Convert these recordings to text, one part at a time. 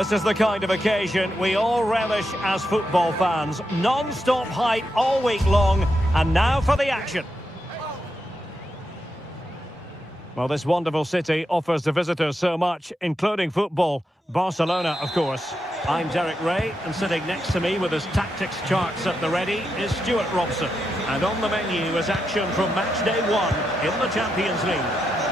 This is the kind of occasion we all relish as football fans. Non-stop hype all week long, and now for the action. Well, this wonderful city offers the visitors so much, including football. Barcelona, of course. I'm Derek Ray, and sitting next to me with his tactics charts at the ready is Stuart Robson. And on the menu is action from match day 1 in the Champions League.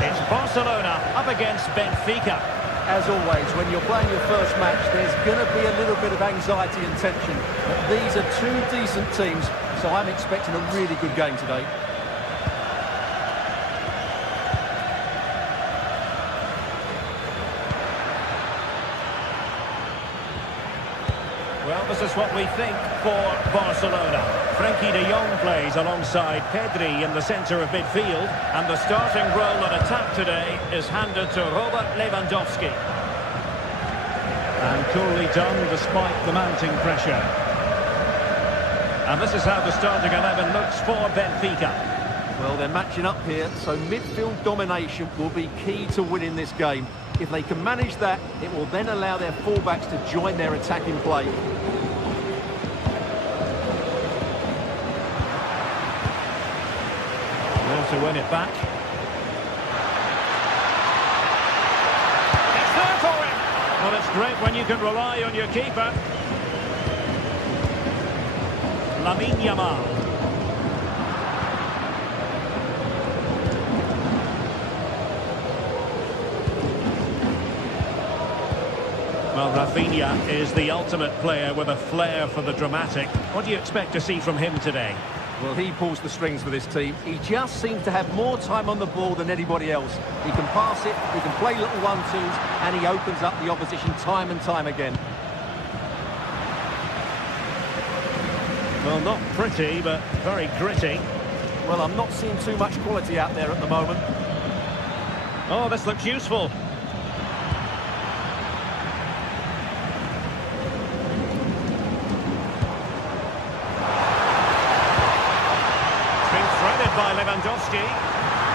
It's Barcelona up against Benfica. As always, when you're playing your first match, there's going to be a little bit of anxiety and tension. But these are two decent teams, so I'm expecting a really good game today. Well, this is what we think for Barcelona. Frenkie de Jong plays alongside Pedri in the centre of midfield, and the starting role in attack today is handed to Robert Lewandowski. And coolly done despite the mounting pressure. And this is how the starting 11 looks for Benfica. Well, they're matching up here, so midfield domination will be key to winning this game. If they can manage that, it will then allow their fullbacks to join their attacking play. Well, to win it back. It's there for him! Well, it's great when you can rely on your keeper. Lamine Yamal. Well, Rafinha is the ultimate player with a flair for the dramatic. What do you expect to see from him today? Well, he pulls the strings for this team. He just seems to have more time on the ball than anybody else. He can pass it, he can play little 1-2s, and he opens up the opposition time and time again. Well, not pretty, but very gritty. Well, I'm not seeing too much quality out there at the moment. Oh, this looks useful. By Lewandowski.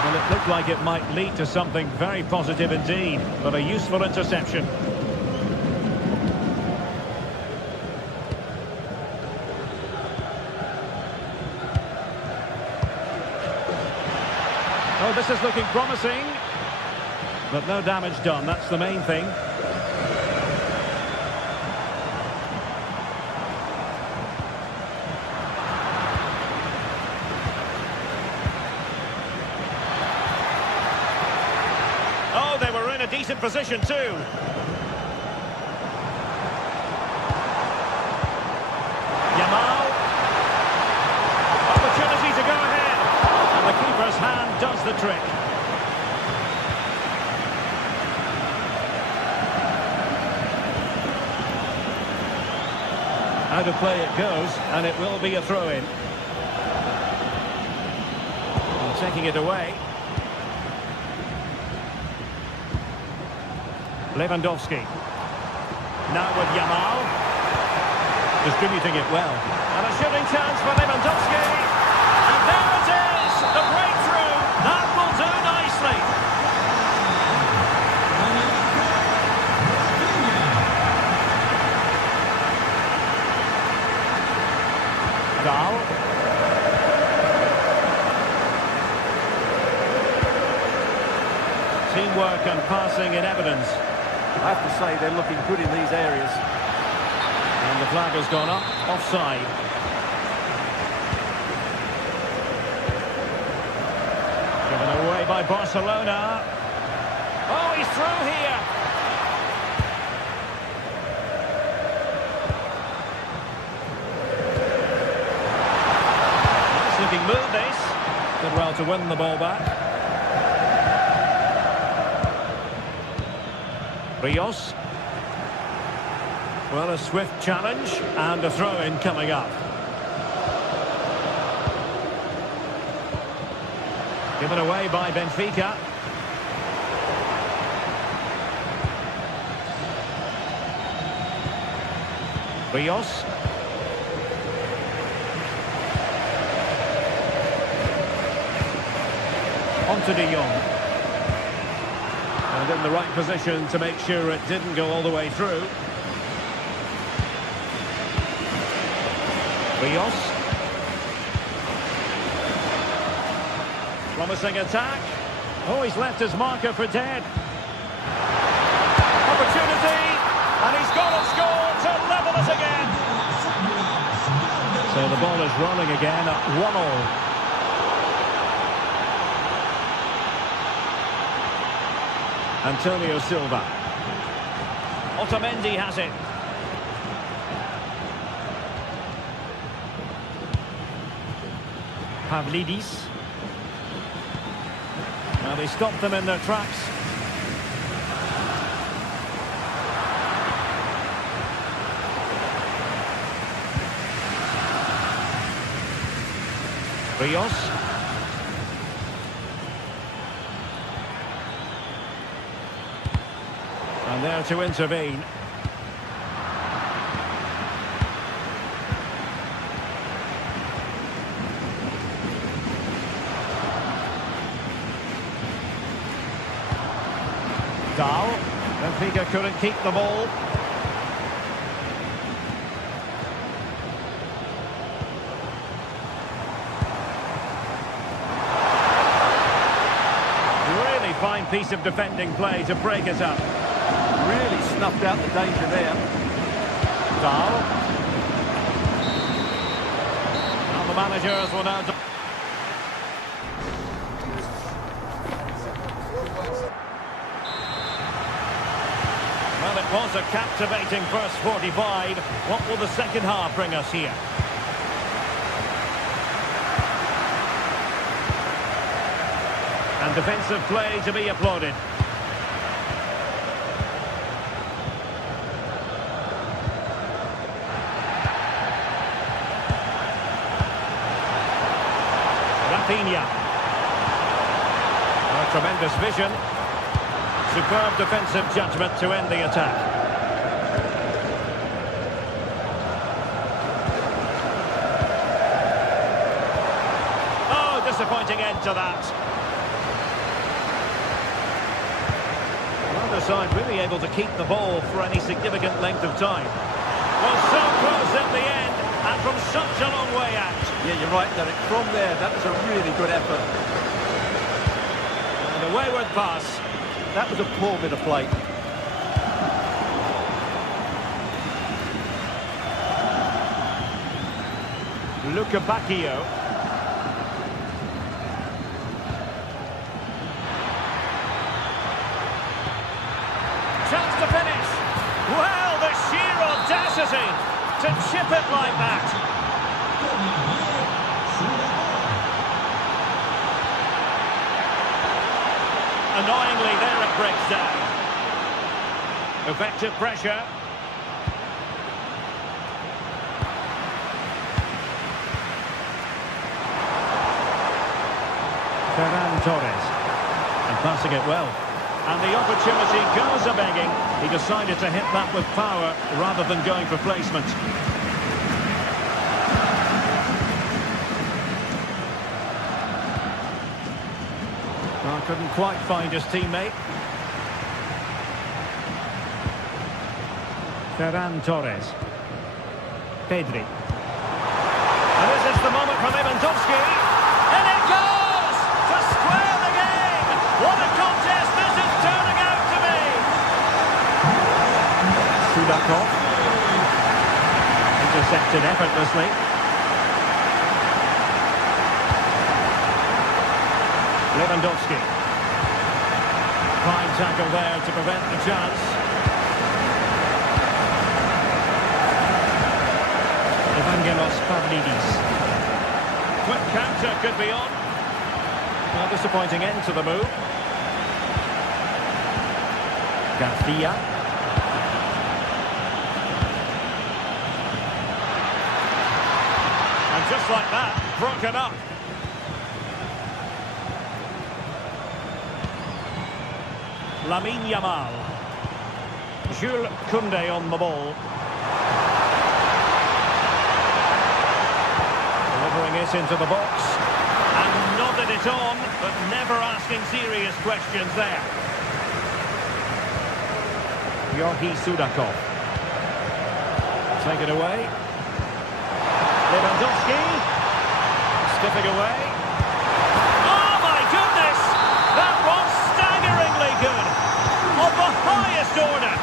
Well, it looked like it might lead to something very positive indeed, but a useful interception. Oh, this is looking promising, but no damage done. That's the main thing. Oh, they were in a decent position too. Yamal. Opportunity to go ahead. And the keeper's hand does the trick. Out of play it goes, and it will be a throw-in. Taking it away. Lewandowski. Now with Yamal. Distributing it well. And a shooting chance for Lewandowski. And there it is! The breakthrough! That will do nicely. Dahl. Teamwork and passing in evidence. I have to say they're looking good in these areas. And the flag has gone up, offside. Given away by Barcelona. Oh, he's through here. Nice looking move this. Did well to win the ball back. Rios. Well, a swift challenge and a throw-in coming up. Given away by Benfica. Rios. On to de Jong. And in the right position to make sure it didn't go all the way through. Rios. Promising attack. Oh, he's left his marker for dead. Opportunity. And he's gone and scored to level it again. So the ball is rolling again at 1-1. Antonio Silva. Otamendi has it. Pavlidis. Now they stopped them in their tracks. Rios. And there to intervene. Dahl. Benfica couldn't keep the ball. Really fine piece of defending play to break it up. Really snuffed out the danger there. Dahl. Now the managers will now... Well, it was a captivating first 45. What will the second half bring us here? And defensive play to be applauded. Rafinha. A tremendous vision. Superb defensive judgment to end the attack. Oh, disappointing end to that. Neither side really able to keep the ball for any significant length of time. Well, so close at the end, and from such a long way out. Yeah, you're right, Derek. From there, that was a really good effort. And a wayward pass. That was a poor bit of play. Luca Bacchio. Chance to finish. Well, the sheer audacity to chip it like that. Annoyingly, there it breaks down. Effective pressure. Ferran Torres. And passing it well. And the opportunity goes a-begging. He decided to hit that with power rather than going for placement. Well, couldn't quite find his teammate. Ferran Torres. Pedri. And this is the moment for Lewandowski. And it goes to square the game. What a contest this is turning out to be. Sudakov. Intercepted effortlessly. Lewandowski. Fine tackle there to prevent the chance. Evangelos Pavlidis. Quick counter could be on. A disappointing end to the move. Garcia. And just like that, broken up. Lamine Yamal. Jules Koundé on the ball. Delivering it into the box. And nodded it on, but never asking serious questions there. Georgi Sudakov. Take it away. Lewandowski. Skipping away. Oh my goodness! That was staggeringly good. Of the highest order.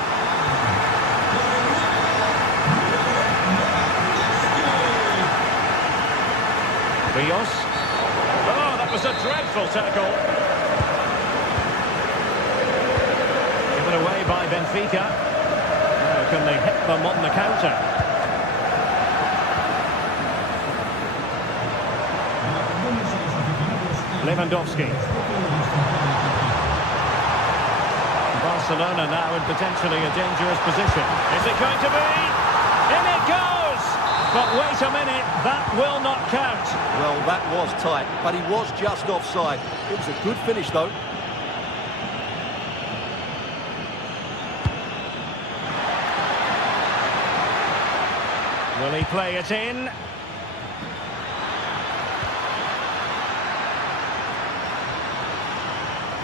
Rios. Oh, that was a dreadful tackle. Given away by Benfica. Now can they hit them on the counter? Lewandowski. Barcelona now in potentially a dangerous position. Is it going to be? In it goes! But wait a minute, that will not count. Well, that was tight, but he was just offside. It was a good finish, though. Will he play it in?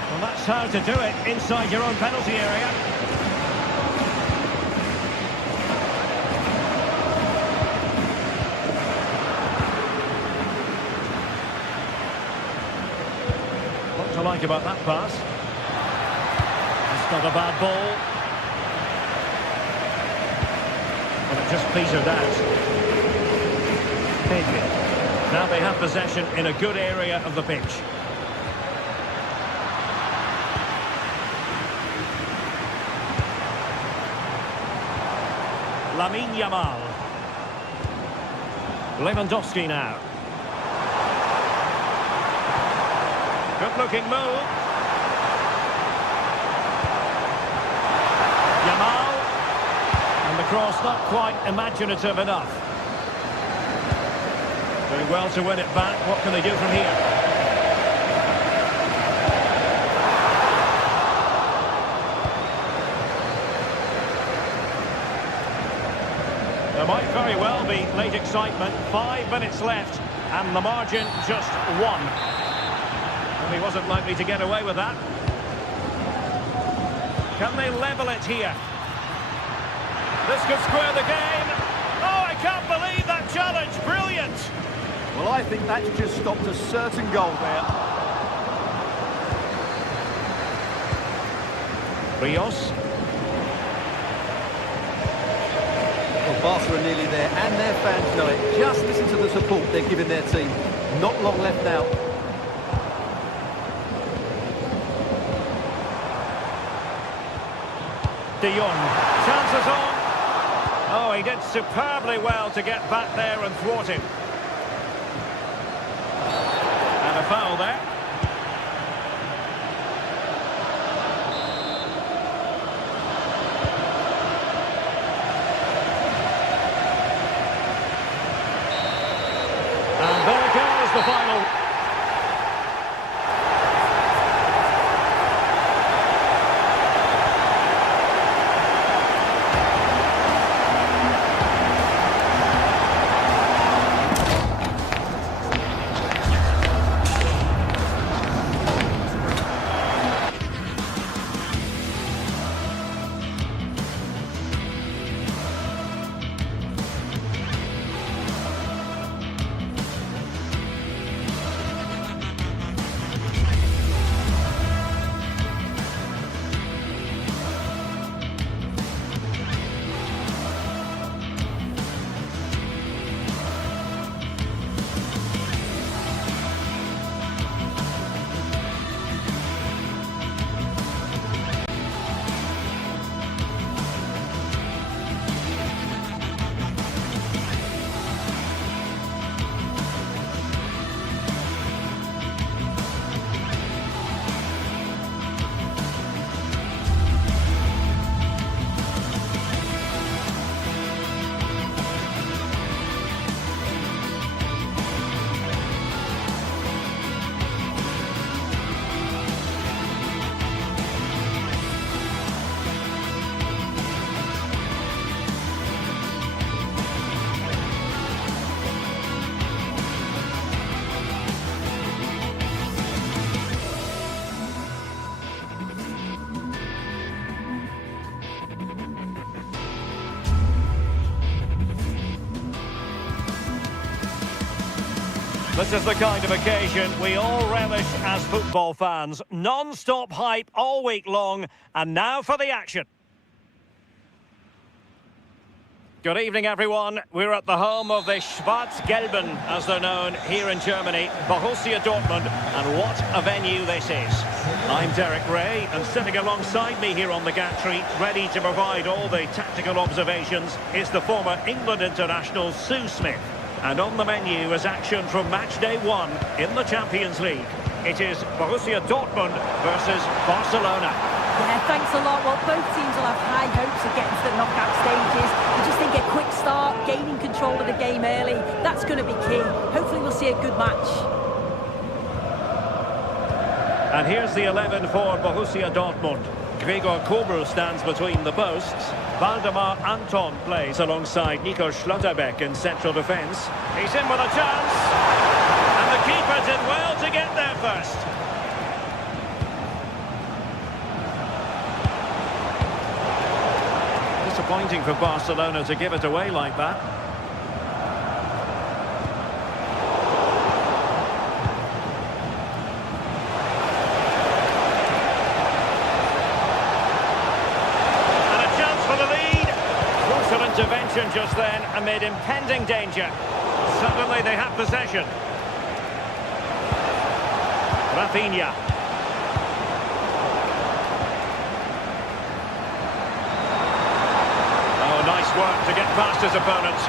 Well, that's how to do it inside your own penalty area. What to like about that pass? It's not a bad ball. Well, it just petered out. Pedri. Now they have possession in a good area of the pitch. Lamine Yamal. Lewandowski now. Good-looking move. Yamal. And the cross not quite imaginative enough. Doing well to win it back. What can they do from here? There might very well be late excitement. 5 minutes left, and the margin just 1. And he wasn't likely to get away with that. Can they level it here? This could square the game. Oh, I can't believe that challenge. Brilliant. Well, I think that's just stopped a certain goal there. Rios. Well, Barca are nearly there, and their fans know it. Just listen to the support they're giving their team. Not long left now. De Jong. Chances on. Oh, he did superbly well to get back there and thwart him. And a foul there. And there goes the final. This is the kind of occasion we all relish as football fans. Non-stop hype all week long, and now for the action. Good evening, everyone. We're at the home of the Schwarz-Gelben, as they're known here in Germany, Borussia Dortmund, and what a venue this is. I'm Derek Ray, and sitting alongside me here on the gantry, ready to provide all the tactical observations, is the former England international Sue Smith. And on the menu is action from match day 1 in the Champions League. It is Borussia Dortmund versus Barcelona. Yeah, thanks a lot. Well, both teams will have high hopes of getting to the knockout stages. I just think a quick start, gaining control of the game early, that's going to be key. Hopefully we'll see a good match. And here's the 11 for Borussia Dortmund. Gregor Kobel stands between the posts. Waldemar Anton plays alongside Nico Schlotterbeck in central defence. He's in with a chance. And the keeper did well to get there first. Disappointing for Barcelona to give it away like that. Intervention just then amid impending danger. Suddenly they have possession. Rafinha. Oh, nice work to get past his opponent.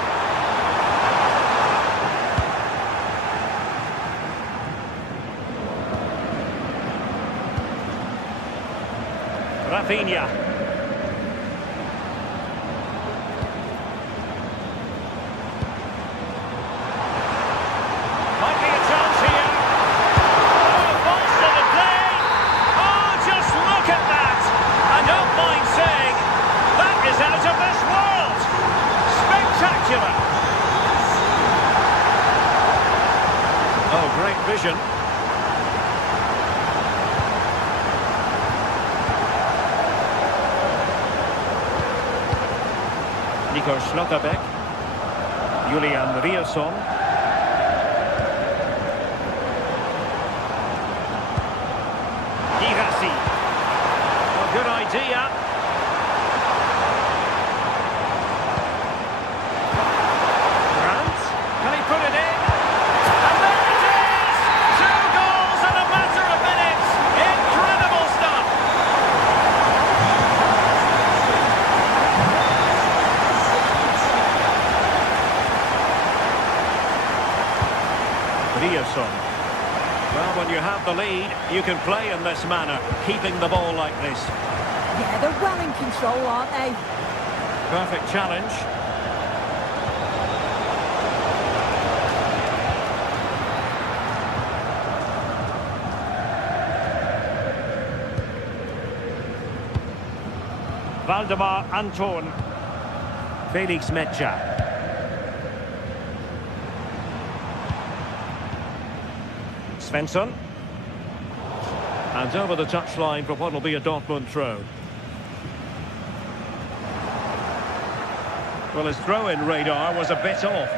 Rafinha. Oh, great vision. Nico Schlotterbeck. Julian Rierson. Girassi. Oh, good idea. Well, when you have the lead, you can play in this manner, keeping the ball like this. Yeah, they're well in control, aren't they? Perfect challenge. Waldemar Anton. Felix Metscher. Svensson. And over the touchline for what will be a Dortmund throw. Well, his throw-in radar was a bit off.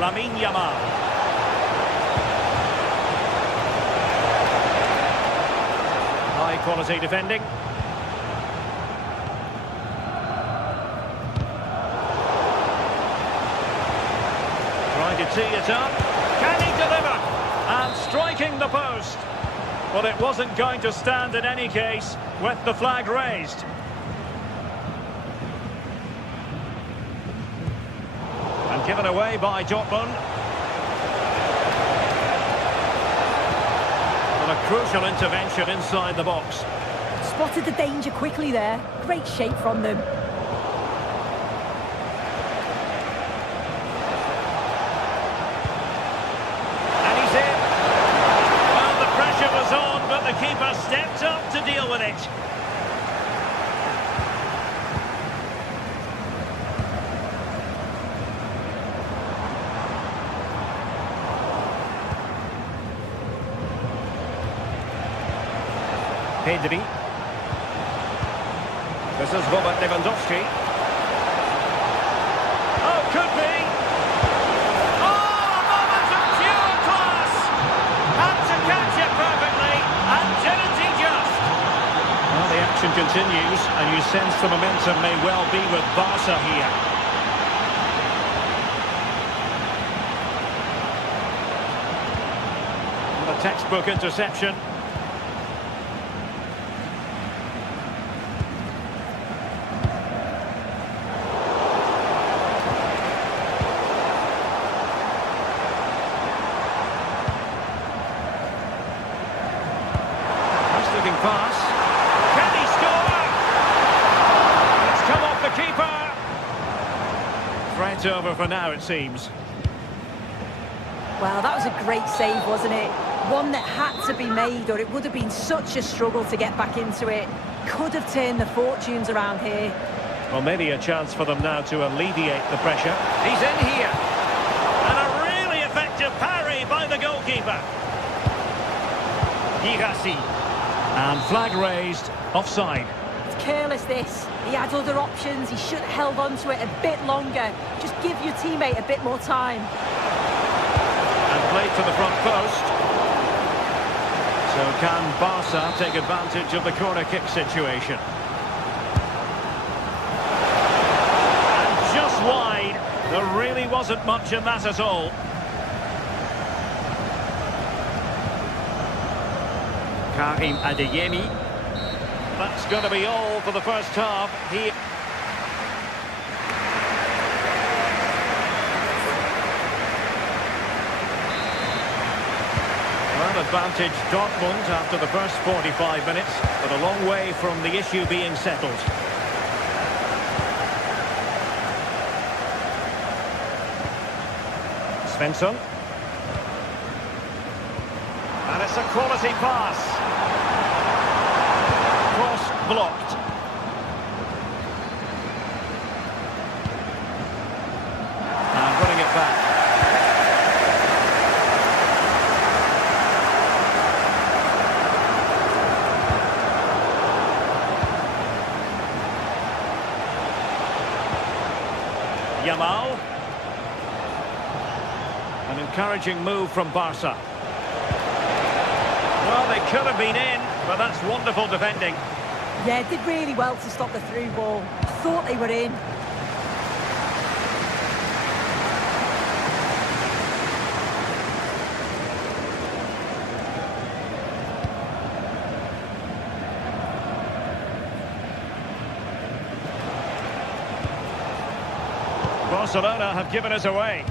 Lamine Yamal. High-quality defending. Trying to tee it up. Can he deliver? And striking the post. Well, it wasn't going to stand in any case with the flag raised. And given away by Dortmund. And a crucial intervention inside the box. Spotted the danger quickly there. Great shape from them. The keeper stepped up to deal with it. Pedri. is Robert Lewandowski. Oh, could be. Oh, a moment of pure class. Had to catch it perfectly, and didn't he just? Well, the action continues, and you sense the momentum may well be with Barca here. And a textbook interception. Pass. Can he score? It's come off the keeper. Threat over for now, it seems. Well, that was a great save, wasn't it? One that had to be made, or it would have been such a struggle to get back into it. Could have turned the fortunes around here. Well, maybe a chance for them now to alleviate the pressure. He's in here. And a really effective parry by the goalkeeper. Girassi. And flag raised, offside. It's careless, this. He had other options. He should have held on to it a bit longer. Just give your teammate a bit more time. And played to the front post. So can Barca take advantage of the corner kick situation? And just wide. There really wasn't much in that at all. Karim Adeyemi. That's going to be all for the first half. Well, advantage Dortmund after the first 45 minutes, but a long way from the issue being settled. Svensson. And it's a quality pass. Cross blocked. And running it back. Yamal. An encouraging move from Barca. Well, they could have been in, but that's wonderful defending. Yeah, did really well to stop the through ball. Thought they were in. Barcelona have given us away.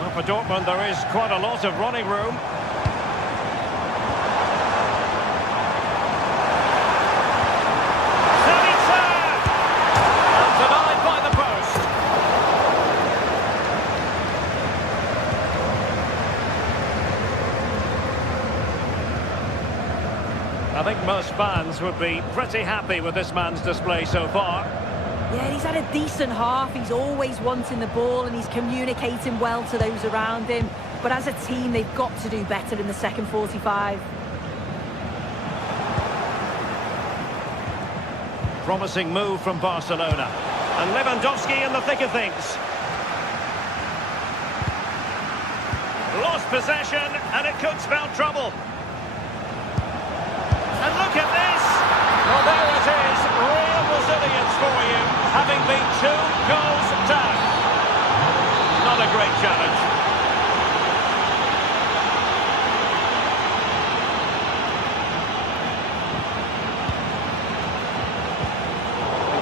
Well, for Dortmund, there is quite a lot of running room. I think most fans would be pretty happy with this man's display so far. Yeah, he's had a decent half. He's always wanting the ball and he's communicating well to those around him. But as a team, they've got to do better in the second 45. Promising move from Barcelona. And Lewandowski in the thick of things. Lost possession, and it could spell trouble. And look at this! Well, there it is, real resilience for you, having been 2 goals down. Not a great challenge.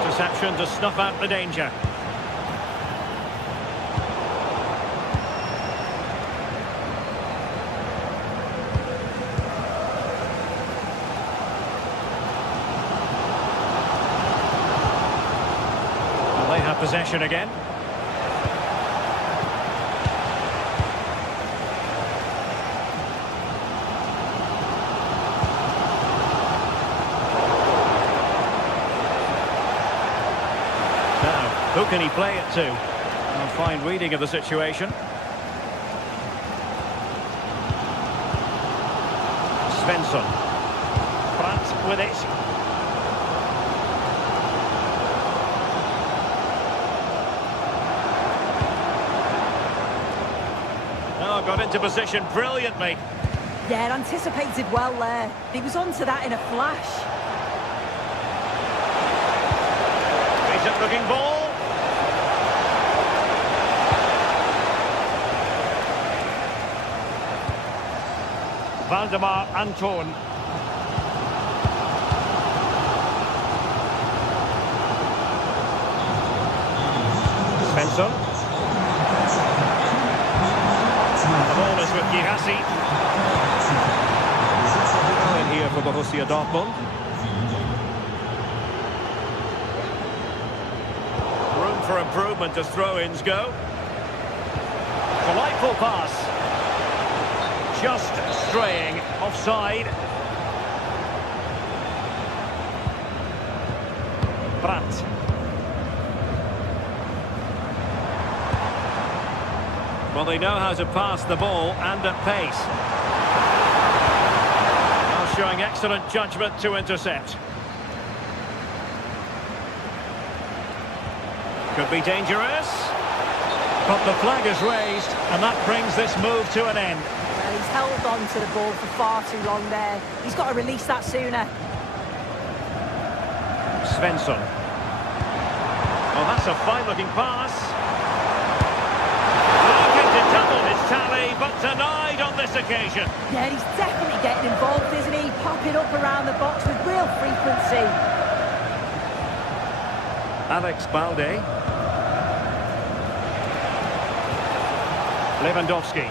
Interception to snuff out the danger. They have possession again. Now, who can he play it to? A fine reading of the situation. Svensson. Brandt with it. Oh, got into position brilliantly. Yeah, anticipated well there. He was onto that in a flash. Decent looking ball. Valdemar Anton. Svensson. The ball is with Girassi. In here for Borussia Dortmund. Room for improvement as throw-ins go. Delightful pass. Just straying offside. Brandt. Well, they know how to pass the ball and at pace. Now showing excellent judgment to intercept. Could be dangerous. But the flag is raised, and that brings this move to an end. Well, he's held on to the ball for far too long there. He's got to release that sooner. Svensson. Oh, that's a fine-looking pass. Looking to double his tally, but denied on this occasion. Yeah, he's definitely getting involved, isn't he? Popping up around the box with real frequency. Alex Balde. Lewandowski.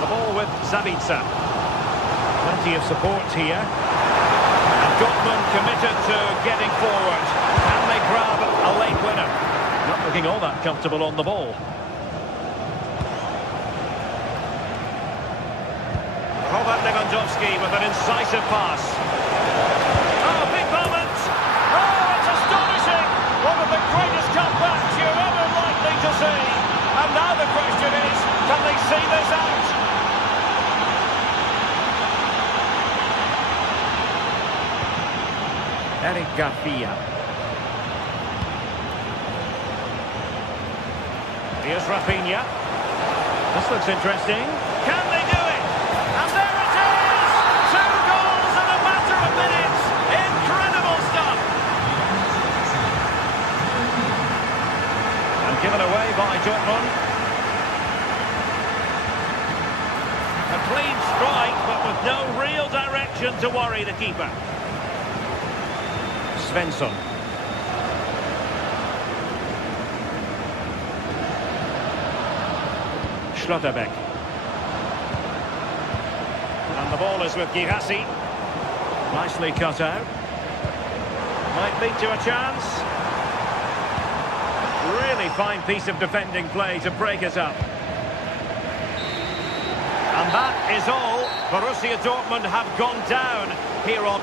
The ball with Zabitsa. Plenty of support here. And Dortmund committed to getting forward. Can they grab a late winner? Not looking all that comfortable on the ball. Robert Lewandowski with an incisive pass. Oh, big moment! Oh, it's astonishing! One of the greatest cutbacks you're ever likely to see. And now the question is, can they see this out? Eric Garcia. Here's Rafinha. This looks interesting. Can they do it? And there it is! 2 goals in a matter of minutes! Incredible stuff! And given away by Dortmund. A clean strike, but with no real direction to worry the keeper. Svensson. Schlotterbeck. And the ball is with Girassi. Nicely cut out. Might lead to a chance. Really fine piece of defending play to break it up. And that is all. Borussia Dortmund have gone down here on...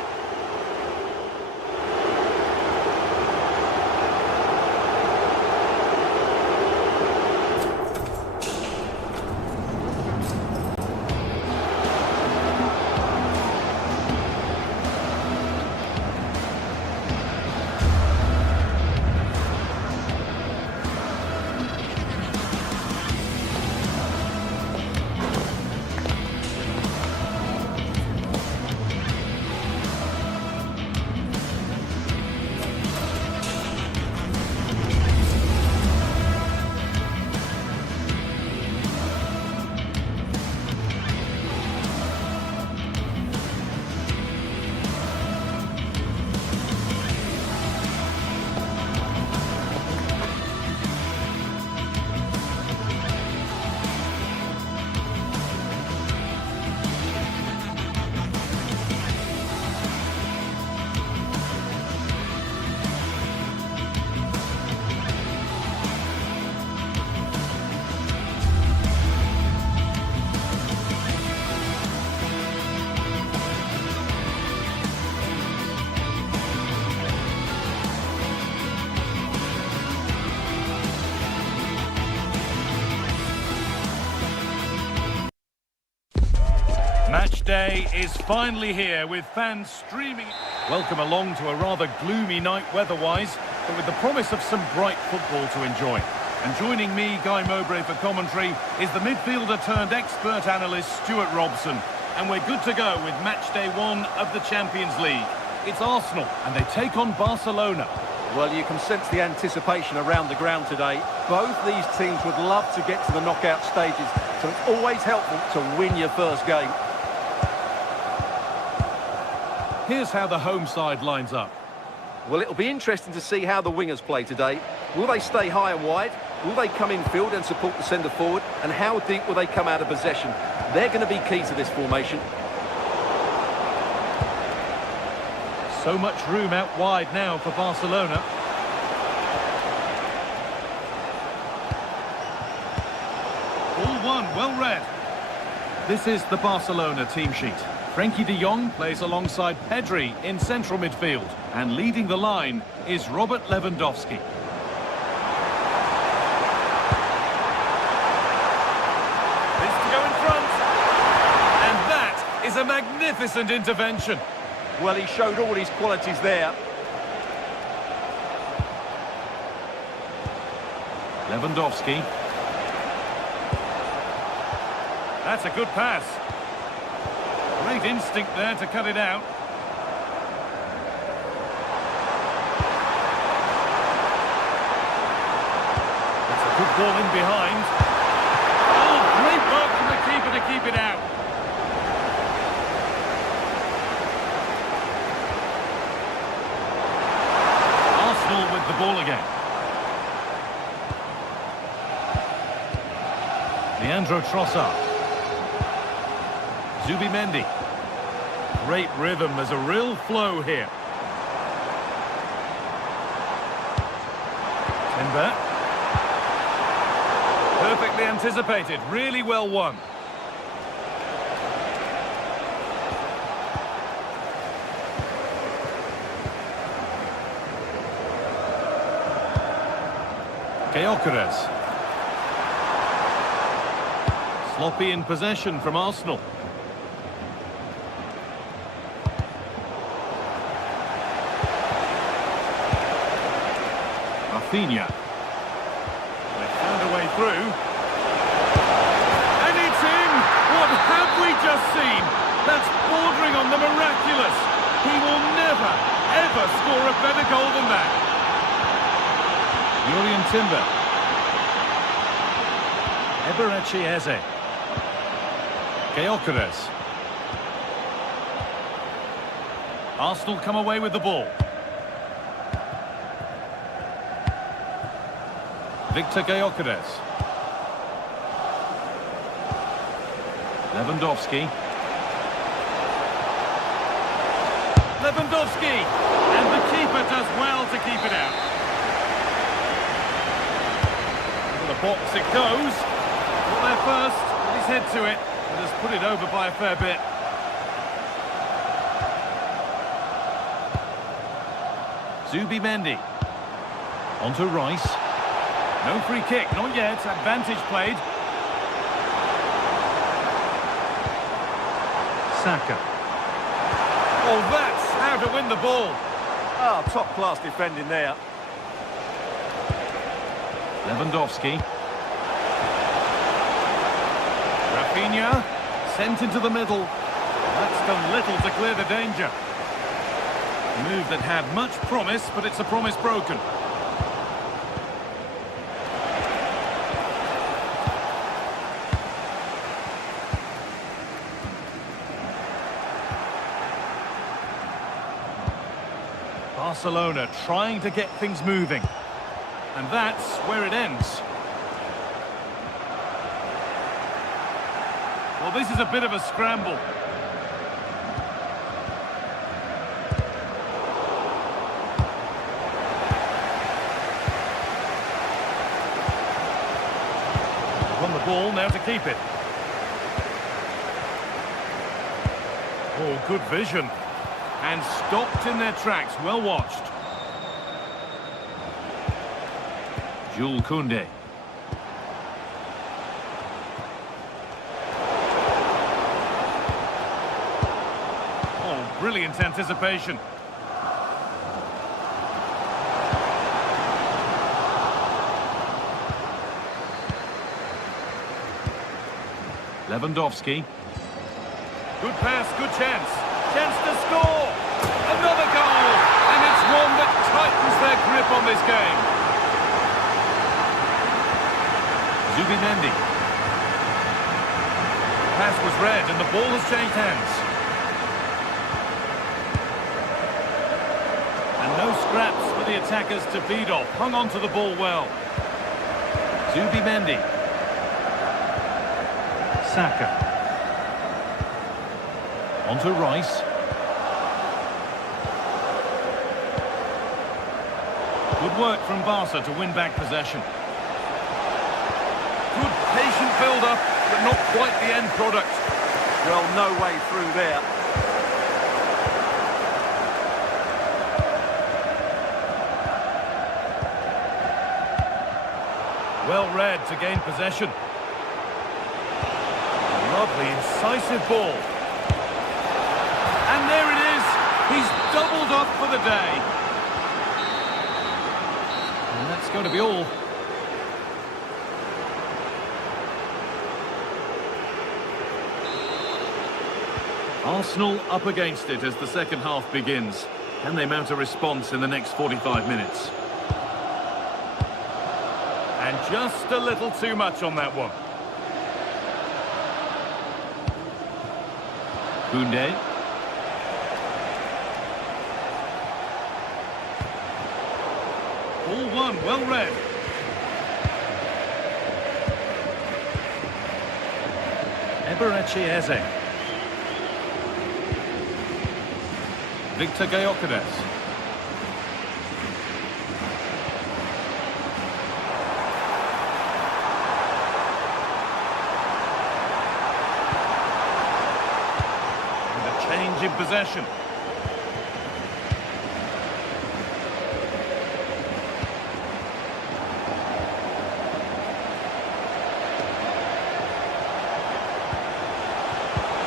Match day is finally here with fans streaming. Welcome along to a rather gloomy night weather-wise, but with the promise of some bright football to enjoy. And joining me, Guy Mowbray, for commentary is the midfielder-turned-expert analyst Stuart Robson. And we're good to go with match day 1 of the Champions League. It's Arsenal, and they take on Barcelona. Well, you can sense the anticipation around the ground today. Both these teams would love to get to the knockout stages, so it's always helpful to win your first game. Here's how the home side lines up. Well, it'll be interesting to see how the wingers play today. Will they stay high and wide? Will they come in field and support the centre forward? And how deep will they come out of possession? They're going to be key to this formation. So much room out wide now for Barcelona. Ball one, well read. This is the Barcelona team sheet. Frenkie de Jong plays alongside Pedri in central midfield. And leading the line is Robert Lewandowski. This to go in front. And that is a magnificent intervention. Well, he showed all his qualities there. Lewandowski. That's a good pass. Great instinct there to cut it out. That's a good ball in behind. Oh, great work from the keeper to keep it out. Arsenal with the ball again. Leandro Trossard. Zubimendi. Great rhythm, there's a real flow here. Timber. Perfectly anticipated, really well won. Gyökeres. Sloppy in possession from Arsenal. Rafinha. They found a way through. And it's in! What have we just seen? That's bordering on the miraculous. He will never, ever score a better goal than that. Julian Timber. Eberechi Eze. Gyökeres. Arsenal come away with the ball. Victor Gyökeres. Lewandowski. Lewandowski! And the keeper does well to keep it out. To the box it goes. Got there first, put his head to it, but has put it over by a fair bit. Zubimendi. On to Rice. No free kick, not yet. Advantage played. Saka. Oh, that's how to win the ball. Ah, top-class defending there. Lewandowski. Rafinha. Sent into the middle. That's done little to clear the danger. A move that had much promise, but it's a promise broken. Barcelona trying to get things moving. And that's where it ends. Well, this is a bit of a scramble. On the ball, now to keep it. Oh, good vision. And stopped in their tracks, well watched. Jules Koundé. Oh, brilliant anticipation. Lewandowski. Good pass, good chance. Chance to score. Another goal. And it's one that tightens their grip on this game. Zubimendi. Pass was read and the ball has changed hands. And no scraps for the attackers to feed off. Hung on to the ball well. Zubimendi. Saka. On to Rice. Good work from Barca to win back possession. Good patient build-up, but not quite the end product. Well, no way through there. Well read to gain possession. Lovely, incisive ball. And there it is. He's doubled up for the day. And that's going to be all. Arsenal up against it as the second half begins. Can they mount a response in the next 45 minutes? And just a little too much on that one. Koundé. Ball one, well read. Eberechi Eze. Victor Gyökeres. And a change in possession.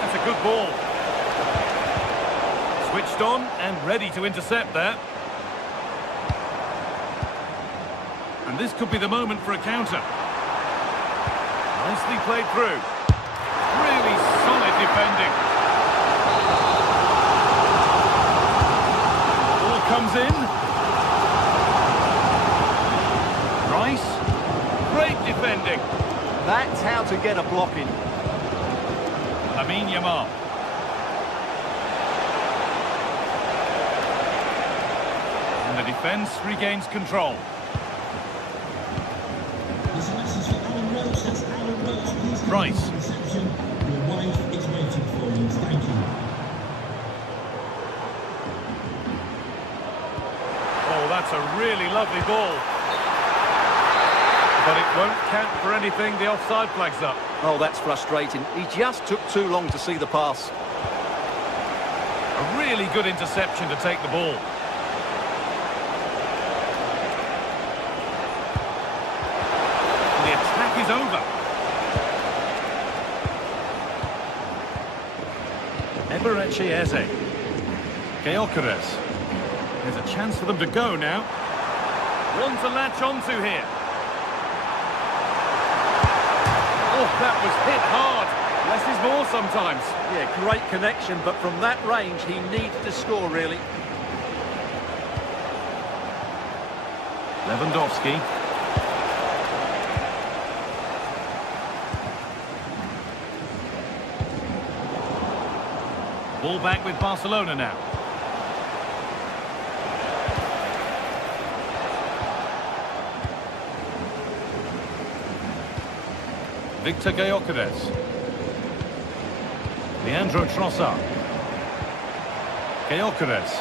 That's a good ball. Switched on and ready to intercept there. And this could be the moment for a counter. Nicely played through. Really solid defending. Ball comes in. Rice. Great defending. That's how to get a block in. Lamine Yamal. And the defence regains control. Rice. Oh, that's a really lovely ball. But it won't count for anything, the offside flag's up. Oh, that's frustrating. He just took too long to see the pass. A really good interception to take the ball. The attack is over. Eberechi Eze. Gyökeres. There's a chance for them to go now. One to latch onto here. Oh, that was hit hard. Less is more sometimes. Yeah, great connection, but from that range, he needed to score, really. Lewandowski. Ball back with Barcelona now. Victor Gyökeres. Leandro Trossard. Gyökeres.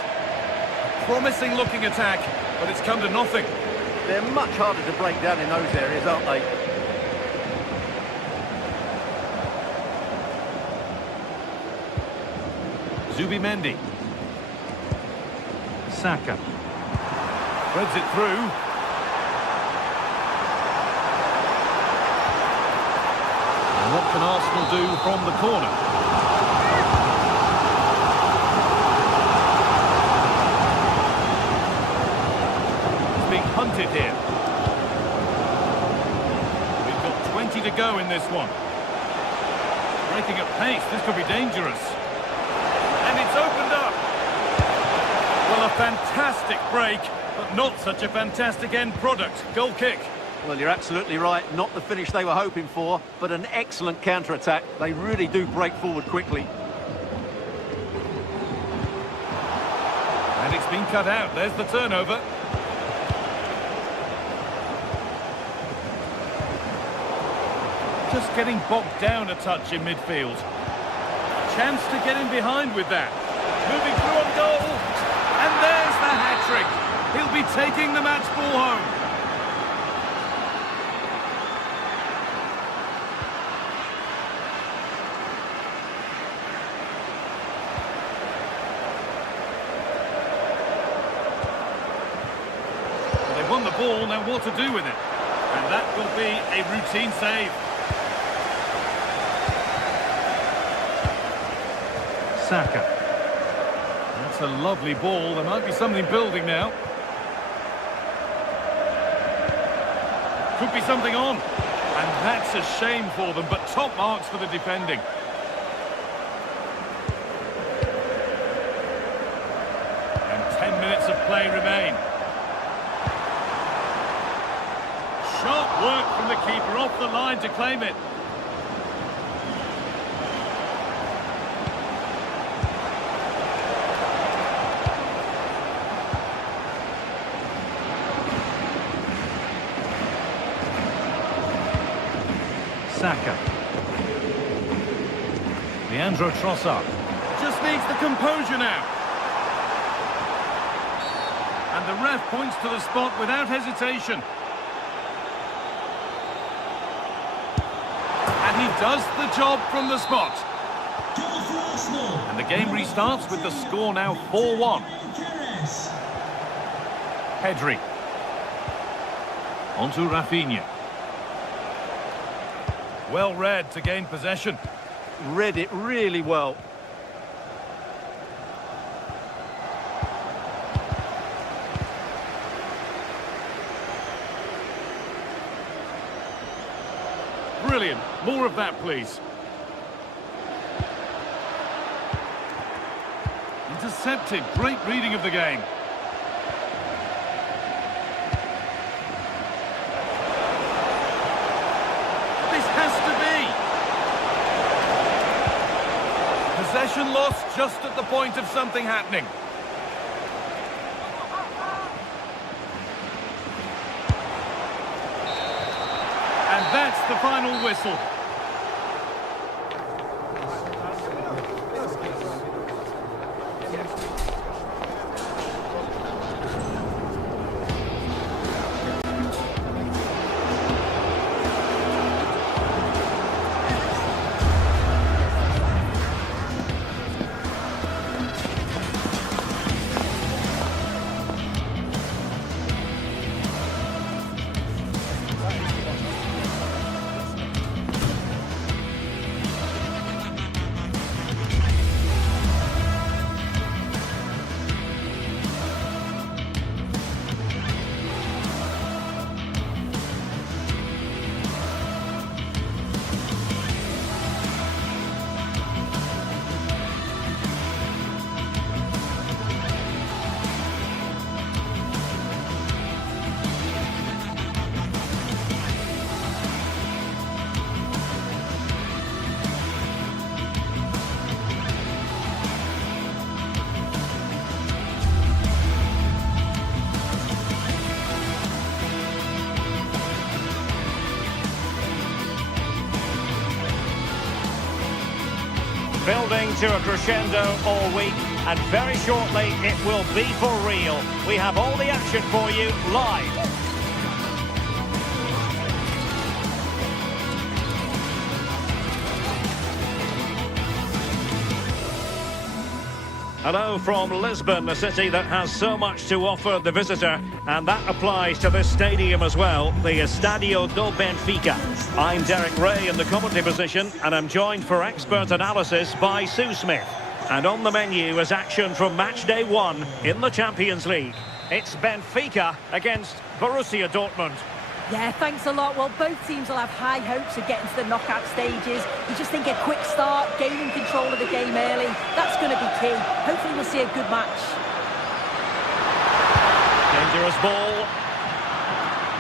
Promising looking attack, but it's come to nothing. They're much harder to break down in those areas, aren't they? Zubimendi. Saka. Threads it through. And what can Arsenal do from the corner? It's being hunted here. We've got 20 to go in this one. Breaking at pace, this could be dangerous. And it's opened up. Well, a fantastic break, but not such a fantastic end product. Goal kick. Well, you're absolutely right. Not the finish they were hoping for, but an excellent counter-attack. They really do break forward quickly. And it's been cut out. There's the turnover. Just getting bogged down a touch in midfield. Chance to get in behind with that. Moving through on goal. And there's the hat-trick. He'll be taking the match ball home. Well, they've won the ball, now what to do with it? And that will be a routine save. Saka. That's a lovely ball. There might be something building now. Could be something on. And that's a shame for them, but top marks for the defending. And 10 minutes of play remain. Sharp work from the keeper off the line to claim it. Saka. Leandro Trossard. Just needs the composure now. And the ref points to the spot without hesitation. And he does the job from the spot. And the game restarts with the score now 4-1. Pedri. On to Rafinha. Well read to gain possession. Read it really well. Brilliant. More of that, please. Intercepted. Great reading of the game. Possession lost just at the point of something happening. And that's the final whistle. Building to a crescendo all week, and very shortly it will be for real. We have all the action for you live. Hello from Lisbon, a city that has so much to offer the visitor, and that applies to this stadium as well, the Estadio do Benfica. I'm Derek Ray in the commentary position, and I'm joined for expert analysis by Sue Smith. And on the menu is action from match day 1 in the Champions League. It's Benfica against Borussia Dortmund. Yeah, thanks a lot. Well, both teams will have high hopes of getting to the knockout stages. You just think a quick start, gaining control of the game early, that's going to be key. Hopefully we'll see a good match. Dangerous ball.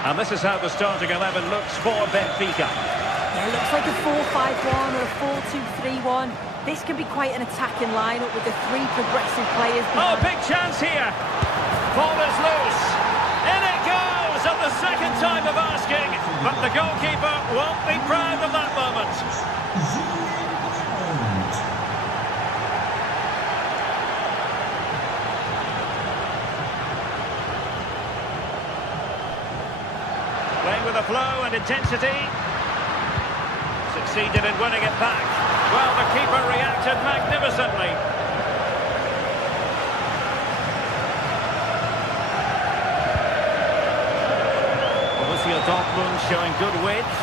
And this is how the starting 11 looks for Benfica. Yeah, it looks like a 4-5-1 or a 4-2-3-1. This can be quite an attacking lineup with the three progressive players. Oh, big chance here. Ball is loose. In it goes at the second time of asking. But the goalkeeper won't be proud of that moment. Playing with a flow and intensity. Succeeded in winning it back. Well, the keeper reacted magnificently. Borussia Dortmund showing good width.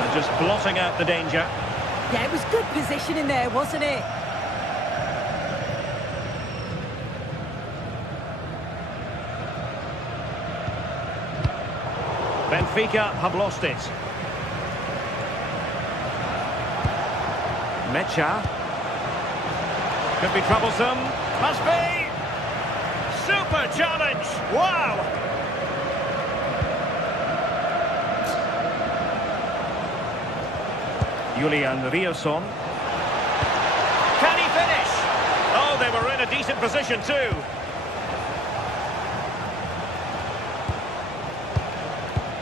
And just blotting out the danger. Yeah, it was good positioning there, wasn't it? Benfica have lost it. Mecha. Could be troublesome. Must be. Super challenge. Wow. Julian Riosson. Can he finish? Oh, they were in a decent position too.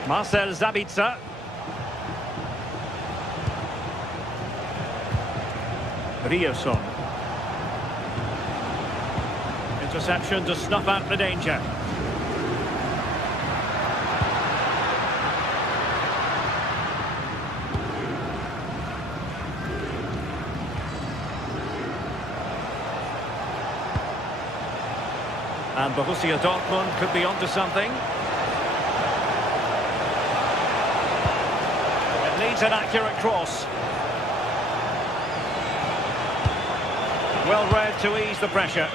Marcel Sabitzer. Riosson. Interception to snuff out the danger. And Borussia Dortmund could be onto something. It needs an accurate cross. Well read to ease the pressure.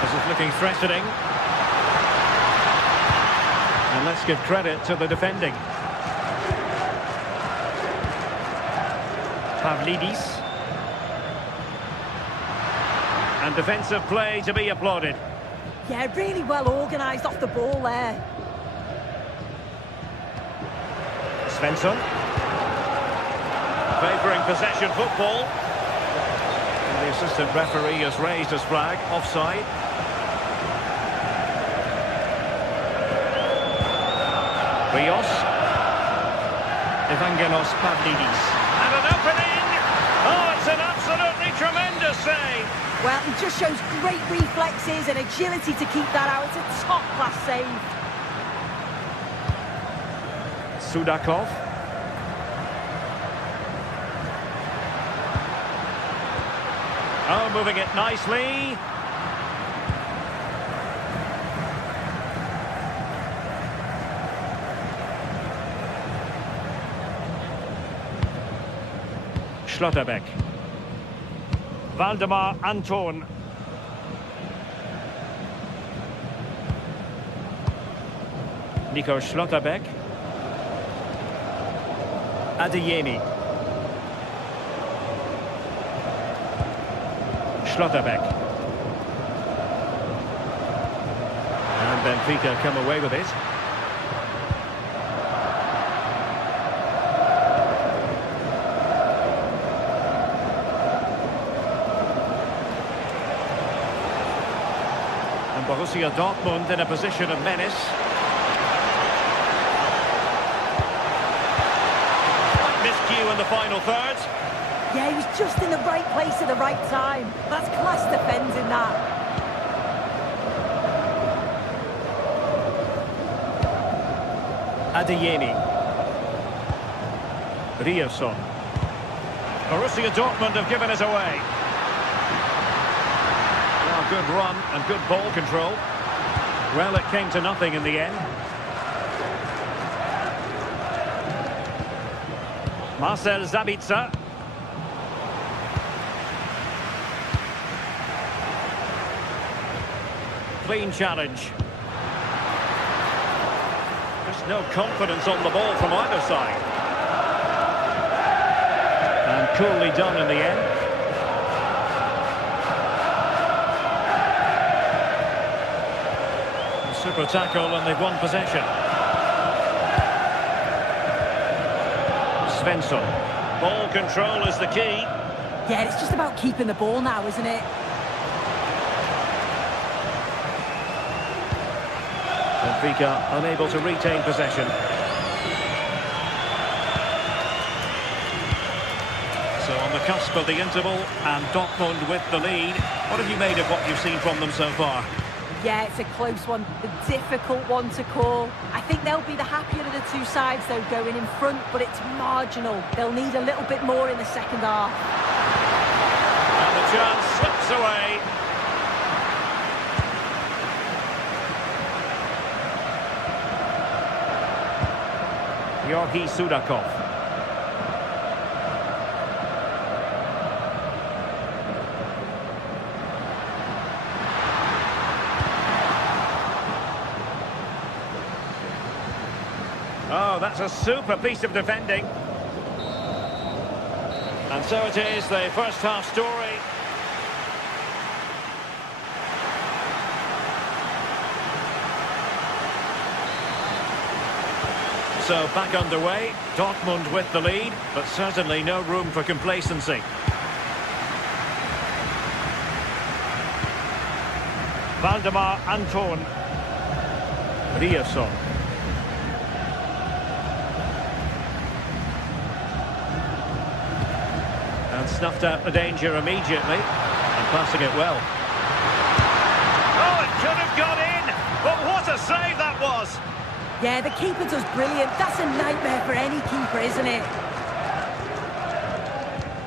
This is looking threatening. And let's give credit to the defending. Pavlidis. And defensive play to be applauded. Yeah, really well organised off the ball there. Svensson. Favouring possession football. And the assistant referee has raised his flag, offside. Rios. Evangelos Pavlidis. And an opening! Oh, it's an absolutely tremendous save! Well, he just shows great reflexes and agility to keep that out. It's a top-class save. Sudakov. Oh, moving it nicely. Schlotterbeck. Waldemar Anton. Nico Schlotterbeck. Adeyemi. Schlotterbeck. And Benfica come away with it. And Borussia Dortmund in a position of menace. Slight miscue in the final third. Yeah, he was just in the right place at the right time. That's class defending that. Adeyemi. Riosson. Borussia Dortmund have given us away. Well, good run and good ball control. Well, it came to nothing in the end. Marcel Sabitzer. clean challenge. There's no confidence on the ball from either side. And coolly done in the end. Super tackle and they've won possession. Svensson. Ball control is the key. Yeah, it's just about keeping the ball now, isn't it? Benfica unable to retain possession. So on the cusp of the interval, and Dortmund with the lead. What have you made of what you've seen from them so far? Yeah, it's a close one, a difficult one to call. I think they'll be the happier of the two sides, though, going in front, but it's marginal. They'll need a little bit more in the second half. And the chance slips away. Georgi Sudakov. Oh, that's a super piece of defending. And so it is, the first half story. So back underway, Dortmund with the lead, but certainly no room for complacency. Valdemar Anton. Riasson. And snuffed out the danger immediately, and passing it well. Oh, it could have gone in, but what a save that was! Yeah, the keeper does brilliant. That's a nightmare for any keeper, isn't it?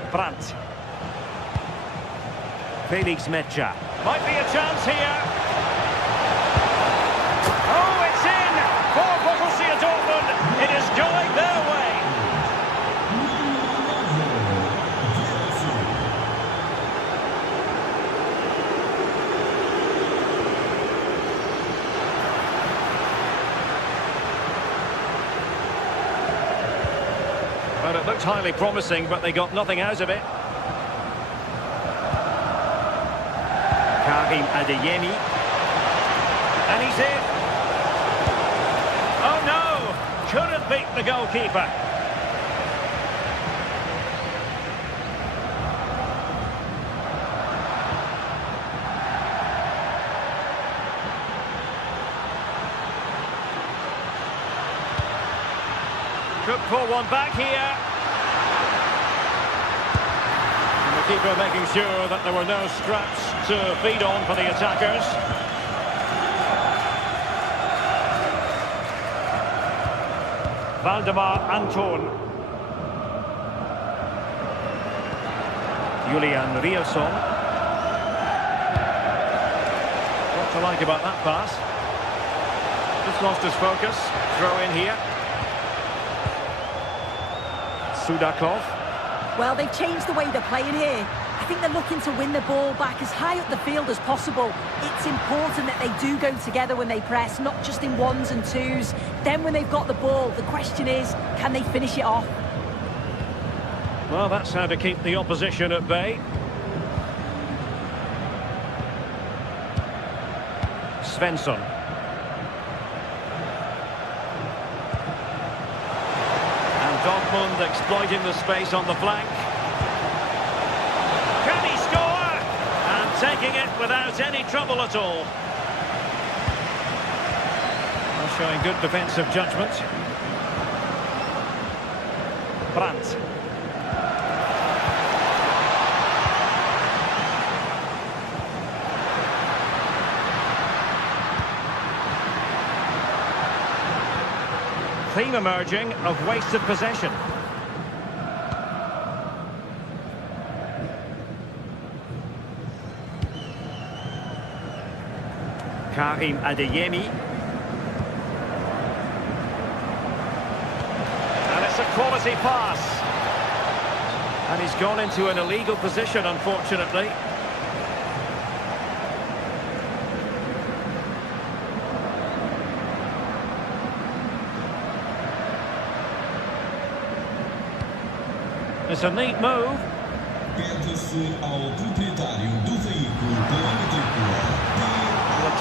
Brandt. Felix Mecha. Might be a chance here. Oh, it's in! For Borussia Dortmund. It is going their way. Well, it looked highly promising, but they got nothing out of it. Karim Adeyemi. And he's in. Oh no! Couldn't beat the goalkeeper. Could pull one back here. And the keeper making sure that there were no scraps to feed on for the attackers. Valdemar Anton. Julian Riasson. What to like about that pass? Just lost his focus. Throw in here. Sudakov. Well, they've changed the way they're playing here. I think they're looking to win the ball back as high up the field as possible. It's important that they do go together when they press, not just in ones and twos. Then when they've got the ball, the question is, can they finish it off? Well, that's how to keep the opposition at bay. Svensson. Dortmund exploiting the space on the flank. Can he score? And taking it without any trouble at all. Well, showing good defensive judgment. Brandt. Theme emerging of wasted possession. Karim Adeyemi. And it's a quality pass. And he's gone into an illegal position, unfortunately. It's a neat move. The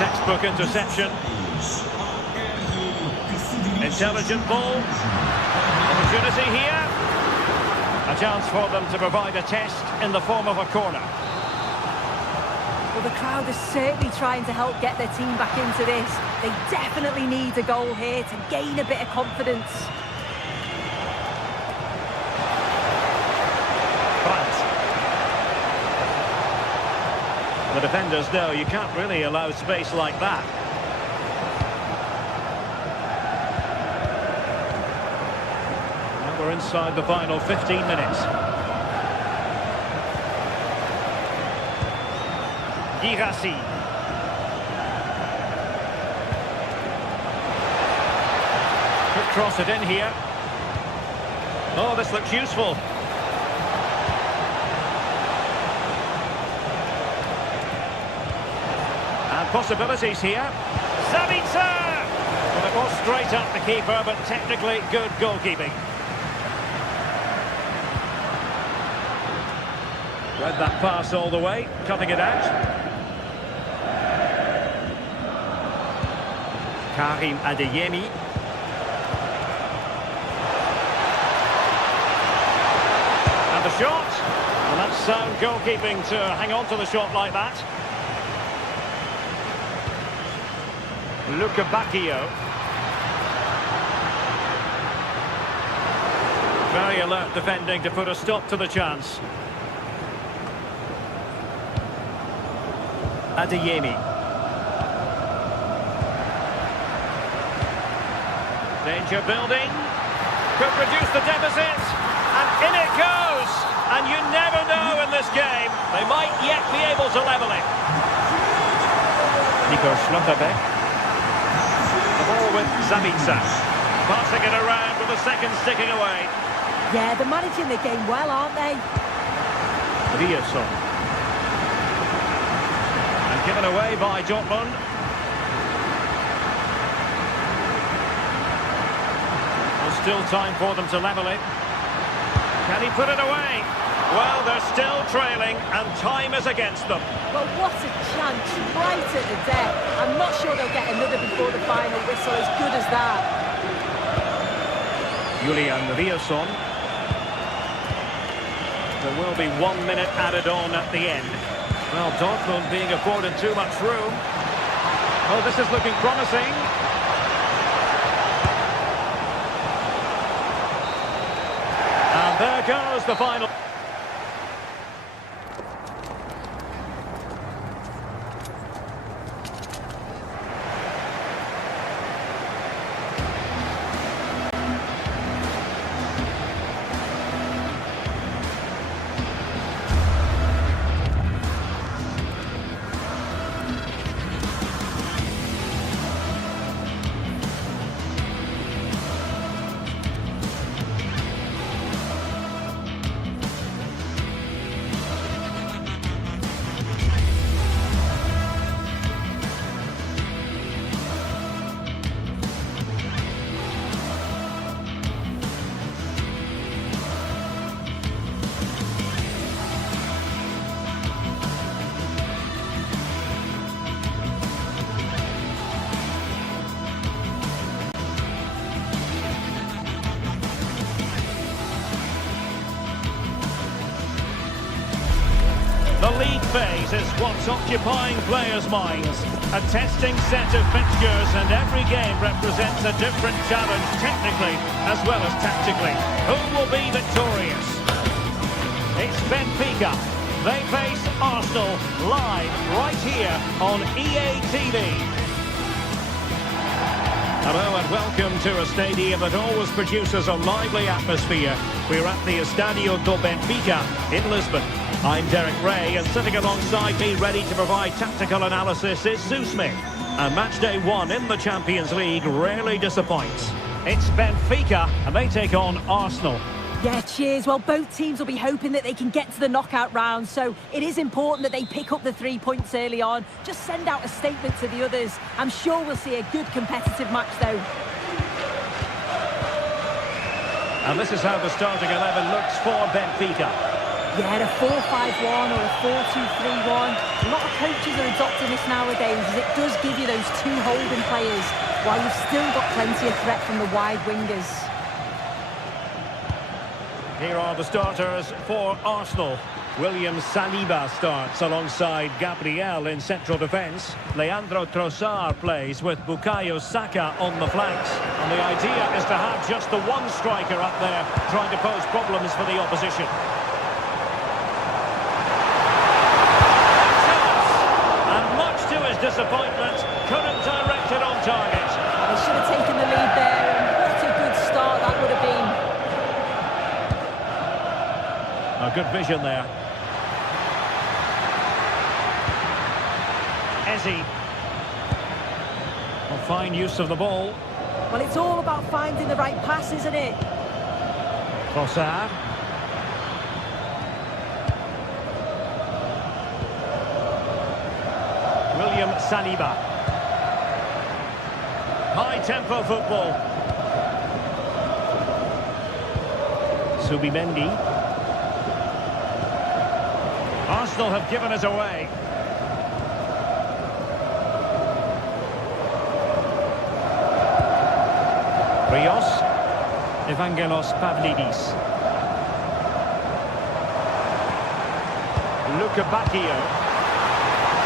textbook interception. Intelligent ball. Opportunity here. A chance for them to provide a test in the form of a corner. Well, the crowd is certainly trying to help get their team back into this. They definitely need a goal here to gain a bit of confidence. The defenders know you can't really allow space like that. Well, we're inside the final 15 minutes. Girassi. Could cross it in here. Oh, this looks useful. Possibilities here. Zabitzer! Well, it was straight up the keeper, but technically good goalkeeping. Read that pass all the way, cutting it out. Karim Adeyemi. And the shot. And that's sound goalkeeping to hang on to the shot like that. Luca Bacchio. Very alert defending to put a stop to the chance. Adeyemi. Danger building. Could reduce the deficit. And in it goes. And you never know in this game. They might yet be able to level it. Nico Schlotterbeck. Ball with Zabitzer. Passing it around with a second sticking away. Yeah, they're managing the game well, aren't they? Rierson. And given away by Dortmund. There's still time for them to level it. Can he put it away? Well, they're still trailing and time is against them. Well, what a chance right at the death. I'm not sure they'll get another before the final whistle, as good as that. Julian Rierson. There will be 1 minute added on at the end. Well, Dortmund being afforded too much room. Oh, this is looking promising. And there goes the final. The league phase is what's occupying players' minds. A testing set of fixtures, and every game represents a different challenge technically as well as tactically. Who will be victorious? It's Benfica. They face Arsenal live right here on EA TV. Hello and welcome to a stadium that always produces a lively atmosphere. We're at the Estadio do Benfica in Lisbon. I'm Derek Ray, and sitting alongside me ready to provide tactical analysis is Sue Smith. And match day 1 in the Champions League rarely disappoints. It's Benfica and they take on Arsenal. Yeah, cheers. Well, both teams will be hoping that they can get to the knockout round, so it is important that they pick up the 3 points early on. Just send out a statement to the others. I'm sure we'll see a good competitive match, though. And this is how the starting 11 looks for Benfica. Yeah, a 4-5-1 or a 4-2-3-1. A lot of coaches are adopting this nowadays, as it does give you those two holding players, while you've still got plenty of threat from the wide wingers. Here are the starters for Arsenal. William Saliba starts alongside Gabriel in central defence. Leandro Trossard plays with Bukayo Saka on the flanks. And the idea is to have just the one striker up there trying to pose problems for the opposition. And much to his disappointment, couldn't direct it on target. They should have taken the lead there, and what a good start that would have been. A good vision there. Ezzy. Well, fine use of the ball. Well, it's all about finding the right pass, isn't it? Trossard. William Saliba. High-tempo football. Subimendi. Arsenal have given us away. Rios. Evangelos Pavlidis. Luka Bacchio.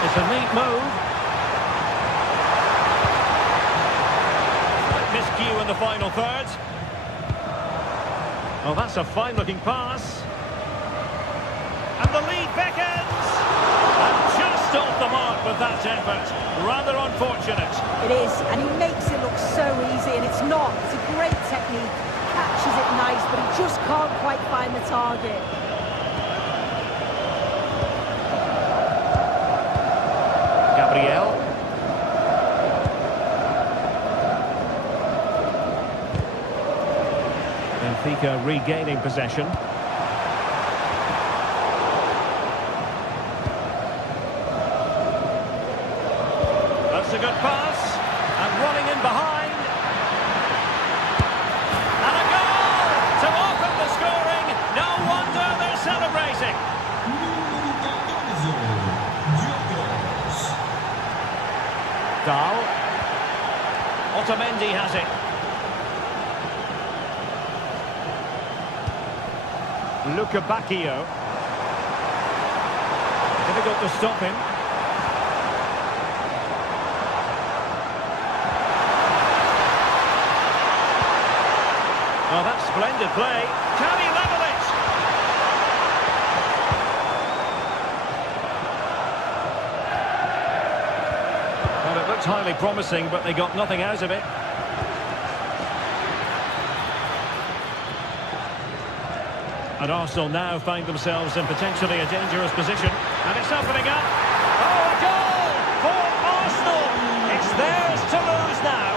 It's a neat move. Miscue in the final third. Oh, that's a fine-looking pass. And the lead beckons. And just off the mark with that effort. Rather unfortunate. It is, and he makes it look so easy, and it's not. It's a great technique. Catches it nice, but he just can't quite find the target. Gabriel. Benfica regaining possession. That's a good pass. And running in behind. And a goal to open the scoring. No wonder they're celebrating. Dahl. Otamendi has it. Luka Bacchio. Difficult to stop him. Oh, that's splendid play. Can he level it? Well, it looked highly promising, but they got nothing out of it. And Arsenal now find themselves in potentially a dangerous position. And it's opening up. Oh, a goal for Arsenal. It's theirs to lose now.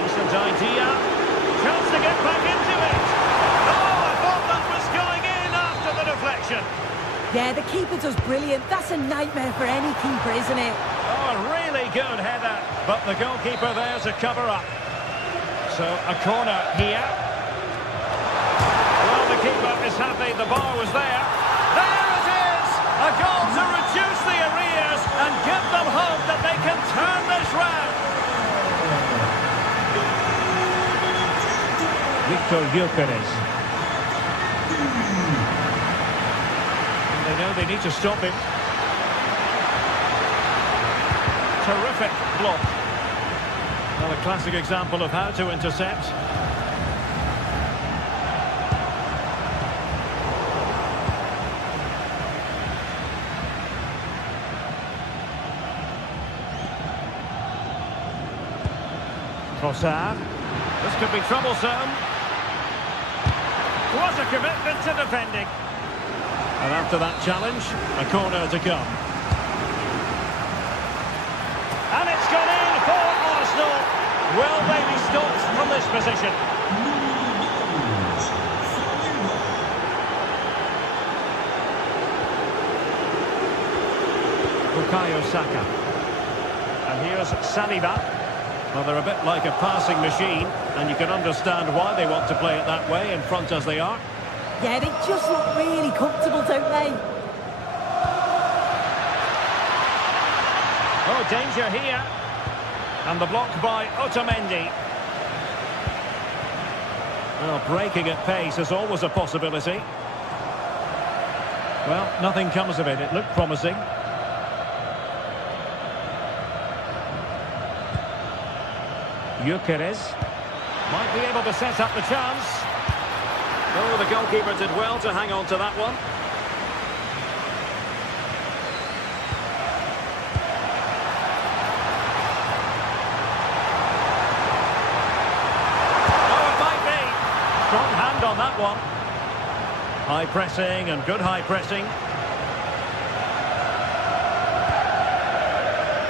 Decent idea. Chance to get back into it. Oh, I thought that was going in after the deflection. Yeah, the keeper does brilliant. That's a nightmare for any keeper, isn't it? Oh, a really good header. But the goalkeeper there to cover up. So, a corner here. Well, the keeper is happy the bar was there. There it is! A goal to reduce the arrears and give them hope that they can turn this round. Victor Gyökeres. They know they need to stop him. Terrific block. Well, a classic example of how to intercept. Trossard. This could be troublesome. What a commitment to defending. And after that challenge, a corner to come. And it's gone in for Arsenal. Will they be stopped from this position? Bukayo Saka. And here's Saliba. Well, they're a bit like a passing machine, and you can understand why they want to play it that way, in front as they are. Yeah, they just look really comfortable, don't they? Oh, danger here. And the block by Otamendi. Well, breaking at pace is always a possibility. Well, nothing comes of it. It looked promising. Gyökeres might be able to set up the chance. Oh, the goalkeeper did well to hang on to that one. Oh, it might be. Strong hand on that one. High pressing and good high pressing.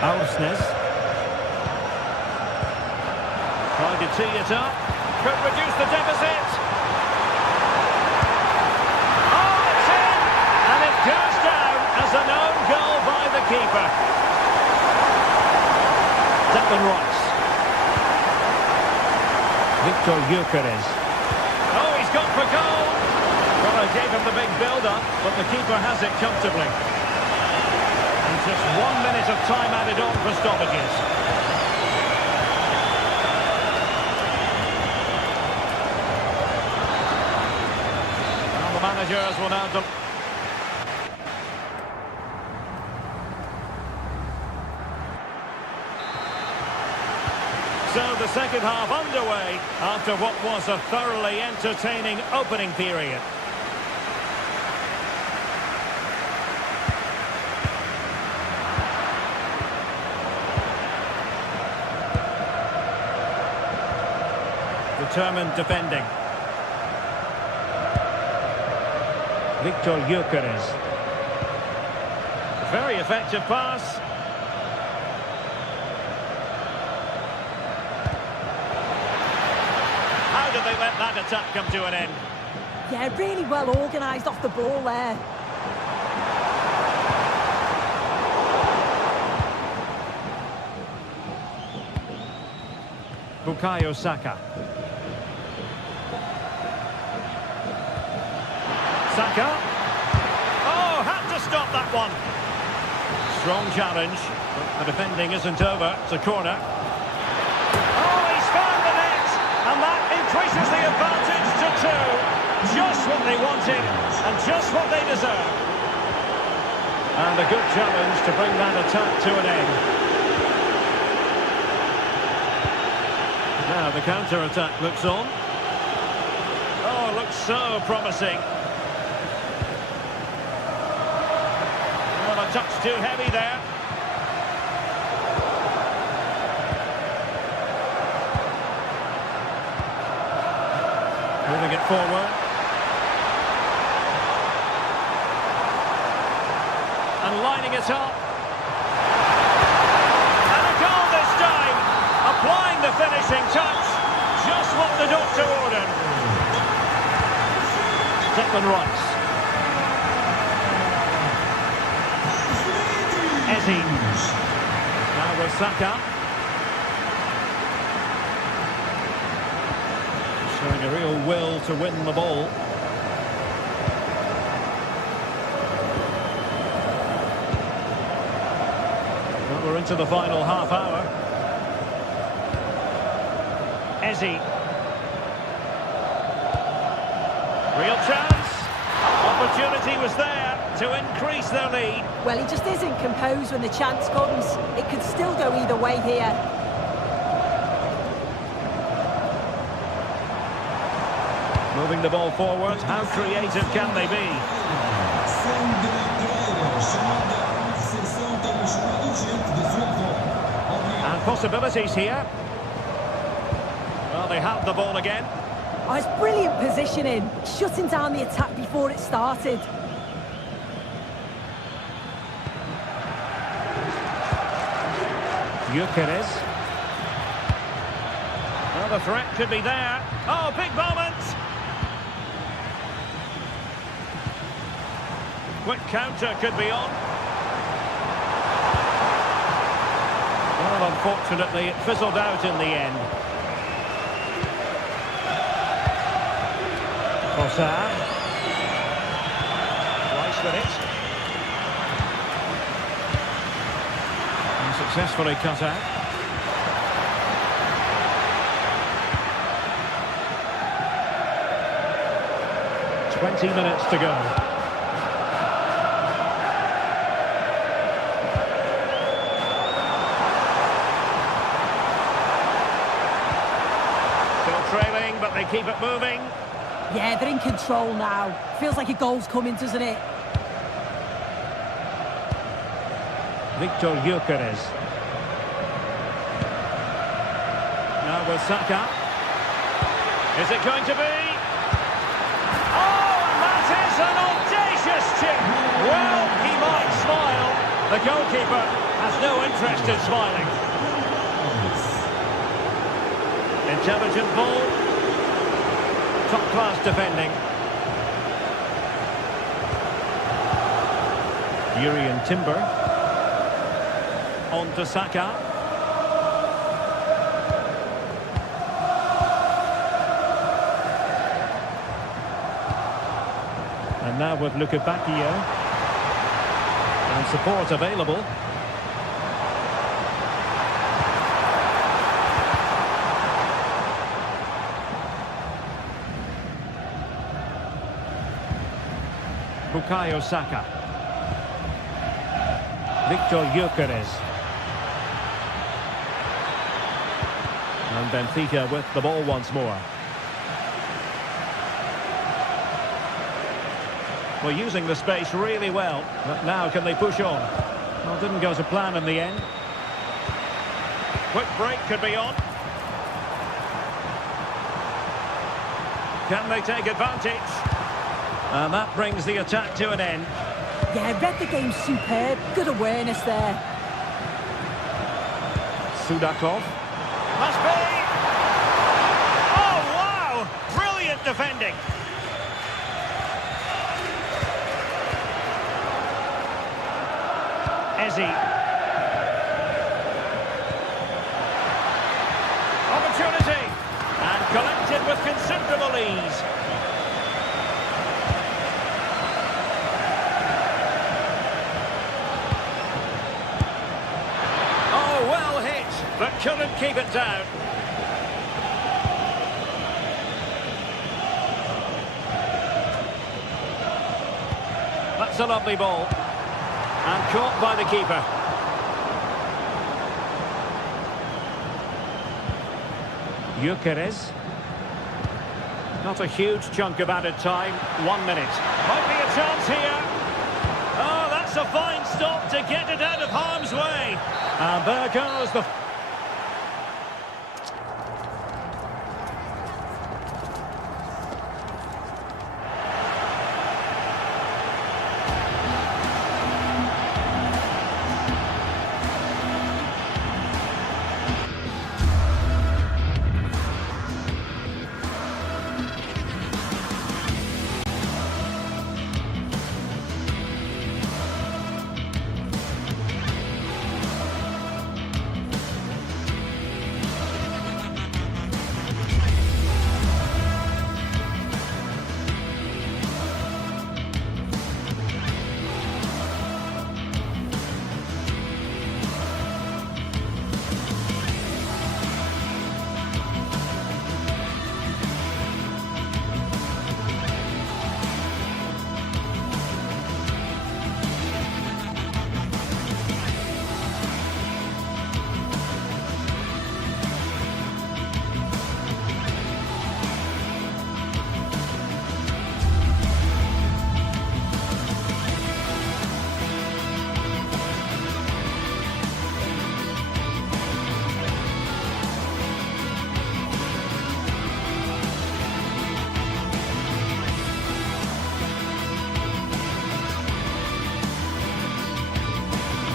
Aursnes. Trying to tee it up. Could reduce the deficit. Oh, it's in! And it goes down as an own goal by the keeper. Declan Rice. Victor Gyökeres. Oh, he's gone for goal. Well, I gave him the big build-up, but the keeper has it comfortably. And just 1 minute of time added on for stoppages. Managers will now... So the second half underway after what was a thoroughly entertaining opening period. Determined defending. Victor Gyökeres. Very effective pass. How did they let that attack come to an end? Yeah, really well organised off the ball there. Bukayo Saka. Saka. Oh, had to stop that one. Strong challenge, but the defending isn't over. It's a corner. Oh, he's found the net, and that increases the advantage to 2. Just what they wanted, and just what they deserve. And a good challenge to bring that attack to an end. Now the counter-attack looks on. Oh, looks so promising. A touch too heavy there. Moving it forward. And lining it up. And a goal this time. Applying the finishing touch. Just what the doctor ordered. Declan Rice. Now with Saka. Showing a real will to win the ball. Well, we're into the final half hour. Eze. Real chance. Opportunity was there to increase their lead. Well, he just isn't composed when the chance comes. It could still go either way here. Moving the ball forward. How creative can they be? And possibilities here. Well, they have the ball again. Oh, it's brilliant positioning. Shutting down the attack before it started. Gyökeres. Well, the threat could be there. Oh, big moment! Quick counter could be on. Well, Well, unfortunately, it fizzled out in the end. Trossard. Rice with it. And successfully cut out. Twenty minutes to go. Trailing, but they keep it moving. Yeah, they're in control now. Feels like a goal's coming, doesn't it? Victor Gyökeres. Now with Saka. Is it going to be? Oh, and that is an audacious chip. Well, he might smile. The goalkeeper has no interest in smiling. Intelligent ball. Top-class defending. Urian Timber. On to Saka. And now with Luka Bacchio. And support available. Bukayo Saka. Victor Gyökeres. And Benfica with the ball once more. Well, using the space really well. But now can they push on? Well, didn't go to plan in the end. Quick break could be on. Can they take advantage? And that brings the attack to an end. Yeah, read the game superb. Good awareness there. Sudakov. Must be! Oh, wow! Brilliant defending. Eze. Opportunity. And collected with considerable ease. But couldn't keep it down. That's a lovely ball. And caught by the keeper. Gyökeres. Not a huge chunk of added time. 1 minute. Might be a chance here. Oh, that's a fine stop to get it out of harm's way. And there goes the...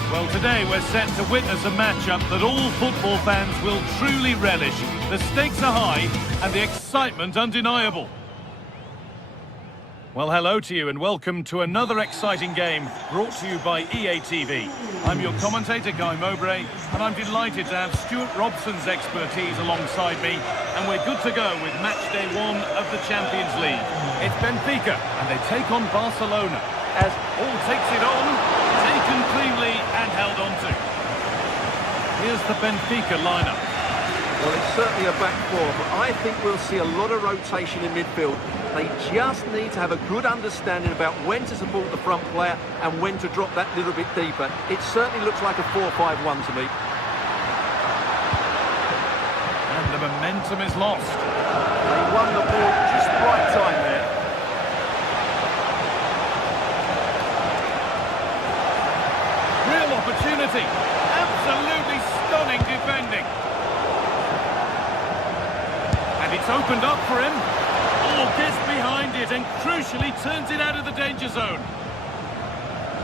Well, today we're set to witness a matchup that all football fans will truly relish. The stakes are high and the excitement undeniable. Well, hello to you and welcome to another exciting game brought to you by EA TV. I'm your commentator, Guy Mowbray, and I'm delighted to have Stuart Robson's expertise alongside me, and we're good to go with match day 1 of the Champions League. It's Benfica, and they take on Barcelona, as all takes it on, taken cleanly and held on to. Here's the Benfica lineup. Well, it's certainly a back four, but I think we'll see a lot of rotation in midfield. They just need to have a good understanding about when to support the front player and when to drop that little bit deeper. It certainly looks like a 4-5-1 to me. And the momentum is lost. They won the ball just the right time there. Real opportunity. Absolutely stunning defending. And it's opened up for him. Oh, gets behind it and crucially turns it out of the danger zone.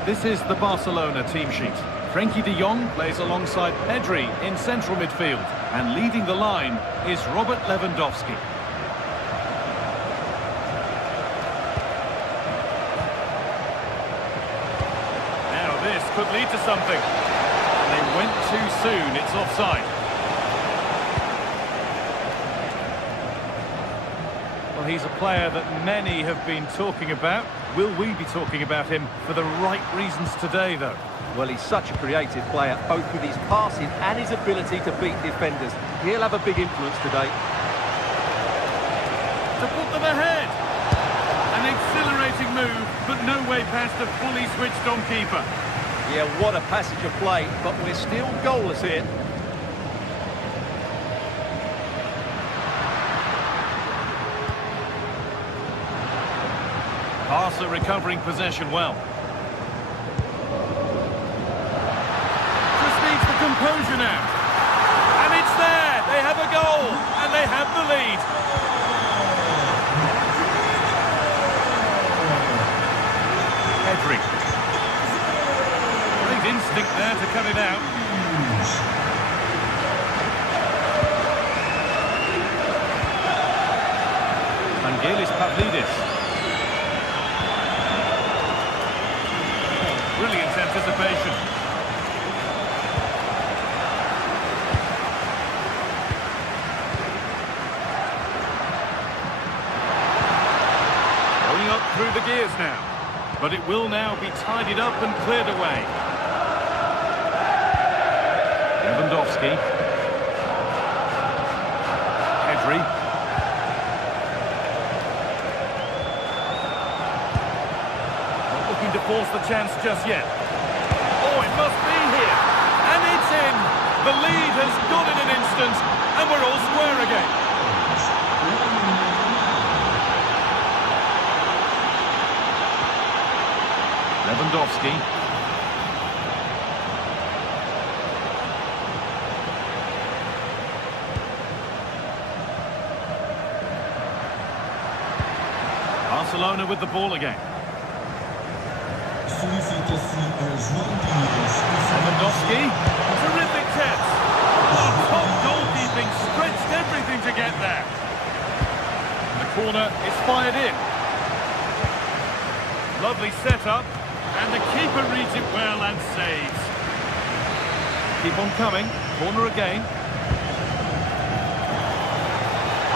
This is the Barcelona team sheet. Frenkie de Jong plays alongside Pedri in central midfield. And leading the line is Robert Lewandowski. Now this could lead to something. And they went too soon. It's offside. Well, he's a player that many have been talking about. Will we be talking about him for the right reasons today, though? Well, he's such a creative player, both with his passing and his ability to beat defenders. He'll have a big influence today. To put them ahead. An exhilarating move, but no way past a fully switched-on keeper. Yeah, what a passage of play, but we're still goalless here. Barca recovering possession well. Just needs the composure now. And it's there! They have a goal! And they have the lead! Pedri. Great instinct there to cut it out. Vangelis Pavlidis. Brilliant anticipation. Going up through the gears now. But it will now be tidied up and cleared away. Lewandowski. Pedri. Not looking to force the chance just yet. Oh, it must be here. And it's in. The lead has gone in an instant. And we're all square again. Lewandowski. Barcelona with the ball again. Lewandowski. Terrific catch. Oh, top goalkeeping stretched everything to get there. And the corner is fired in. Lovely setup. And the keeper reads it well and saves. Keep on coming. Corner again.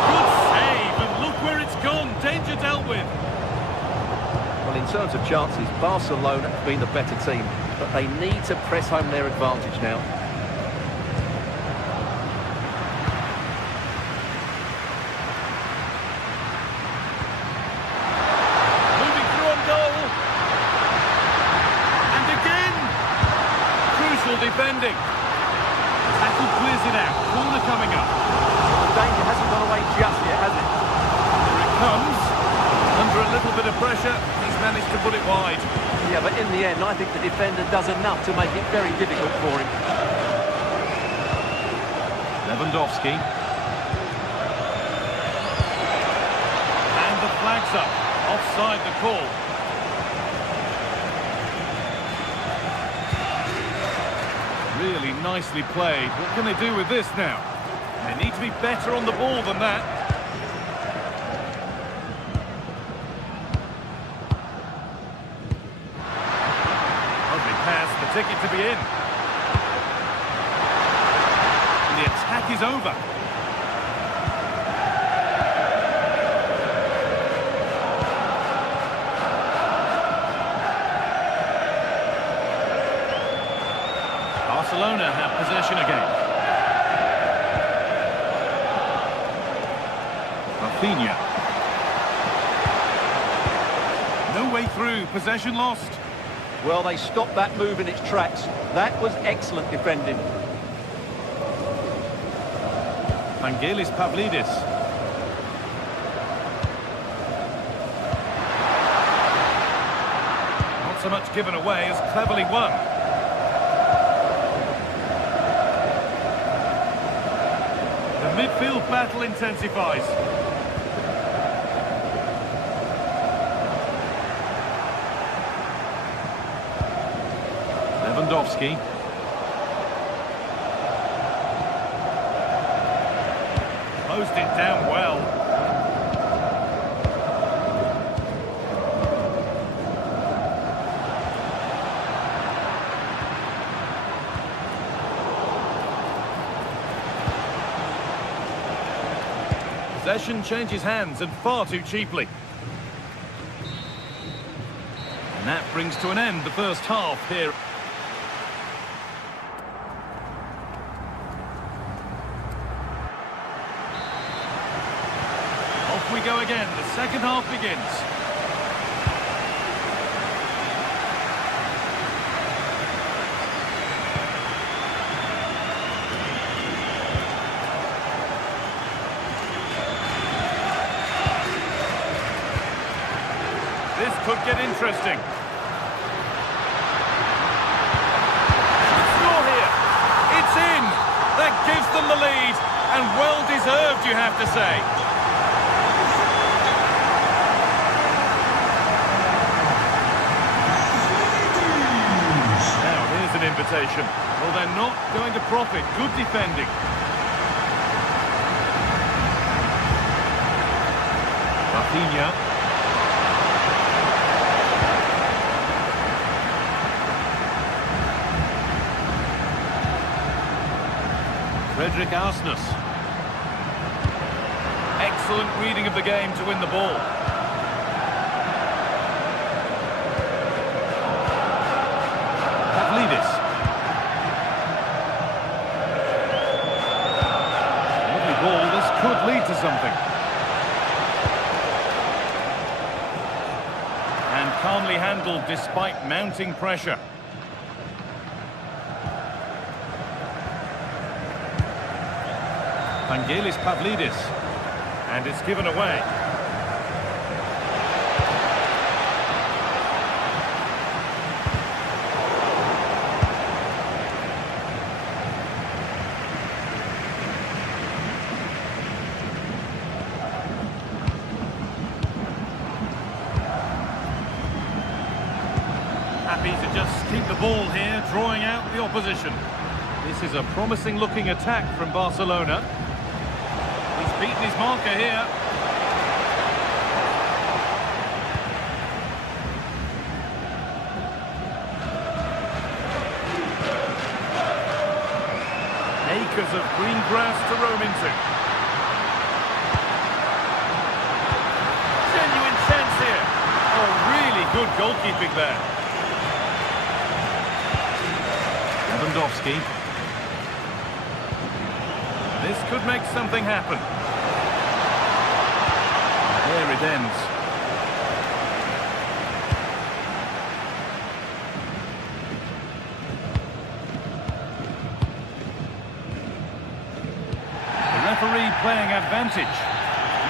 Good save, and look where it's gone. Danger dealt with. Well, in terms of chances, Barcelona have been the better team, but they need to press home their advantage now. Defending. Tackle clears it out. Corner coming up. The danger hasn't gone away just yet, has it? Here it comes. Under a little bit of pressure, he's managed to put it wide. Yeah, but in the end, I think the defender does enough to make it very difficult for him. Lewandowski. And the flag's up. Offside the call. Really nicely played. What can they do with this now? They need to be better on the ball than that. ticket to be in. And the attack is over. Barcelona have possession again. Rafinha. No way through, possession lost. Well, they stopped that move in its tracks. That was excellent defending. Vangelis Pavlidis. Not so much given away as cleverly won. The midfield battle intensifies. Lewandowski. Closed it down well. Possession changes hands, and far too cheaply. And that brings to an end the first half here. Off we go again. The second half begins. This could get interesting. Score here. It's in. That gives them the lead. And well deserved, you have to say. Now here's an invitation. Well, they're not going to profit. Good defending. Rafinha. Frederick Arsnus. Excellent reading of the game to win the ball. Pavlidis. Lovely ball, this could lead to something. And calmly handled despite mounting pressure. Vangelis Pavlidis, and it's given away. Happy to just keep the ball here, drawing out the opposition. This is a promising looking attack from Barcelona. Beaten his marker here. Acres of green grass to roam into. Genuine chance here. Oh, really good goalkeeping there. Lewandowski. This could make something happen. There it ends. The referee playing advantage.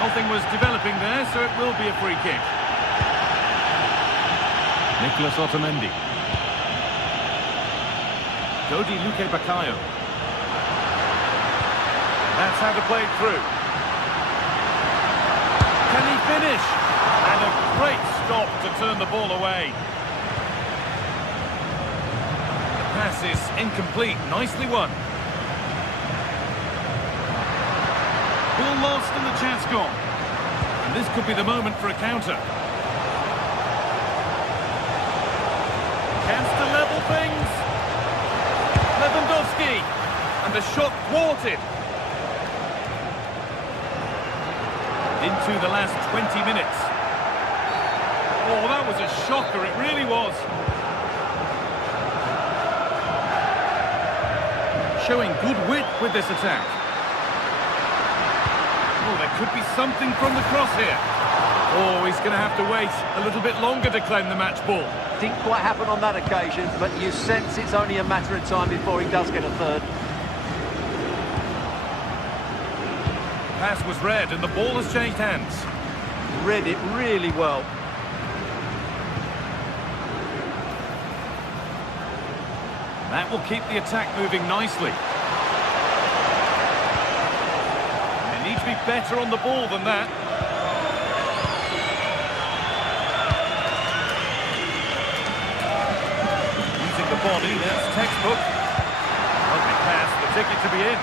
Nothing was developing there, so it will be a free kick. Nicolas Otamendi. Dodi Luque Baccaio. That's how to play it through. Can he finish? And a great stop to turn the ball away. The pass is incomplete. Nicely won. Ball lost and the chance gone. And this could be the moment for a counter. Chance to level things. And the shot thwarted. Into the last 20 minutes. Oh, that was a shocker, it really was. Showing good wit with this attack. Oh, there could be something from the cross here. Oh, he's going to have to wait a little bit longer to claim the match ball. Didn't quite happen on that occasion, but you sense it's only a matter of time before he does get a third. Pass was read and the ball has changed hands. Read it really well. That will keep the attack moving nicely. They need to be better on the ball than that. Using the body, that's textbook. Lovely pass, the ticket to be in.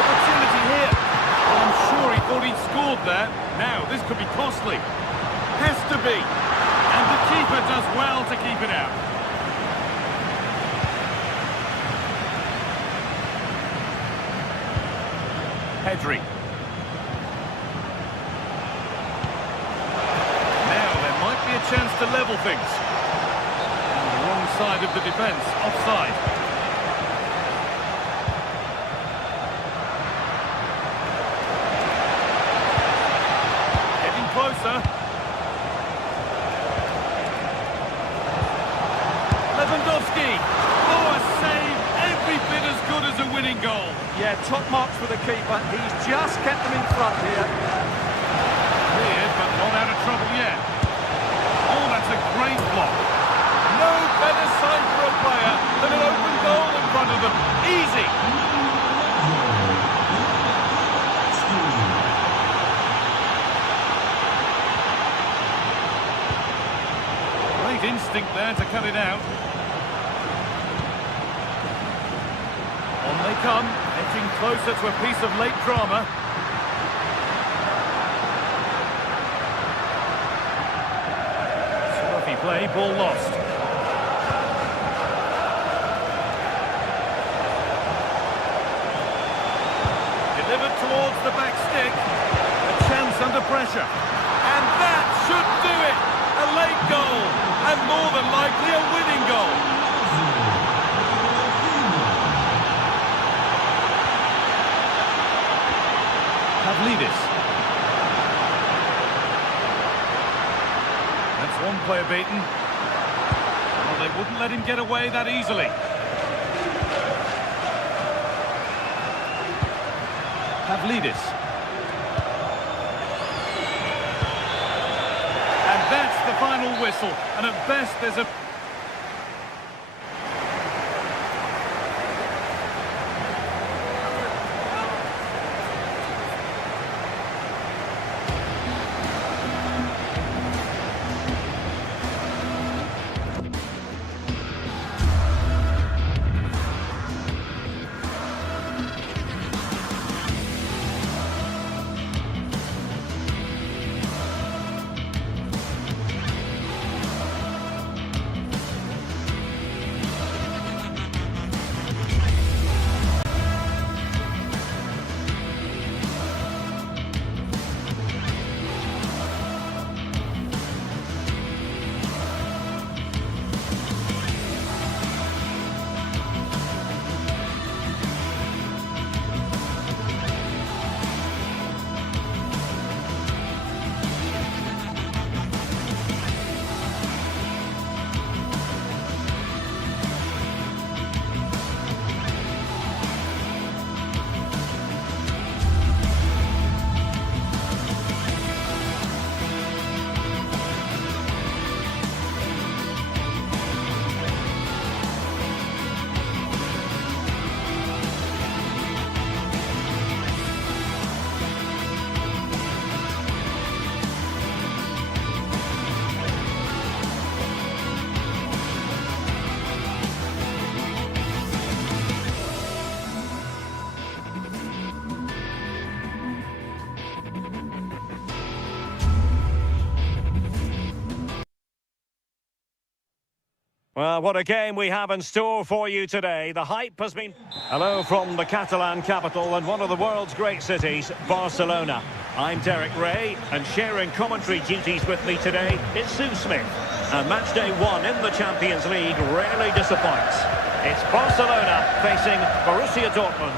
Opportunity here. Well, I'm sure he thought he'd scored there. Now, this could be costly. Has to be. And the keeper does well to keep it out. Pedri. Now there might be a chance to level things. On the wrong side of the defence, offside. Getting closer. Lewandowski. Oh, a save, every bit as good as a winning goal. Yeah, top marks for the keeper. He's just kept them in front here. Cleared, but not out of trouble yet. Oh, that's a great block. No better sight for a player than an open goal in front of them. Easy. Great instinct there to cut it out. On they come, edging closer to a piece of late drama. Sloppy play, ball lost. Delivered towards the back stick. A chance under pressure. And that should do it! A late goal, and more than likely a winning goal. Pavlidis. That's one player beaten. Well, they wouldn't let him get away that easily. Pavlidis. And that's the final whistle. And at best, there's a... Well, what a game we have in store for you today. The hype has been... Hello from the Catalan capital and one of the world's great cities, Barcelona. I'm Derek Ray, and sharing commentary duties with me today is Sue Smith. And match day 1 in the Champions League rarely disappoints. It's Barcelona facing Borussia Dortmund.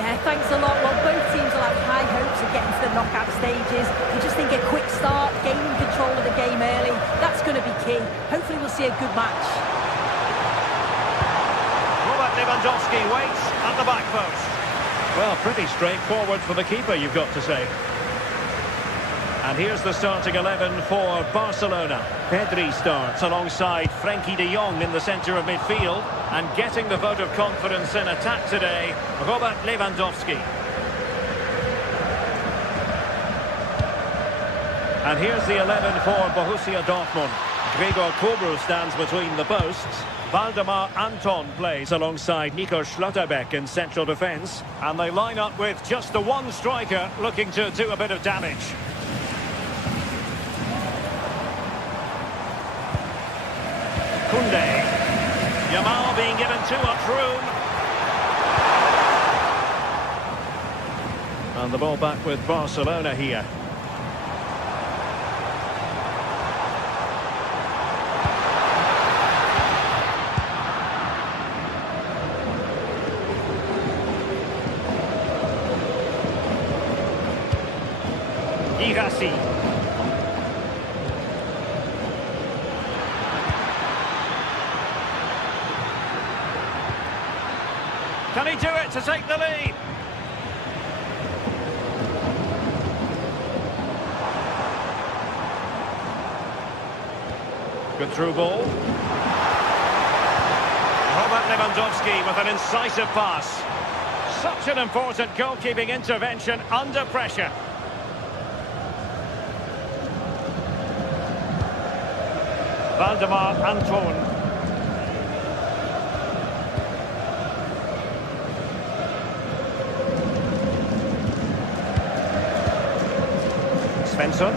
Yeah, thanks a lot. Well, both teams will have high hopes of getting to the knockout stages. You just think a quick start, gaining control of the game early, that's going to be key. Hopefully we'll see a good match. Lewandowski waits at the back post. Well, pretty straightforward for the keeper, you've got to say. And here's the starting 11 for Barcelona. Pedri starts alongside Frenkie de Jong in the centre of midfield. And getting the vote of confidence in attack today, Robert Lewandowski. And here's the 11 for Borussia Dortmund. Gregor Kobel stands between the posts. Waldemar Anton plays alongside Nico Schlotterbeck in central defence. And they line up with just the one striker looking to do a bit of damage. Koundé. Yamal being given too much room. And the ball back with Barcelona here. Girassi. Can he do it to take the lead? Good through ball. Robert Lewandowski with an incisive pass. Such an important goalkeeping intervention under pressure. Waldemar Anton. Svensson.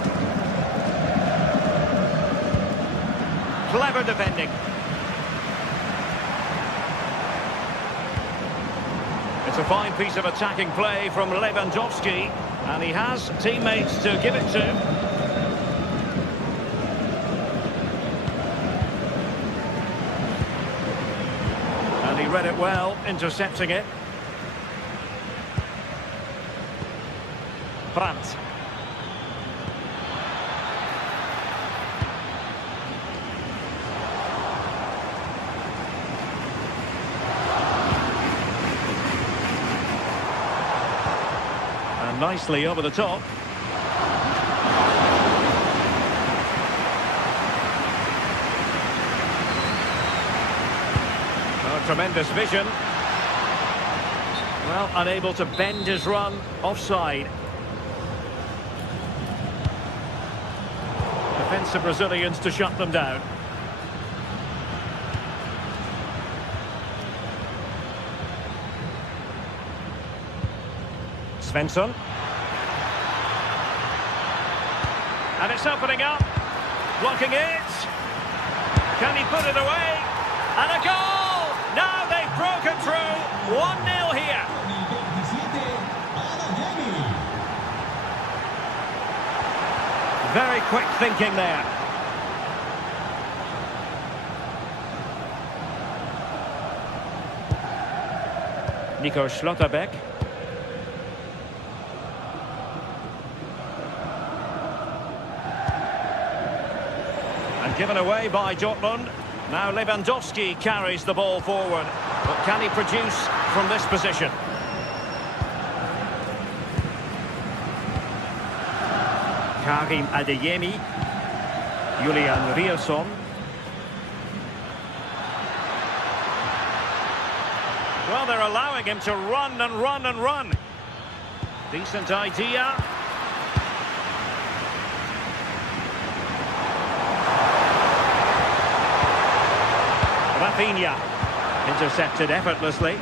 Clever defending. It's a fine piece of attacking play from Lewandowski, and he has teammates to give it to. He read it well, intercepting it. Brandt. And nicely over the top. Tremendous vision. Well, unable to bend his run. Offside. Defensive Brazilians to shut them down. Svensson. And it's opening up. Blocking it. Can he put it away? And a goal! Now they've broken through. 1-0 here. Very quick thinking there. Nico Schlotterbeck. And given away by Dortmund. Now Lewandowski carries the ball forward. But can he produce from this position? Karim Adeyemi. Julian Rielson. Well, they're allowing him to run and run and run. Decent idea. Rafinha intercepted effortlessly.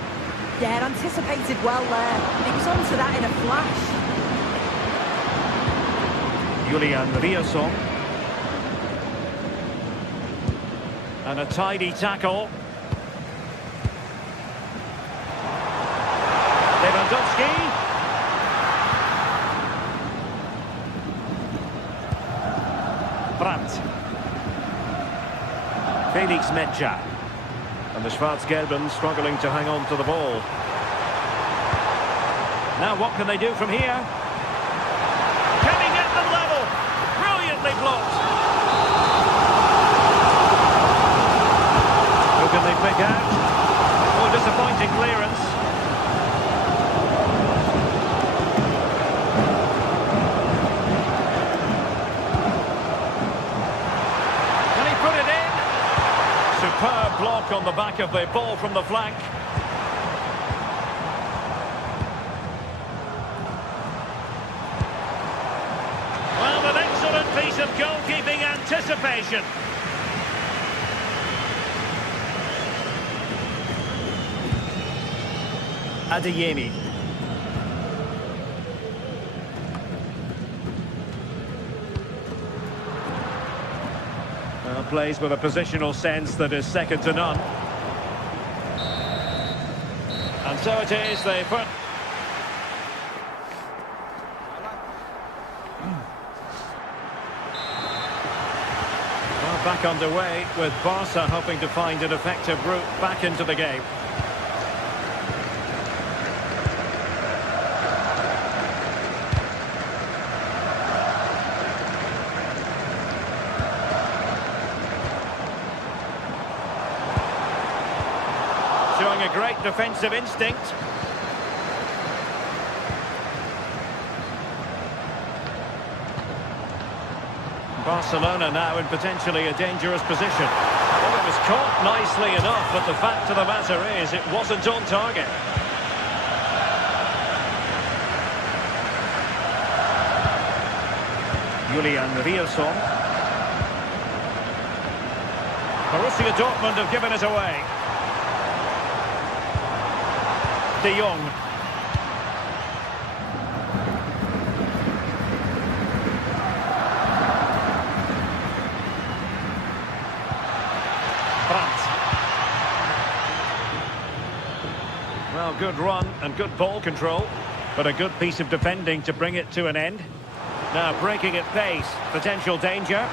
Yeah, anticipated well there. He was onto that in a flash. Julian Rielson. And a tidy tackle. Lewandowski. Brandt. Felix Medja. And the Schwarz-Gelben struggling to hang on to the ball. Now what can they do from here? Can he get them level? Brilliantly blocked. Who can they pick out? Oh, disappointing clearance. Can he put it in? Superb block on the back of the ball from the flank. Well, an excellent piece of goalkeeping anticipation. Adeyemi. Well, plays with a positional sense that is second to none. And so it is, they put... Well, back underway with Barca hoping to find an effective route back into the game. Showing a great defensive instinct. Barcelona now in potentially a dangerous position. Well, it was caught nicely enough, but the fact of the matter is it wasn't on target. Julian Rierson. Borussia Dortmund have given it away. De Jong. Brandt. Well, good run and good ball control, but a good piece of defending to bring it to an end. Now breaking at pace, potential danger.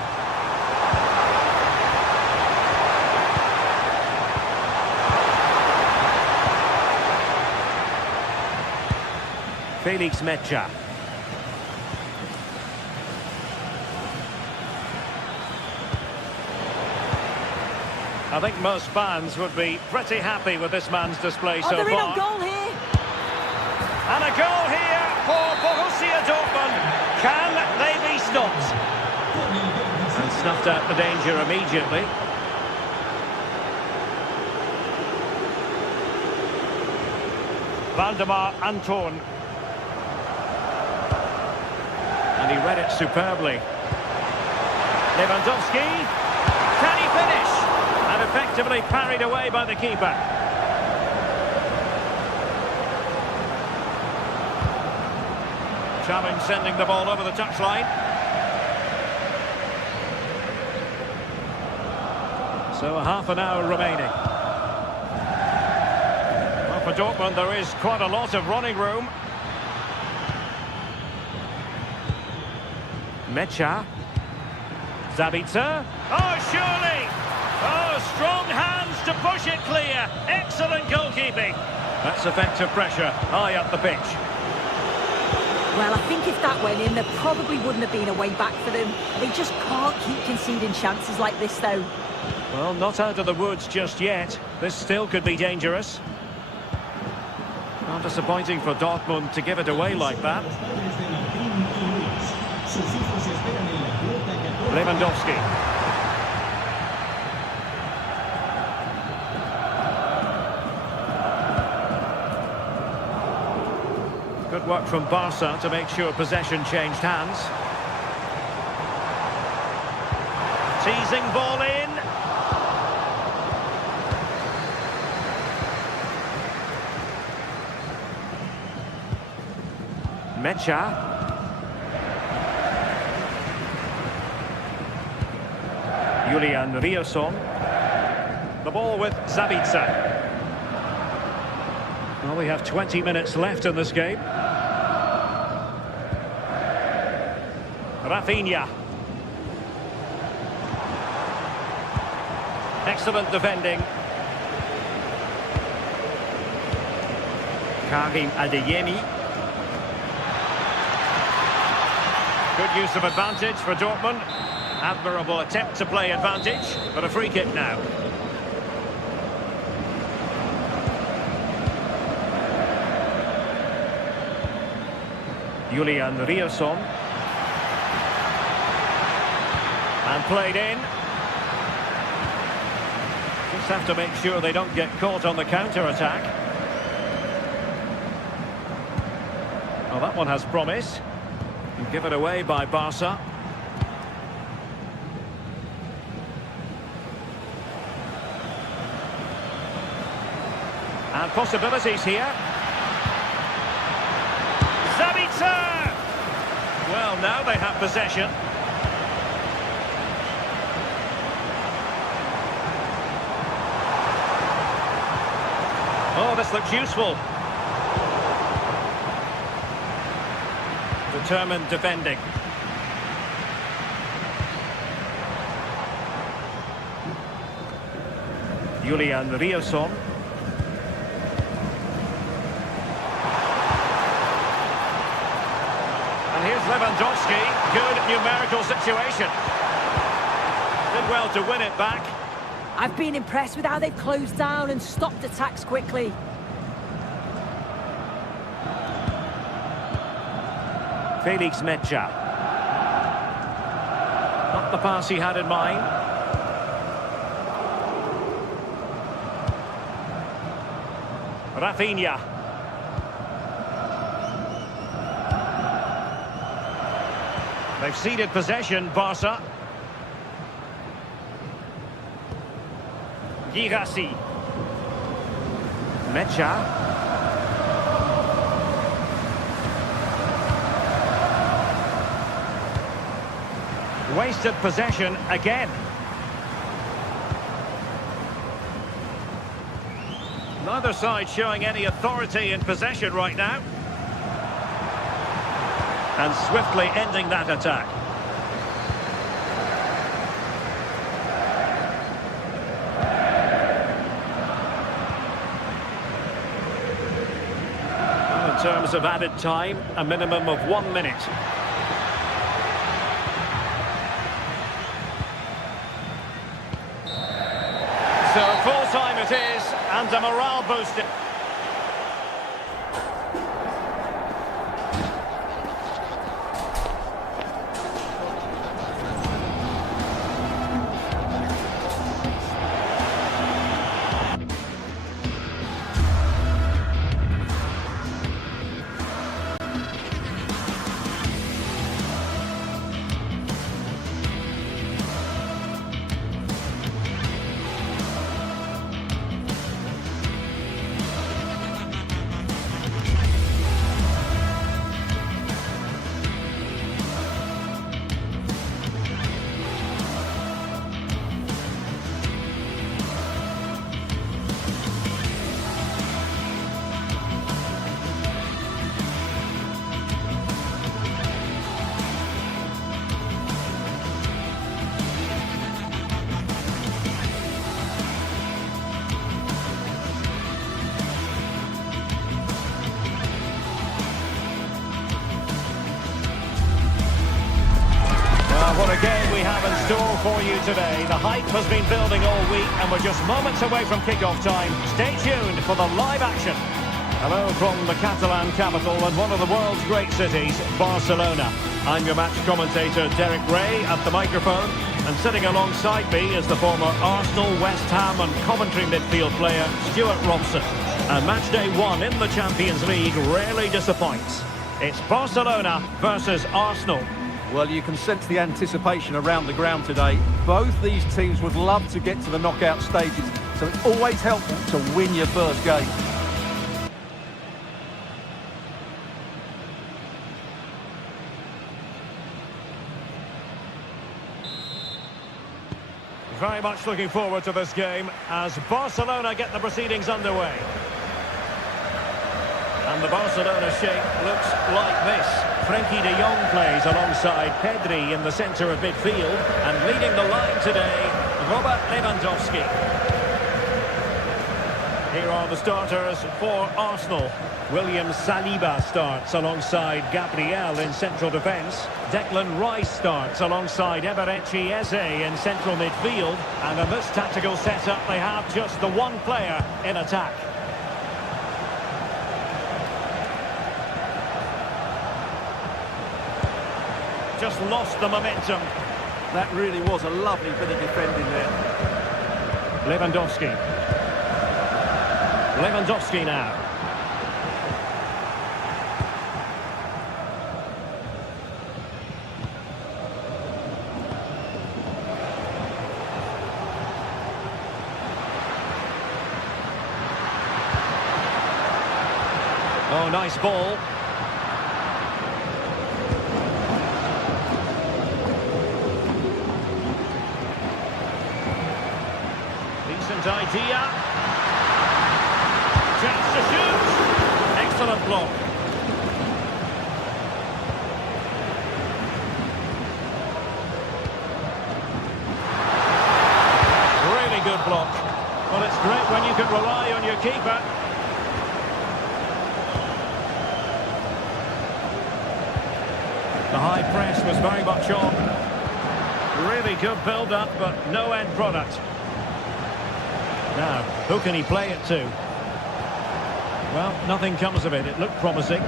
Felix Medja. I think most fans would be pretty happy with this man's display so they're in far. on goal here. And a goal here for Borussia Dortmund. Can they be stopped? And snuffed out the danger immediately. Valdemar Anton. And he read it superbly. Lewandowski. Can he finish? And effectively parried away by the keeper. Challenge sending the ball over the touchline. So a half an hour remaining. Well, for Dortmund there is quite a lot of running room. Mecha. Zabitzer. Oh, surely! Oh, strong hands to push it clear. Excellent goalkeeping. That's effective pressure high up the pitch. Well, I think if that went in, there probably wouldn't have been a way back for them. They just can't keep conceding chances like this, though. Well, not out of the woods just yet. This still could be dangerous. Not disappointing for Dortmund to give it away like that. Lewandowski. Good work from Barca to make sure possession changed hands. Teasing ball in. Mecha. Julian Rierson. The ball with Zabitzer. Well, we have 20 minutes left in this game. Rafinha. Excellent defending. Karim Adeyemi. Good use of advantage for Dortmund. Admirable attempt to play advantage, but a free kick now. Julian Rierson. And played in. Just have to make sure they don't get caught on the counter-attack. Well, that one has promise. Given away by Barca. And possibilities here. Zabitzer! Well, now they have possession. Oh, this looks useful. Determined defending. Julian Rierson. And here's Lewandowski. Good numerical situation. Did well to win it back. I've been impressed with how they've closed down and stopped attacks quickly. Felix Mecha. Not the pass he had in mind. Rafinha. They've ceded possession, Barca. Girassi. Mecha. Wasted possession again. Neither side showing any authority in possession right now. And swiftly ending that attack. Well, in terms of added time, a minimum of 1 minute. So full time it is, and a morale booster. What a game we have in store for you today. The hype has been building all week and we're just moments away from kick-off time. Stay tuned for the live action. Hello from the Catalan capital and one of the world's great cities, Barcelona. I'm your match commentator Derek Ray at the microphone, and sitting alongside me is the former Arsenal, West Ham and Coventry midfield player Stuart Robson. And match day 1 in the Champions League rarely disappoints. It's Barcelona versus Arsenal. Well, you can sense the anticipation around the ground today. Both these teams would love to get to the knockout stages, so it's always helpful to win your first game. very much looking forward to this game as Barcelona get the proceedings underway. And the Barcelona shape looks like this. Frenkie de Jong plays alongside Pedri in the centre of midfield. And leading the line today, Robert Lewandowski. Here are the starters for Arsenal. William Saliba starts alongside Gabriel in central defence. Declan Rice starts alongside Eberechi Eze in central midfield. And in this tactical setup, they have just the one player in attack. Just lost the momentum. That really was a lovely bit of defending there. Lewandowski. Lewandowski now. Oh, nice ball. Decent idea. Chance to shoot. Excellent block. Really good block. Well, it's great when you can rely on your keeper. The high press was very much on. Really good build-up, but no end product. Now, who can he play it to? Well, nothing comes of it. It looked promising.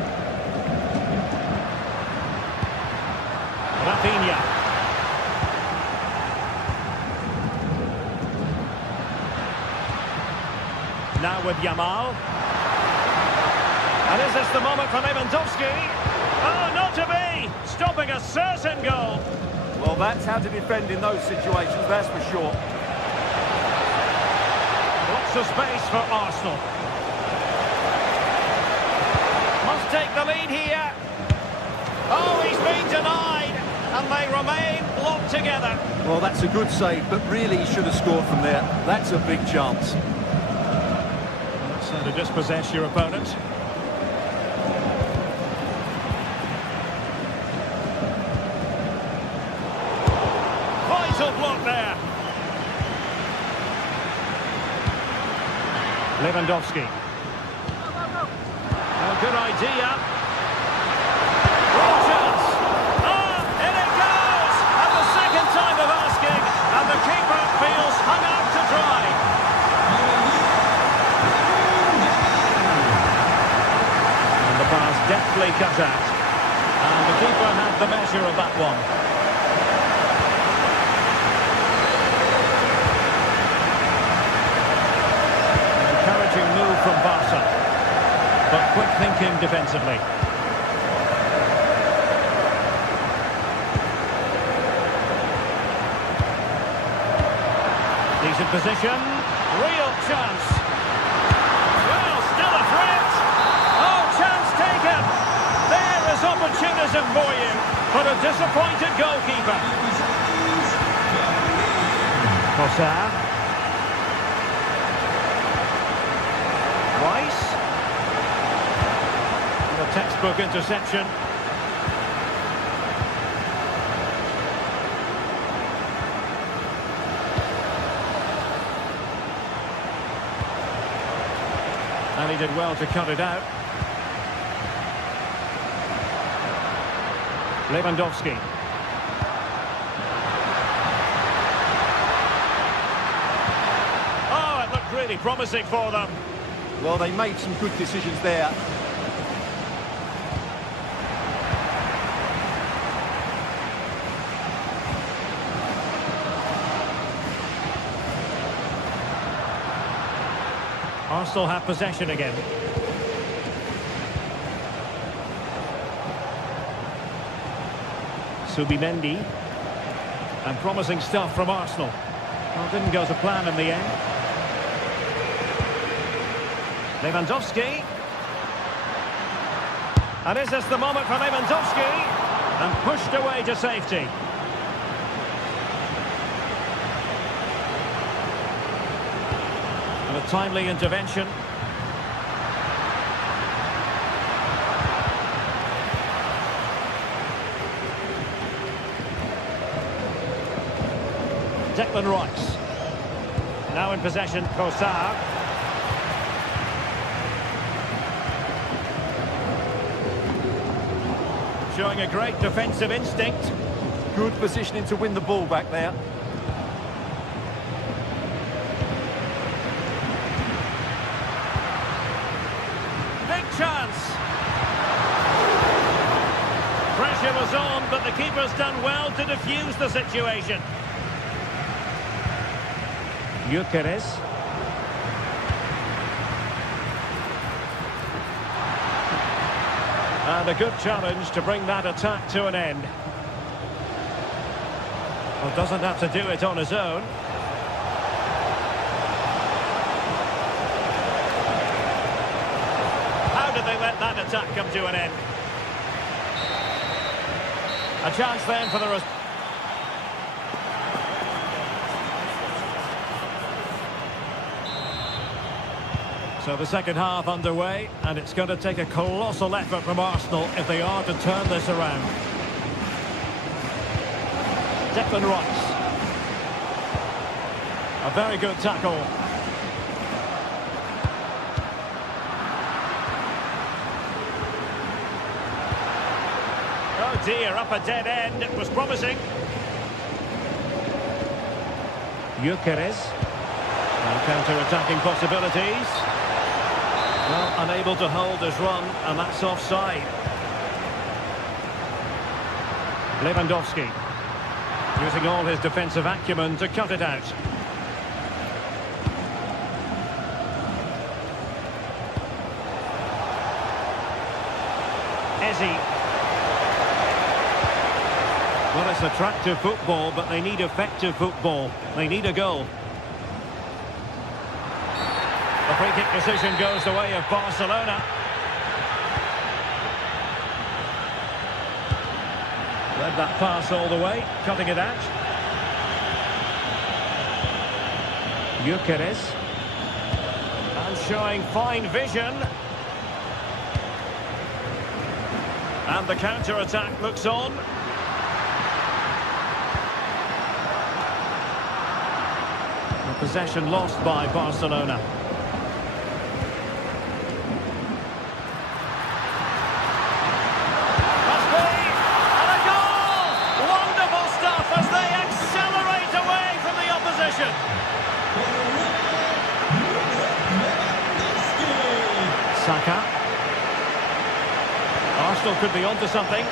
Rafinha. Now with Yamal. And is this the moment for Lewandowski? Oh, not to be! Stopping a certain goal. Well, that's how to defend in those situations, that's for sure. Lots of space for Arsenal. Must take the lead here. Oh, he's been denied, and they remain locked together. Well, that's a good save, but really he should have scored from there. That's a big chance. So to dispossess your opponent. Block there. Lewandowski. Oh, good idea. Real chance. Oh, in it goes! At the second time of asking, and the keeper feels hung out to dry. And the pass deftly cut out. And the keeper had the measure of that one. Move from Barca, but quick thinking defensively. Decent position, real chance. Well, still a threat. Oh, chance taken. There is opportunism for you, but a disappointed goalkeeper. Cossar. Rice. The textbook interception. And he did well to cut it out. Lewandowski. Oh, it looked really promising for them. Well, they made some good decisions there. Arsenal have possession again. Subimendi. And promising stuff from Arsenal. Well, didn't go to plan in the end. Lewandowski. And is this the moment for Lewandowski? And pushed away to safety. And a timely intervention. Declan Rice. Now in possession, Kossar. Showing a great defensive instinct. Good positioning to win the ball back there. Big chance. Pressure was on, but the keeper's done well to defuse the situation. Gyökeres. And a good challenge to bring that attack to an end. Well, doesn't have to do it on his own. How did they let that attack come to an end? A chance then for the... So the second half underway, and it's going to take a colossal effort from Arsenal if they are to turn this around. Declan Rice. A very good tackle. Oh dear, up a dead end. It was promising. Gyökeres. Counter-attacking possibilities. Well, unable to hold his run, and that's offside. Lewandowski. Using all his defensive acumen to cut it out. Eze. Well, it's attractive football, but they need effective football. They need a goal. The free kick decision goes the way of Barcelona. Led that pass all the way, cutting it out. Gyökeres. And showing fine vision. And the counter-attack looks on. The possession lost by Barcelona. Saka. Arsenal could be onto something.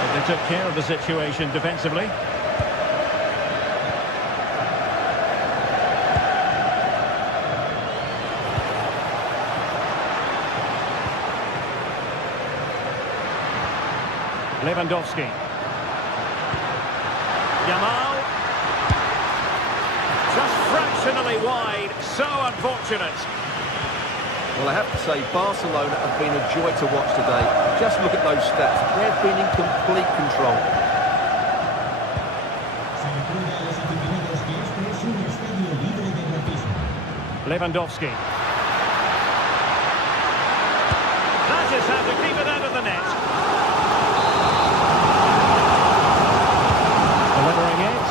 But they took care of the situation defensively. Lewandowski. Yamal. Just fractionally wide, so unfortunate. Well, I have to say, Barcelona have been a joy to watch today. Just look at those stats. They've been in complete control. Lewandowski. That is how to keep it out of the net. Delivering it.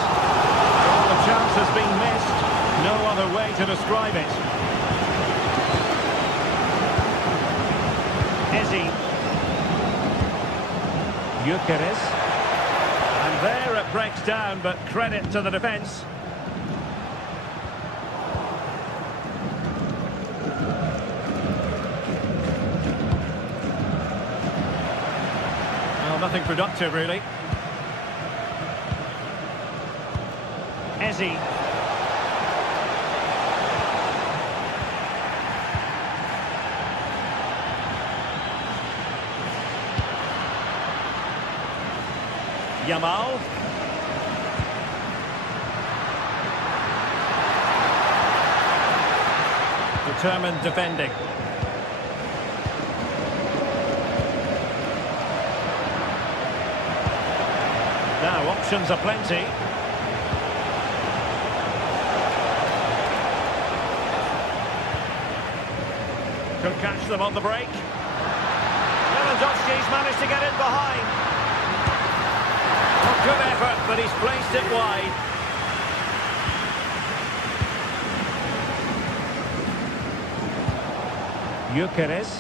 The chance has been missed. No other way to describe it. Eze. Gyökeres. And there it breaks down, but credit to the defence. Well, nothing productive, really. Eze. Yamal. Determined defending. Now options are plenty. Could catch them on the break. Lewandowski's managed to get in behind. Well, good effort, but he's placed it wide. Gyökeres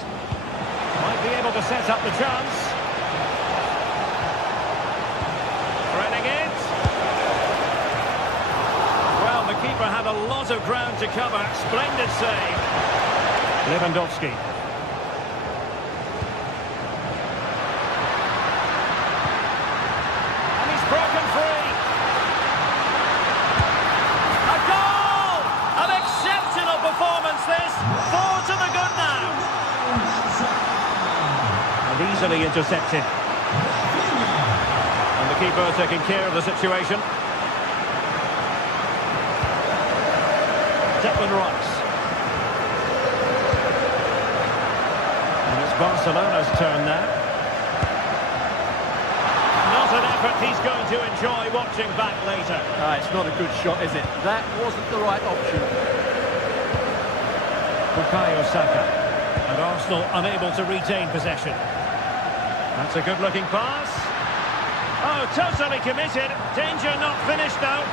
might be able to set up the chance. Threading it. Well, the keeper had a lot of ground to cover. Splendid save. Lewandowski. And he's broken free. A goal! An exceptional performance this. 4 to the good now. And easily intercepted. And the keeper taking care of the situation. Declan Rice. And it's Barcelona's turn now. Not an effort he's going to enjoy watching back later. It's not a good shot, is it? That wasn't the right option. Bukayo Saka. And Arsenal unable to retain possession. That's a good-looking pass. Oh, totally committed. Danger not finished, though.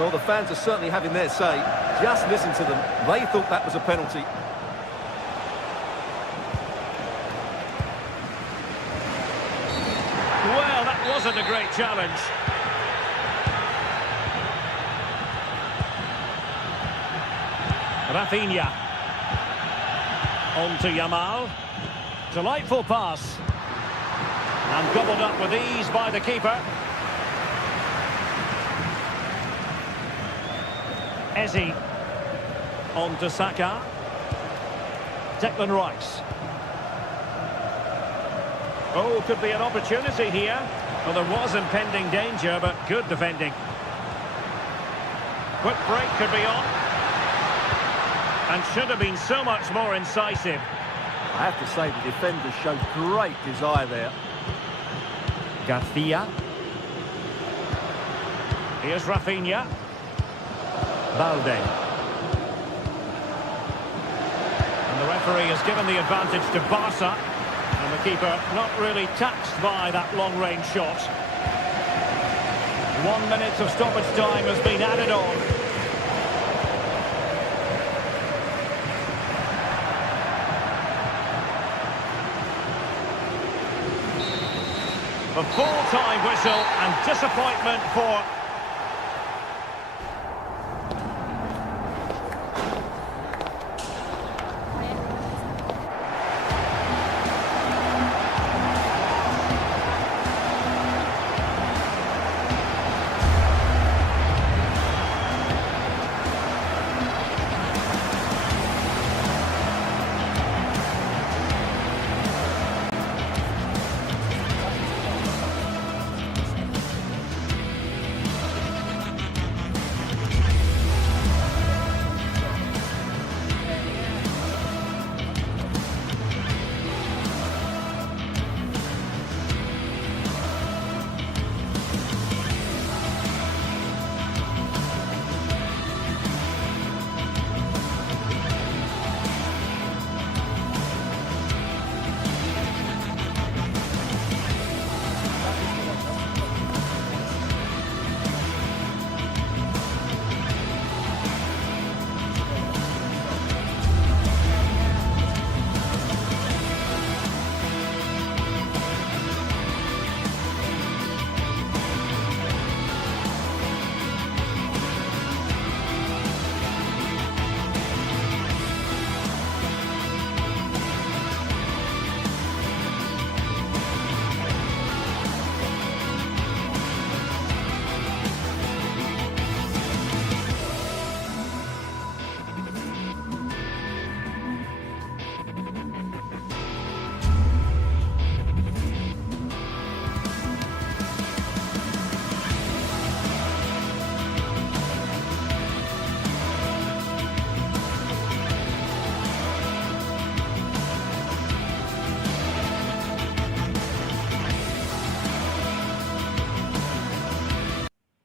Well, the fans are certainly having their say. Just listen to them. They thought that was a penalty. Well, that wasn't a great challenge. Rafinha. On to Yamal. Delightful pass. And gobbled up with ease by the keeper. Eze. On to Saka. Declan Rice. Oh, could be an opportunity here. Well, there was impending danger, but good defending. Quick break could be on. And should have been so much more incisive. I have to say, the defenders showed great desire there. Garcia. Here's Rafinha. Balde. And the referee has given the advantage to Barca. And the keeper not really taxed by that long-range shot. 1 minute of stoppage time has been added on. The full-time whistle and disappointment for...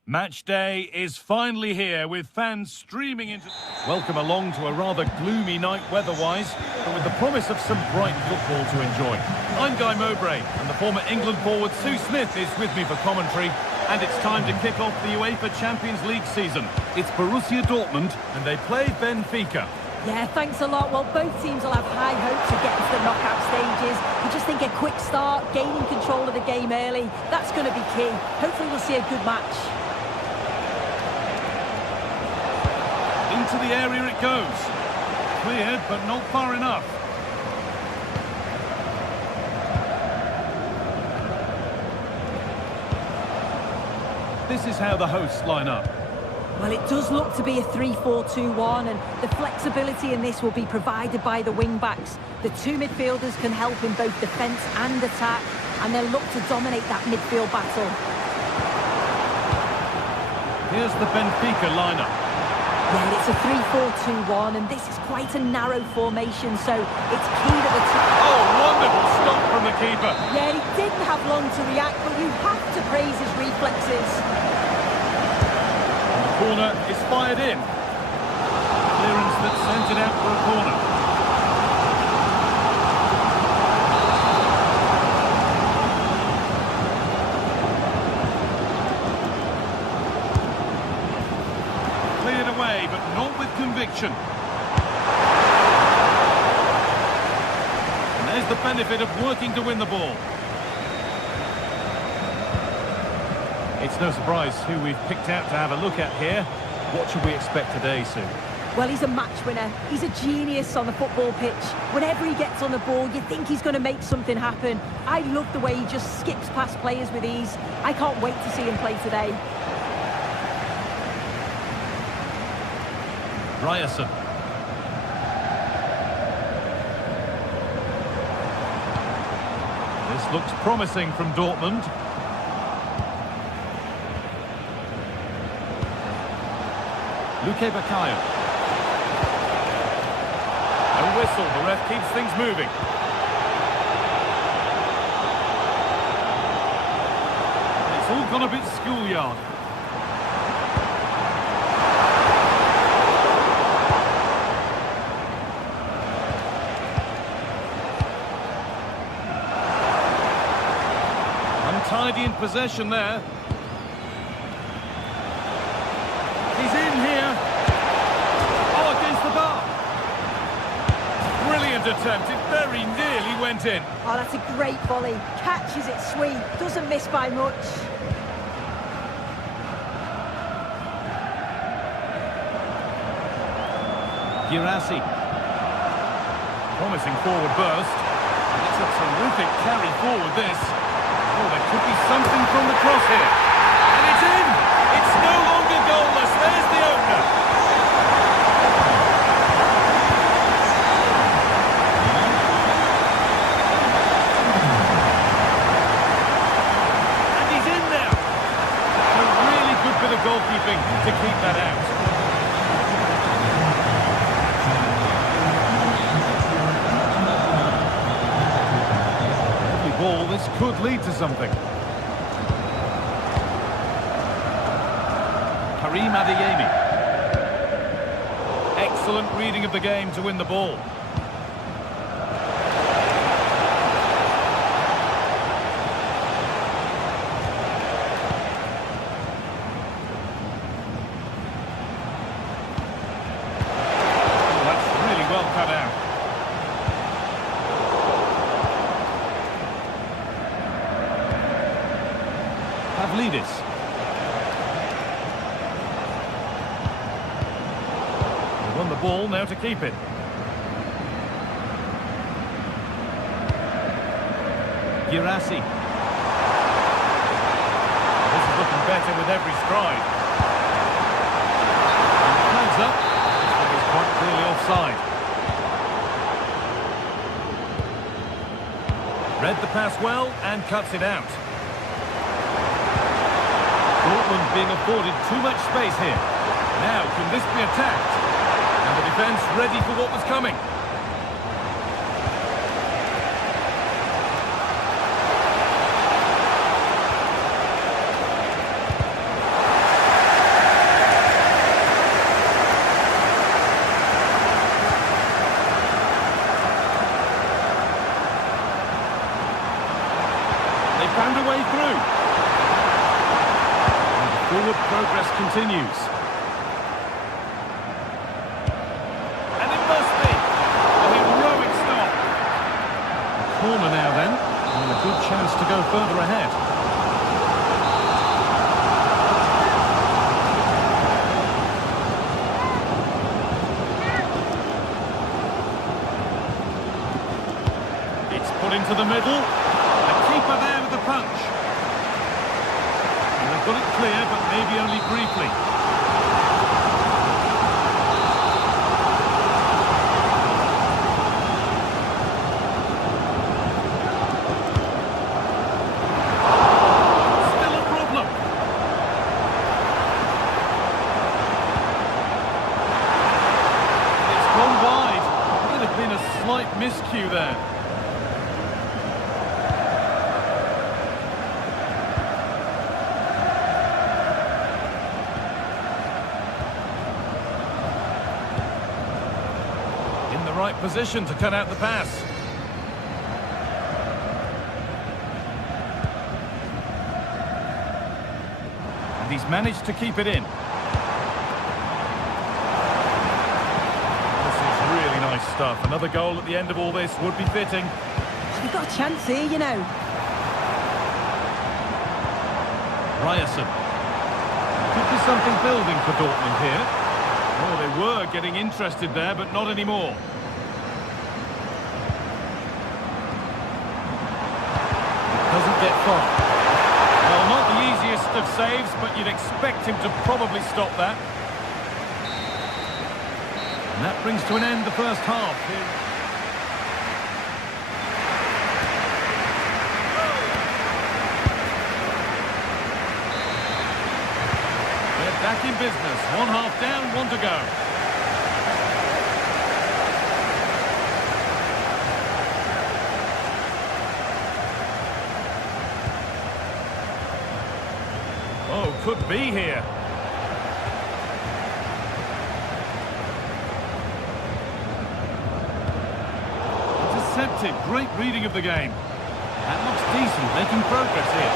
Match day is finally here with fans streaming into... Welcome along to a rather gloomy night weather-wise, but with the promise of some bright football to enjoy. I'm Guy Mowbray, and the former England forward Sue Smith is with me for commentary, and it's time to kick off the UEFA Champions League season. It's Borussia Dortmund, and they play Benfica. Yeah, thanks a lot. Well, both teams will have high hopes of getting to the knockout stages. You just think a quick start, gaining control of the game early, that's going to be key. Hopefully we'll see a good match. Into the area it goes. Cleared, but not far enough. This is how the hosts line up. Well, it does look to be a 3-4-2-1, and the flexibility in this will be provided by the wing-backs. The two midfielders can help in both defence and attack, and they'll look to dominate that midfield battle. Here's the Benfica lineup. Yeah, it's a 3-4-2-1, and this is quite a narrow formation, so it's key to the... Oh, wonderful stop from the keeper. Yeah, he didn't have long to react, but you have to praise his reflexes. And the corner is fired in. Clearance that sent it out for a corner. Cleared away, but not with conviction. And there's the benefit of working to win the ball. It's no surprise who we've picked out to have a look at here. What should we expect today, Sue? Well, he's a match winner. He's a genius on the football pitch. Whenever he gets on the ball, you think he's going to make something happen. I love the way he just skips past players with ease. I can't wait to see him play today. Ryerson. This looks promising from Dortmund. Luque Baccaio. A whistle, the ref keeps things moving. It's all gone a bit schoolyard. Untidy in possession there. He's in here. Oh, against the bar. Brilliant attempt. It very nearly went in. Oh, that's a great volley. Catches it sweet. Doesn't miss by much. Girassi. Promising forward burst. It's a terrific carry forward, this. Oh, there could be something from the cross here. And it's in! It's no longer goalless. There's the opener. And he's in now. A really good bit of goalkeeping to keep that out. Ball, this could lead to something. Karim Adeyemi. Excellent reading of the game to win the ball. Oh, that's really well cut out. Pavlidis. They won the ball, now to keep it. Girassi. This is looking better with every stride. And hands up. This one is quite clearly offside. Read the pass well and cuts it out. Dortmund being afforded too much space here. Now, can this be attacked? And the defence ready for what was coming. found a way through. And the forward progress continues. And it must be a heroic stop. Corner now then, and a good chance to go further ahead. It's put into the middle. The keeper there with the punch. And they've got it clear, but maybe only briefly. Still a problem. It's gone wide. Might have been a slight miscue there. Right position to cut out the pass. And he's managed to keep it in. This is really nice stuff. Another goal at the end of all this would be fitting. They've got a chance here, you know. Ryerson. Could be something building for Dortmund here. Oh, they were getting interested there, but not anymore. Doesn't get far. Well, not the easiest of saves, but you'd expect him to probably stop that. And that brings to an end the first half. They're back in business. One half down, one to go. Oh, could be here. Intercepted. Great reading of the game. That looks decent, making progress here.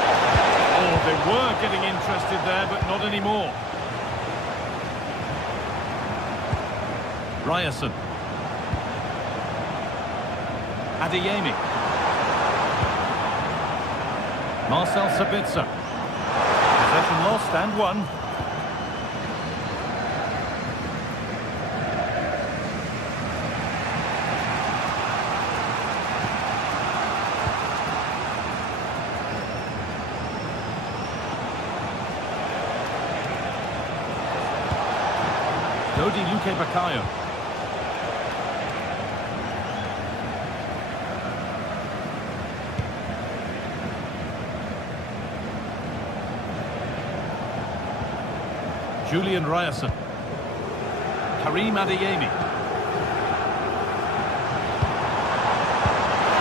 Oh, they were getting interested there, but not anymore. Ryerson. Adeyemi. Marcel Sabitzer. Possession lost and won. Dodi Luque Bakayo. Julian Ryerson. Karim Adeyemi.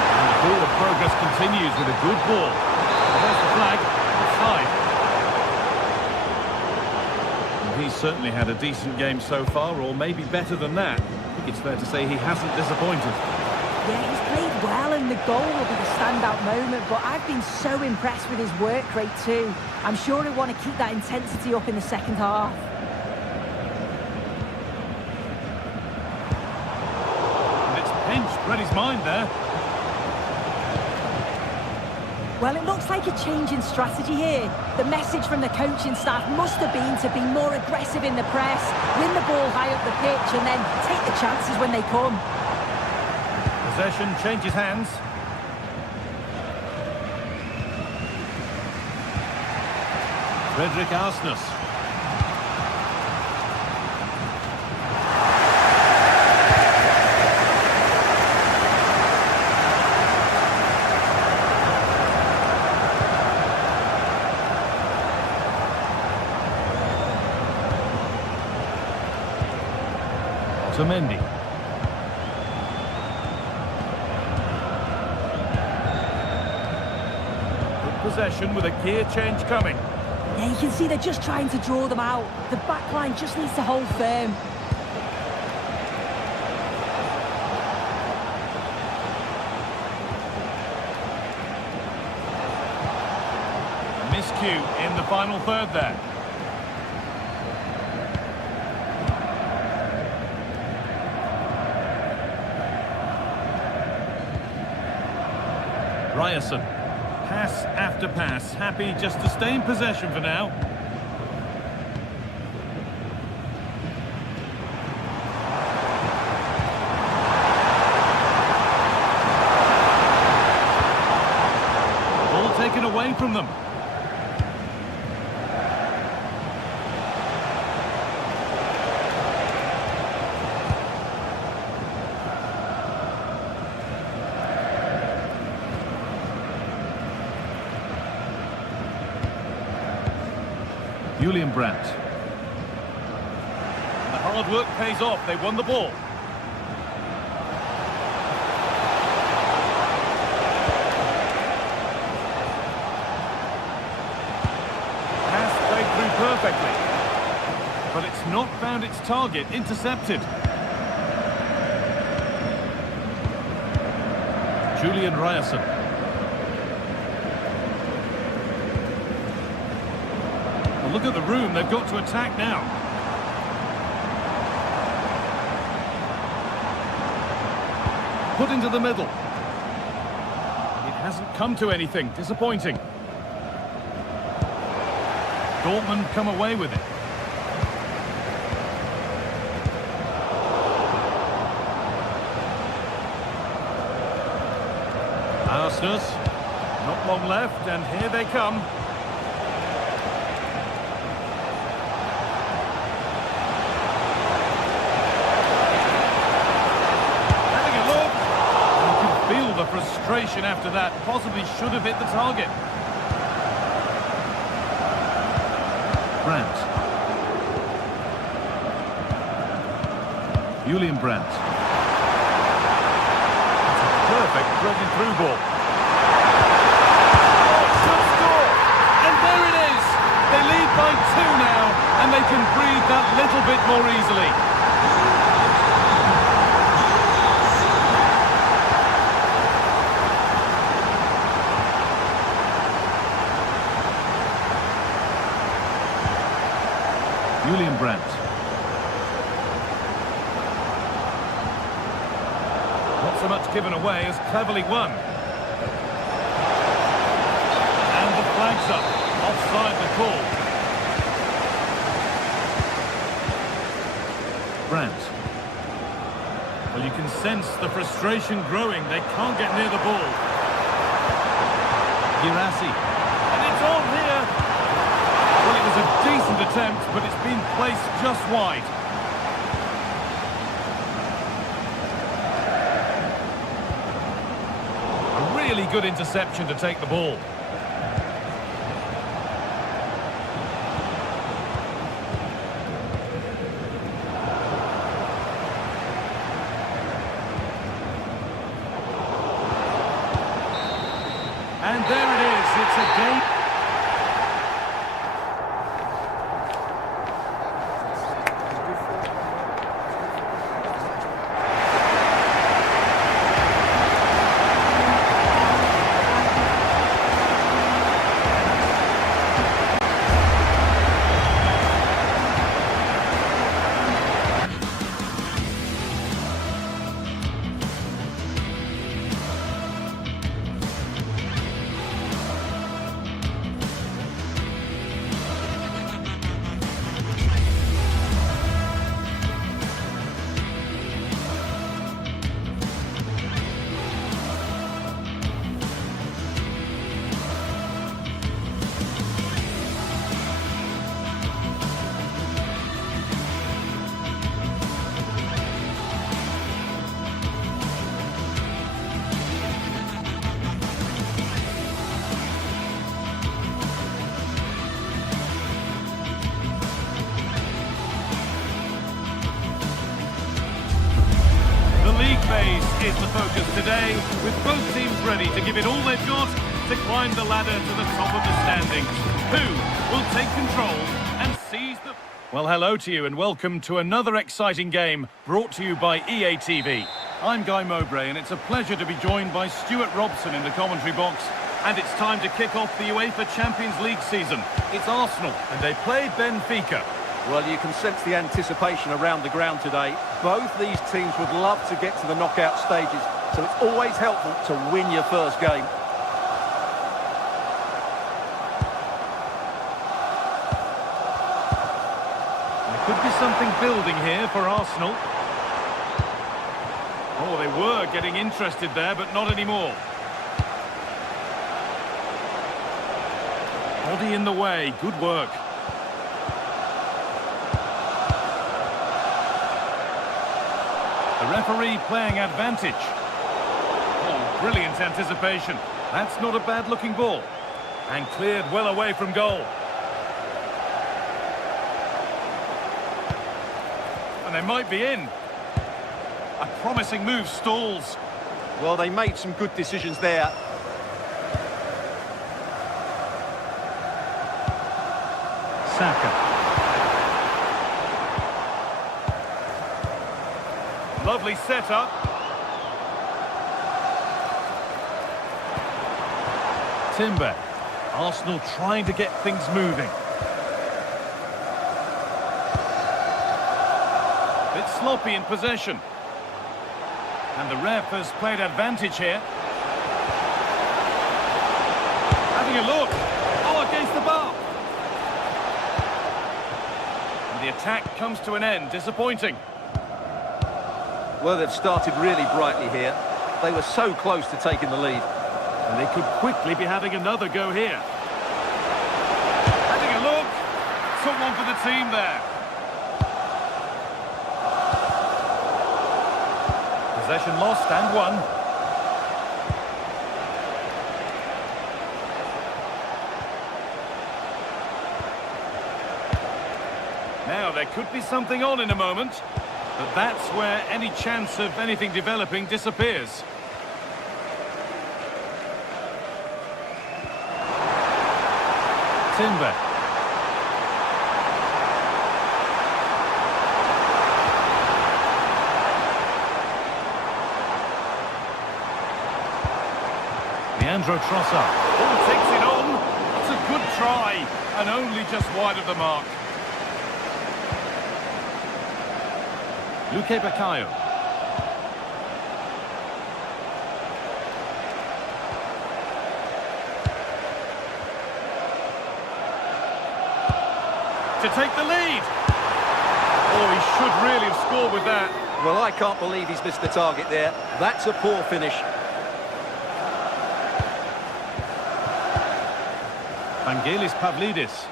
And the forward progress continues with a good ball. There's the flag. Offside. And he's certainly had a decent game so far, or maybe better than that. I think it's fair to say he hasn't disappointed. Yeah, he's played well and the goal will be the standout moment, but I've been so impressed with his work rate too. I'm sure he'll want to keep that intensity up in the second half. And it's pinched, read his mind there. Well, it looks like a change in strategy here. The message from the coaching staff must have been to be more aggressive in the press, win the ball high up the pitch and then take the chances when they come. Possession changes hands. Frederick Arsnes. Mendy. Good possession with a gear change coming. Yeah, you can see they're just trying to draw them out. The back line just needs to hold firm. rescue in the final third there. Ryerson. Pass after pass. Happy just to stay in possession for now. Ball taken away from them. Julian Brandt. The hard work pays off. They won the ball. Pass played through perfectly. But it's not found its target. Intercepted. Julian Ryerson. Look at the room, they've got to attack now. Put into the middle. It hasn't come to anything, disappointing. Dortmund come away with it. Arsenal, not long left, and here they come. The frustration after that, possibly should have hit the target. Brandt. Julian Brandt. It's a perfect threaded through ball. Oh, should score! And there it is! They lead by 2 now, and they can breathe that little bit more easily. Julian Brandt. Not so much given away as cleverly won. And the flag's up. Offside the call. Brandt. Well, you can sense the frustration growing. They can't get near the ball. Girassi. And it's on here. Well, it was a decent attempt, but it's been placed just wide. A really good interception to take the ball. And there it is. It's a game. Is the focus today, with both teams ready to give it all they've got to climb the ladder to the top of the standings. Who will take control and seize the... Well, hello to you and welcome to another exciting game brought to you by EA TV. I'm Guy Mowbray and it's a pleasure to be joined by Stuart Robson in the commentary box And it's time to kick off the UEFA Champions League season. It's Arsenal, and they play Benfica. Well, you can sense the anticipation around the ground today. Both these teams would love to get to the knockout stages, so it's always helpful to win your first game. There could be something building here for Arsenal. Oh, they were getting interested there, but not anymore. Body in the way, good work. The referee playing advantage. Oh, brilliant anticipation. That's not a bad-looking ball. And cleared well away from goal. And they might be in. A promising move stalls. Well, they made some good decisions there. Saka. Lovely setup. Timber. Arsenal trying to get things moving. Bit sloppy in possession. And the ref has played advantage here. Having a look. Oh, against the bar. And the attack comes to an end. Disappointing. Well, they've started really brightly here. They were so close to taking the lead. And they could quickly be having another go here. Having a look. Took one for the team there. Possession lost and won. Now, there could be something on in a moment. But that's where any chance of anything developing disappears. Timber. Leandro Trossard. Oh, takes it on. It's a good try. And only just wide of the mark. Luke Bakayo. To take the lead. Oh, he should really have scored with that. Well, I can't believe he's missed the target there. That's a poor finish. Vangelis Pavlidis.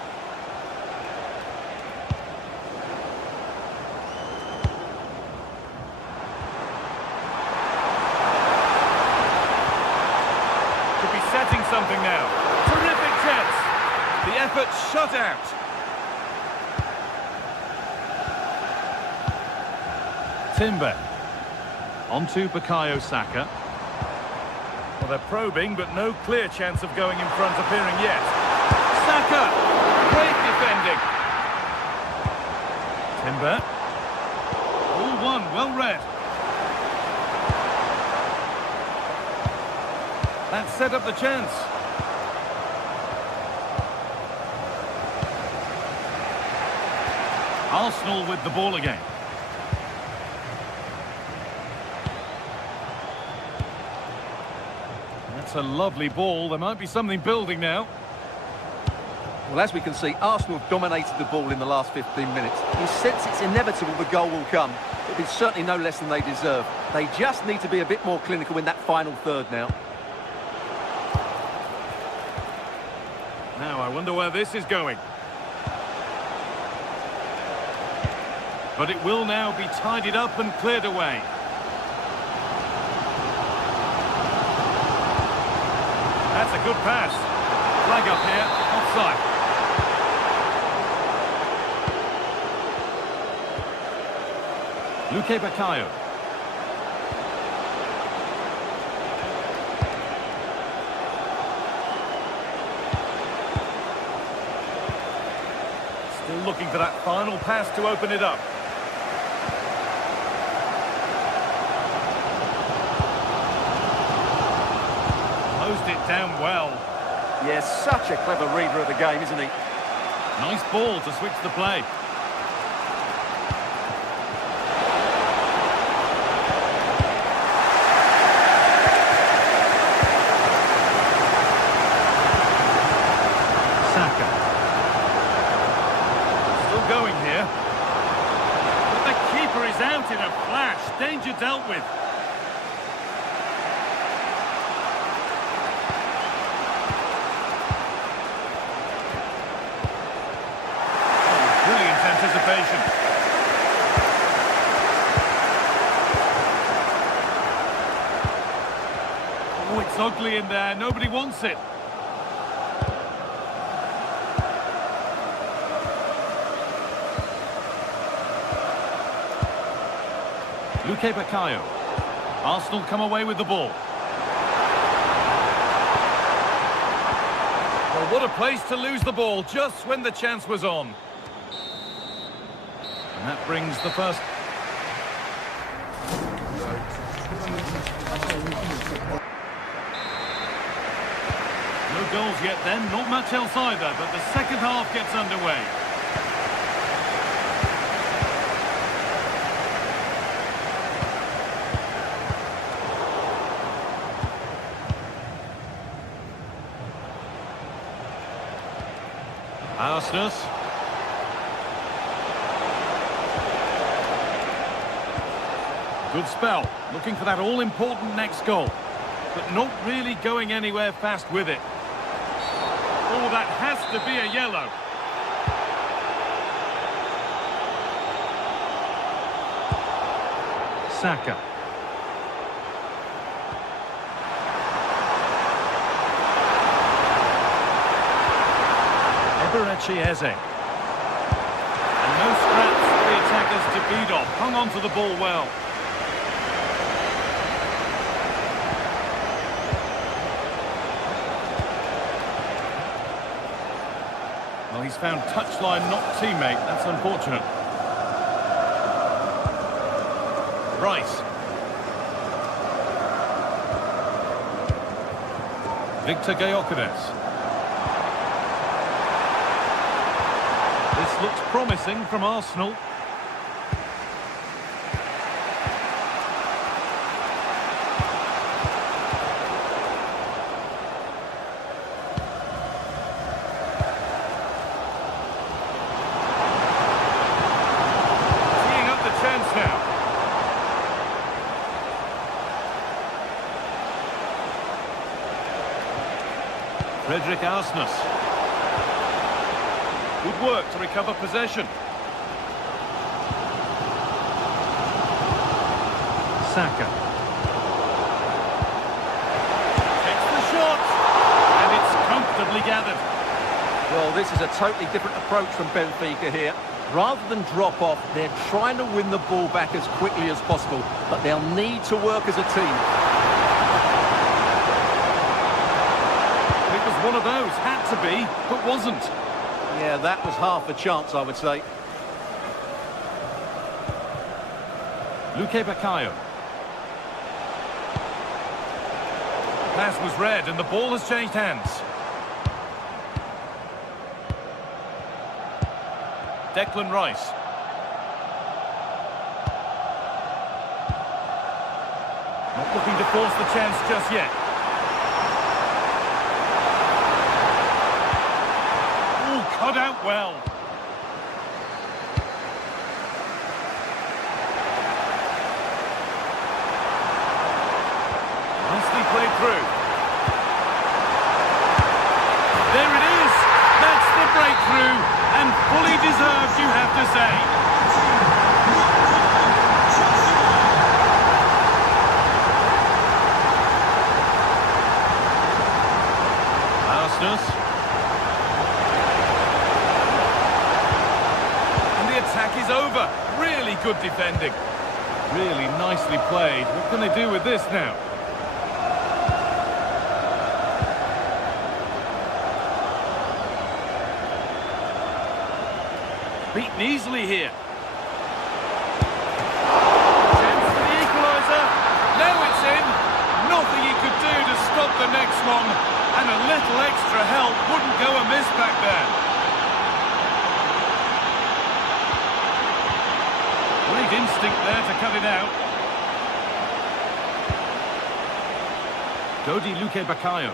Setting something now. Terrific chance. The effort shut out. Timber. On to Bukayo Saka. Well, they're probing, but no clear chance of going in front appearing yet. Saka. Great defending. Timber. All one, well read. That set up the chance. Arsenal with the ball again. That's a lovely ball. There might be something building now. Well, as we can see, Arsenal have dominated the ball in the last 15 minutes. You sense it's inevitable the goal will come. But it's certainly no less than they deserve. They just need to be a bit more clinical in that final third now. Now, I wonder where this is going. But it will now be tidied up and cleared away. That's a good pass. Flag up here, offside. Luke Bakayo. Still looking for that final pass to open it up. Closed it down well. Yeah, such a clever reader of the game, isn't he? Nice ball to switch the play. Saka. Still going here. But the keeper is out in a flash. Danger dealt with. Brilliant anticipation. Oh, it's ugly in there. Nobody wants it. Luke Bakayo. Arsenal come away with the ball. Well, what a place to lose the ball just when the chance was on. And that brings the first... No goals yet then, not much else either, but the second half gets underway. Arsenal. Good spell, looking for that all-important next goal, but not really going anywhere fast with it. Oh, that has to be a yellow. Saka. Eze. And no scraps for the attackers to beat off. Hung on to the ball well. Well, he's found touchline, not teammate. That's unfortunate. Rice. Victor Gyökeres. This looks promising from Arsenal. Teeing up the chance now. Frederick Arsnes. Good work to recover possession. Saka. Takes the shot. And it's comfortably gathered. Well, this is a totally different approach from Benfica here. Rather than drop off, they're trying to win the ball back as quickly as possible, but they'll need to work as a team. It was one of those, had to be, but wasn't. Yeah, that was half a chance, I would say. Luke Bakayo. Pass was read and the ball has changed hands. Declan Rice. Not looking to force the chance just yet. Cut out well. Nicely played through. There it is. That's the breakthrough, and fully deserved, you have to say. Arsenal. Attack is over. Really good defending. Really nicely played. What can they do with this now? Beaten easily here. Chance for the equaliser. Now it's in. Nothing he could do to stop the next one. instinct there to cut it out. Dodi Luque Bakayo.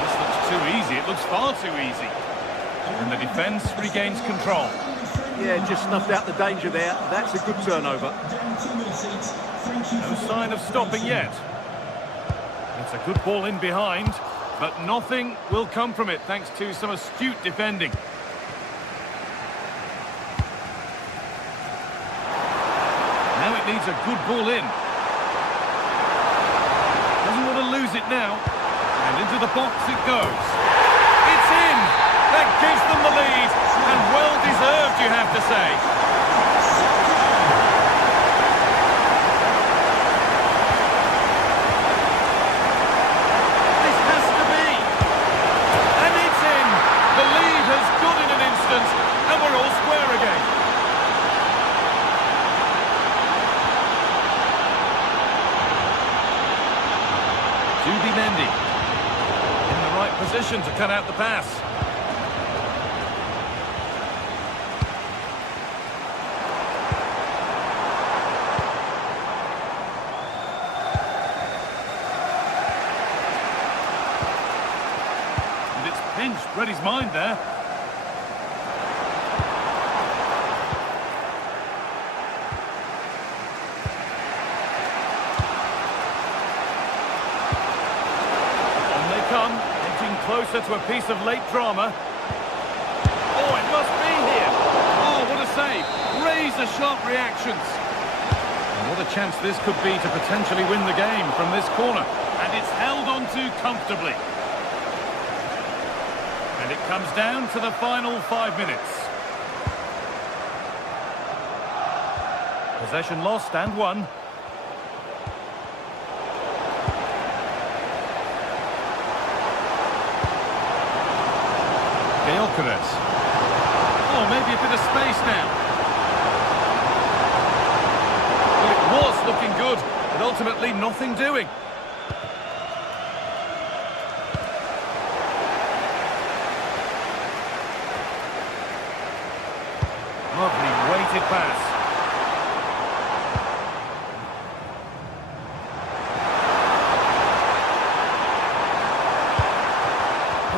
This looks too easy. It looks far too easy. And the defence regains control. Yeah, just snuffed out the danger there. That's a good turnover. No sign of stopping yet. It's a good ball in behind, but nothing will come from it thanks to some astute defending. Now it needs a good ball in. Doesn't want to lose it now. And into the box it goes. It's in! That gives them the lead, and well deserved, you have to say. And we're all square again. Mendy in the right position to cut out the pass. And it's pinched, read his mind there. Closer to a piece of late drama. Oh, it must be here. Oh, what a save. Razor-sharp reactions. And what a chance this could be to potentially win the game from this corner. And it's held on to comfortably. And it comes down to the final 5 minutes. Possession lost and won. Oh, maybe a bit of space now. Well, it was looking good, but ultimately nothing doing. Lovely weighted pass.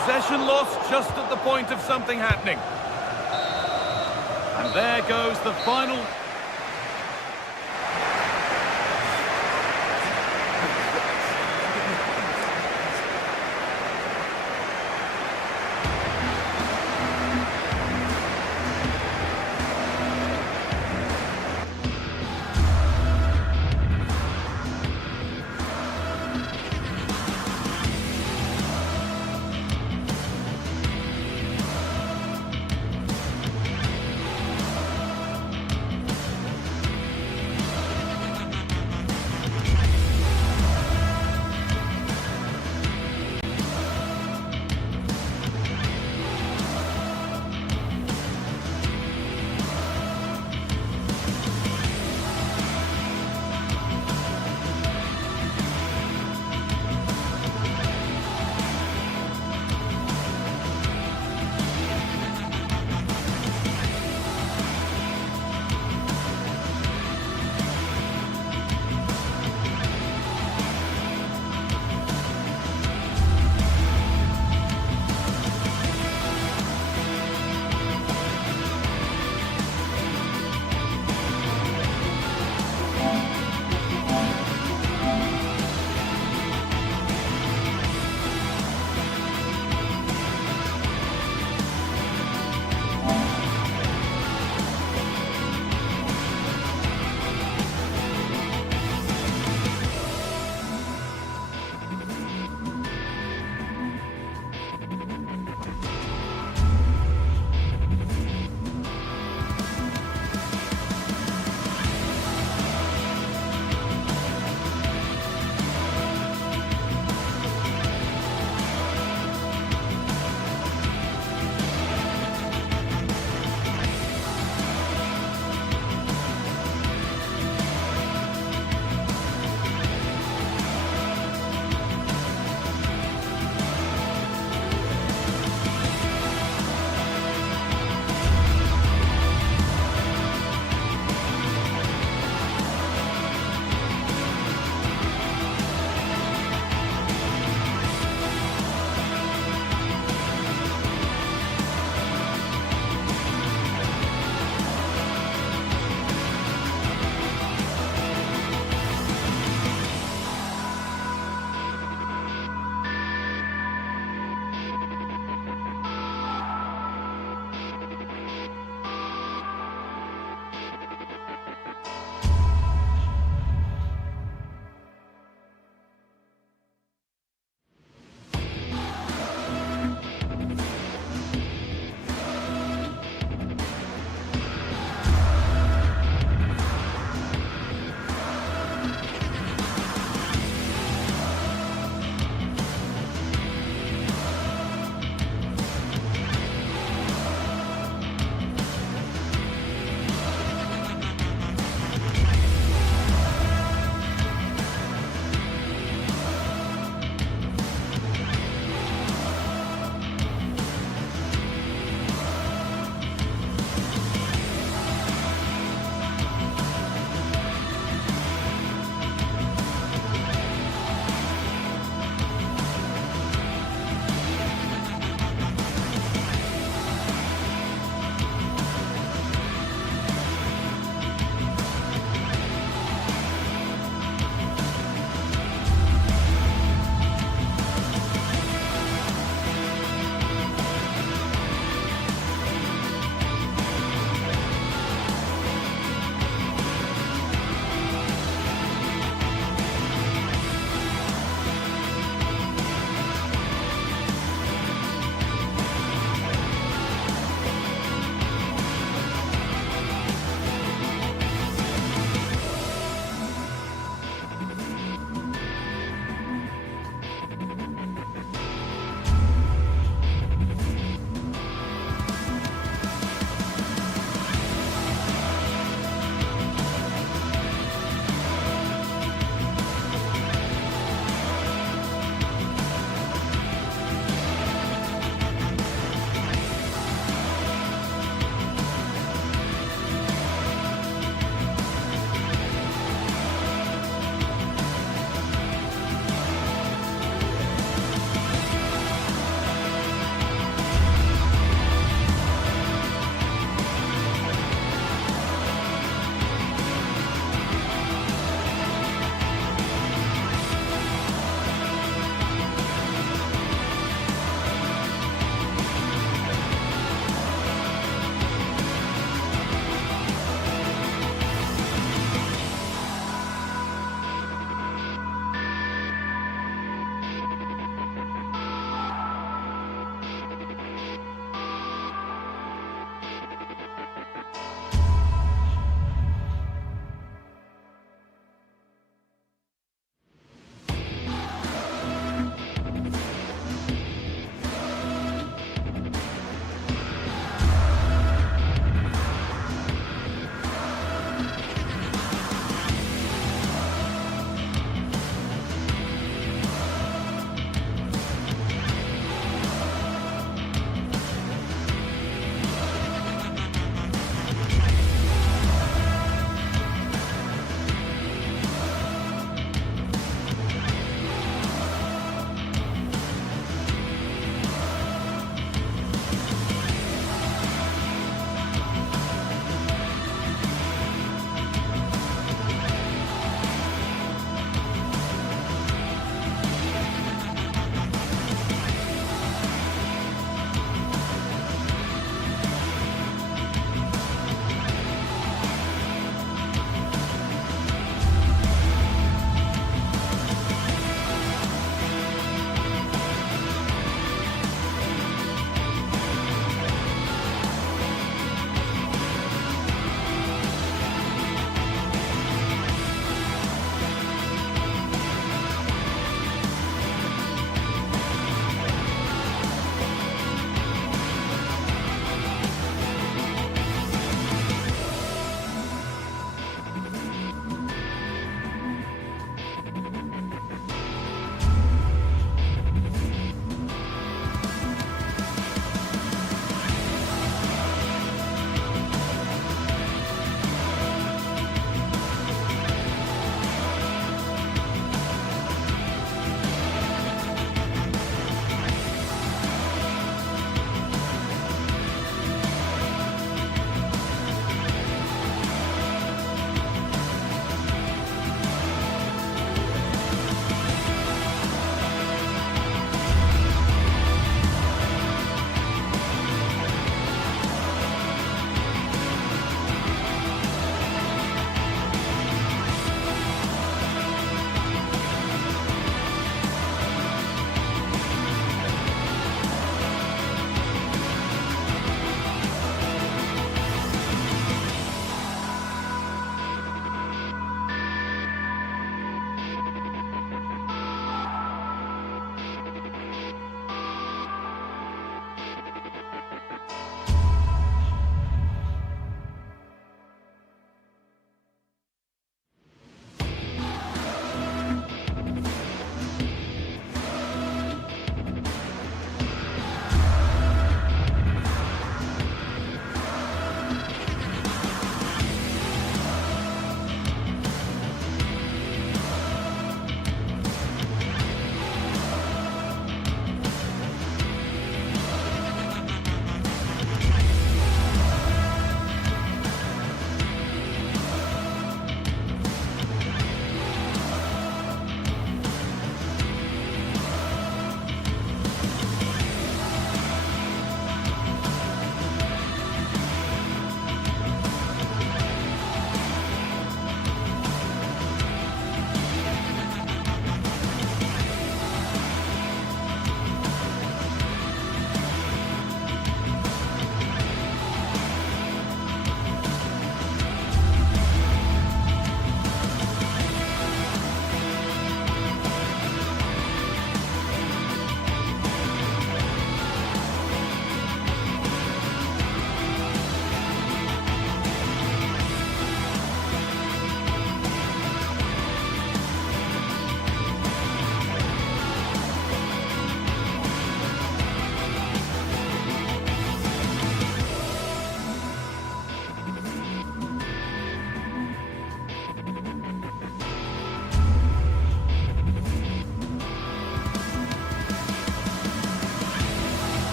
Possession lost just at the point of something happening. And there goes the final.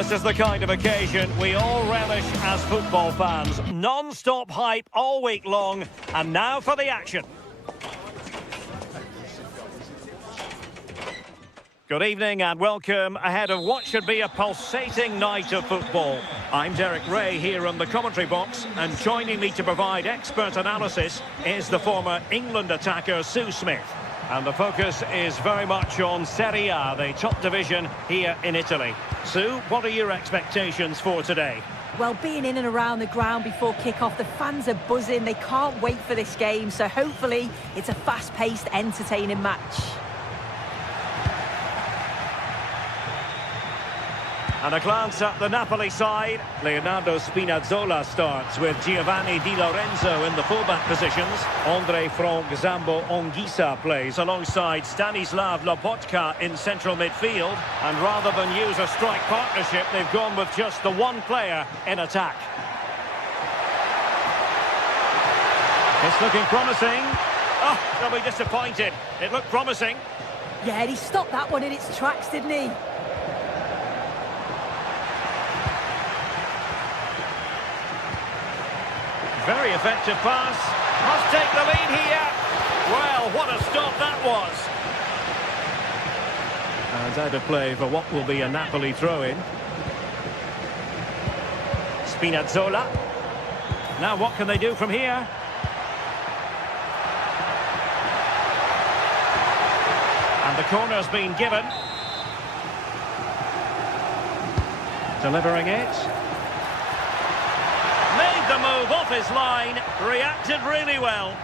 This is the kind of occasion we all relish as football fans. Non-stop hype all week long, and now for the action. Good evening and welcome ahead of what should be a pulsating night of football. I'm Derek Ray here on the commentary box, and joining me to provide expert analysis is the former England attacker Sue Smith. And the focus is very much on Serie A, the top division here in Italy. Sue, what are your expectations for today? Well, being in and around the ground before kick-off, the fans are buzzing. They can't wait for this game, so hopefully it's a fast-paced, entertaining match. And a glance at the Napoli side. Leonardo Spinazzola starts with Giovanni Di Lorenzo in the fullback positions. Andre Frank Zambo Ongisa plays alongside Stanislav Lobotka in central midfield. And rather than use a strike partnership, they've gone with just the one player in attack. It's looking promising. Oh, they'll be disappointed. It looked promising. Yeah, he stopped that one in its tracks, didn't he? Very effective pass. Must take the lead here. Well, what a stop that was. And out of play for what will be a Napoli throw-in. Spinazzola. Now what can they do from here? And the corner's been given. Delivering it. Made the move off his line, reacted really well.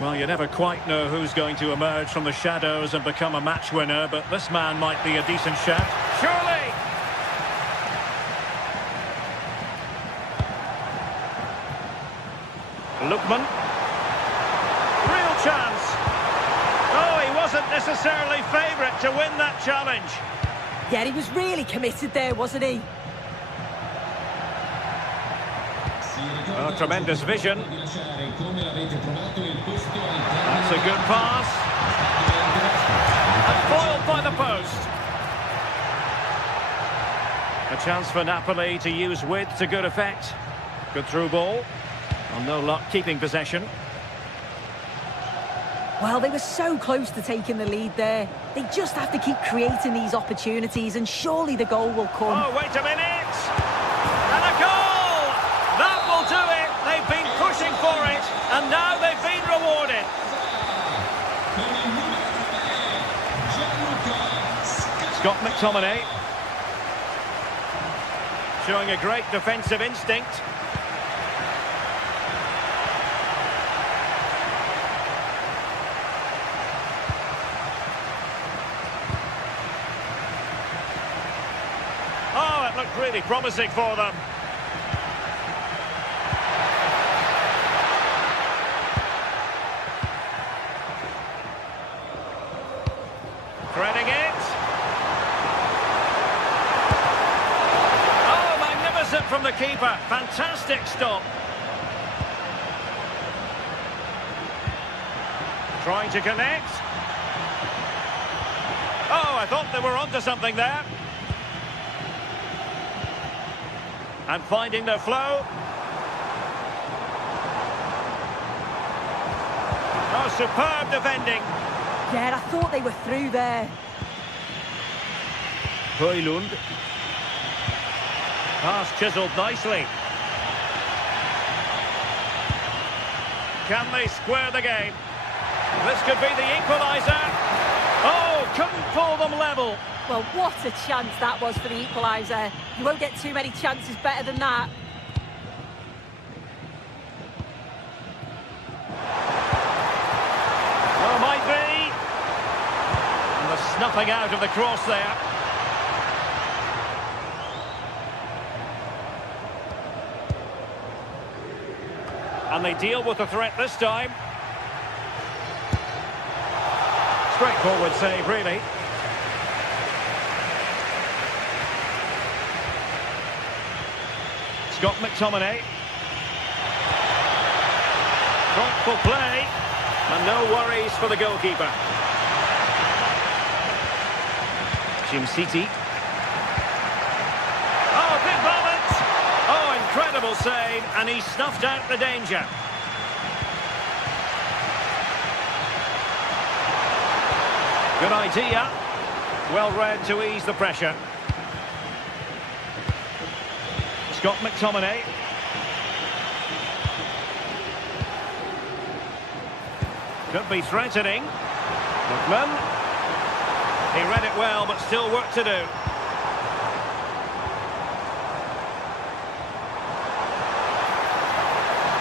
Well, you never quite know who's going to emerge from the shadows and become a match winner, but this man might be a decent shout. Surely! Lookman. Real chance. Oh, he wasn't necessarily favourite to win that challenge. Yeah, he was really committed there, wasn't he? Oh, tremendous vision. That's a good pass. And foiled by the post. A chance for Napoli to use width to good effect. Good through ball. And no luck keeping possession. Well, they were so close to taking the lead there. They just have to keep creating these opportunities, and surely the goal will come. Oh, wait a minute! And a goal! That will do it! They've been pushing for it, and now they've been rewarded. Scott McTominay. Showing a great defensive instinct. Oh, it looked really promising for them. Threading it. Oh, magnificent from the keeper. Fantastic stop. Trying to connect. Oh, I thought they were onto something there. And finding their flow. Oh, superb defending. Yeah, I thought they were through there. Højlund. Pass chiselled nicely. Can they square the game? This could be the equaliser. Oh, couldn't pull them level. Well, what a chance that was for the equaliser. You won't get too many chances better than that. Oh, might be. And the snuffing out of the cross there. And they deal with the threat this time. Straightforward save, really. Scott McTominay. Thoughtful play. And no worries for the goalkeeper. City. Oh, big moment! Oh, incredible save, and he snuffed out the danger. Good idea. Well read to ease the pressure. Scott McTominay. Could be threatening. Lookman. He read it well, but still work to do.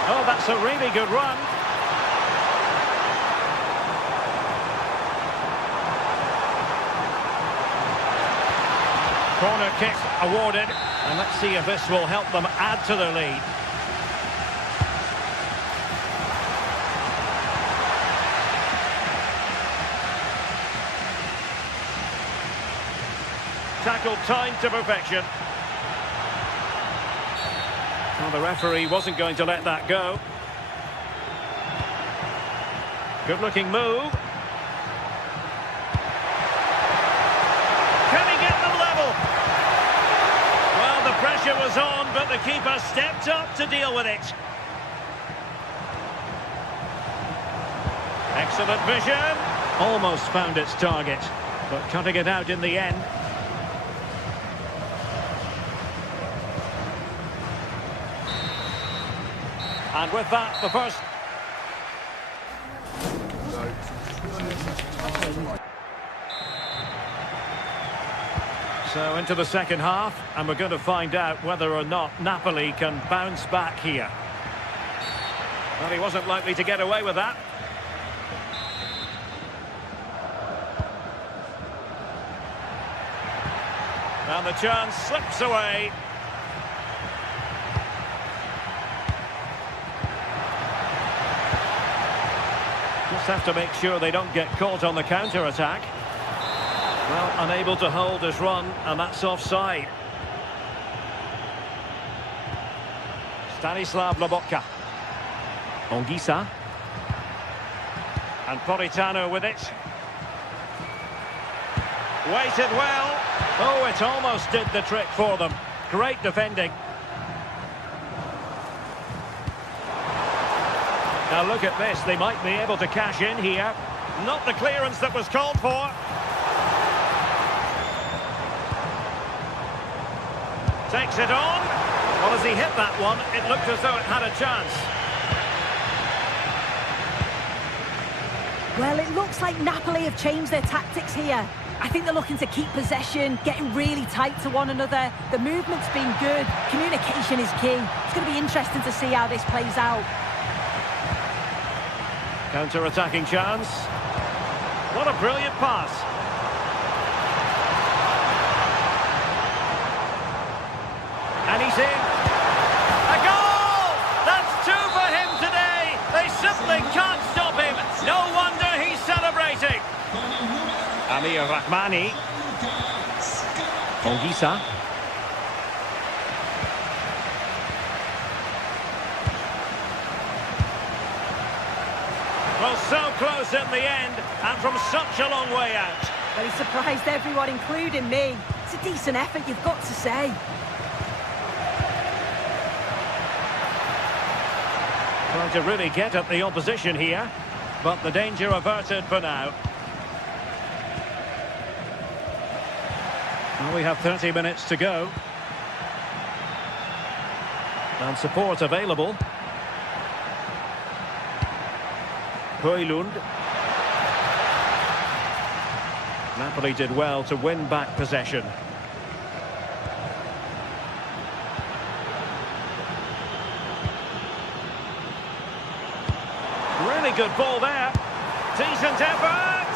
Oh, that's a really good run. Corner kick awarded, and let's see if this will help them add to their lead. Tackled timed to perfection. Well, the referee wasn't going to let that go. Good-looking move. Can he get them level? Well, the pressure was on, but the keeper stepped up to deal with it. Excellent vision. Almost found its target, but cutting it out in the end. And with that, the first... So into the second half, and we're going to find out whether or not Napoli can bounce back here. Well, he wasn't likely to get away with that. And the chance slips away. Just have to make sure they don't get caught on the counter-attack. Well, unable to hold his run, and that's offside. Stanislav Lobotka. Ongisa. And Politano with it. Waited well. Oh, it almost did the trick for them. Great defending. Now look at this, they might be able to cash in here. Not the clearance that was called for. Takes it on. Well, as he hit that one, it looked as though it had a chance. Well, it looks like Napoli have changed their tactics here. I think they're looking to keep possession, getting really tight to one another. The movement's been good. Communication is key. It's going to be interesting to see how this plays out. Counter-attacking chance. What a brilliant pass. And he's in. A goal! That's two for him today. They simply can't stop him. No wonder he's celebrating. Amir Rahmani. Ongisa. Well, so close in the end, and from such a long way out. Well, he surprised everyone, including me. It's a decent effort, you've got to say. Trying to really get at the opposition here, but the danger averted for now. Well, we have 30 minutes to go. And support available. Højlund. Napoli did well to win back possession. Really good ball there. Decent effort!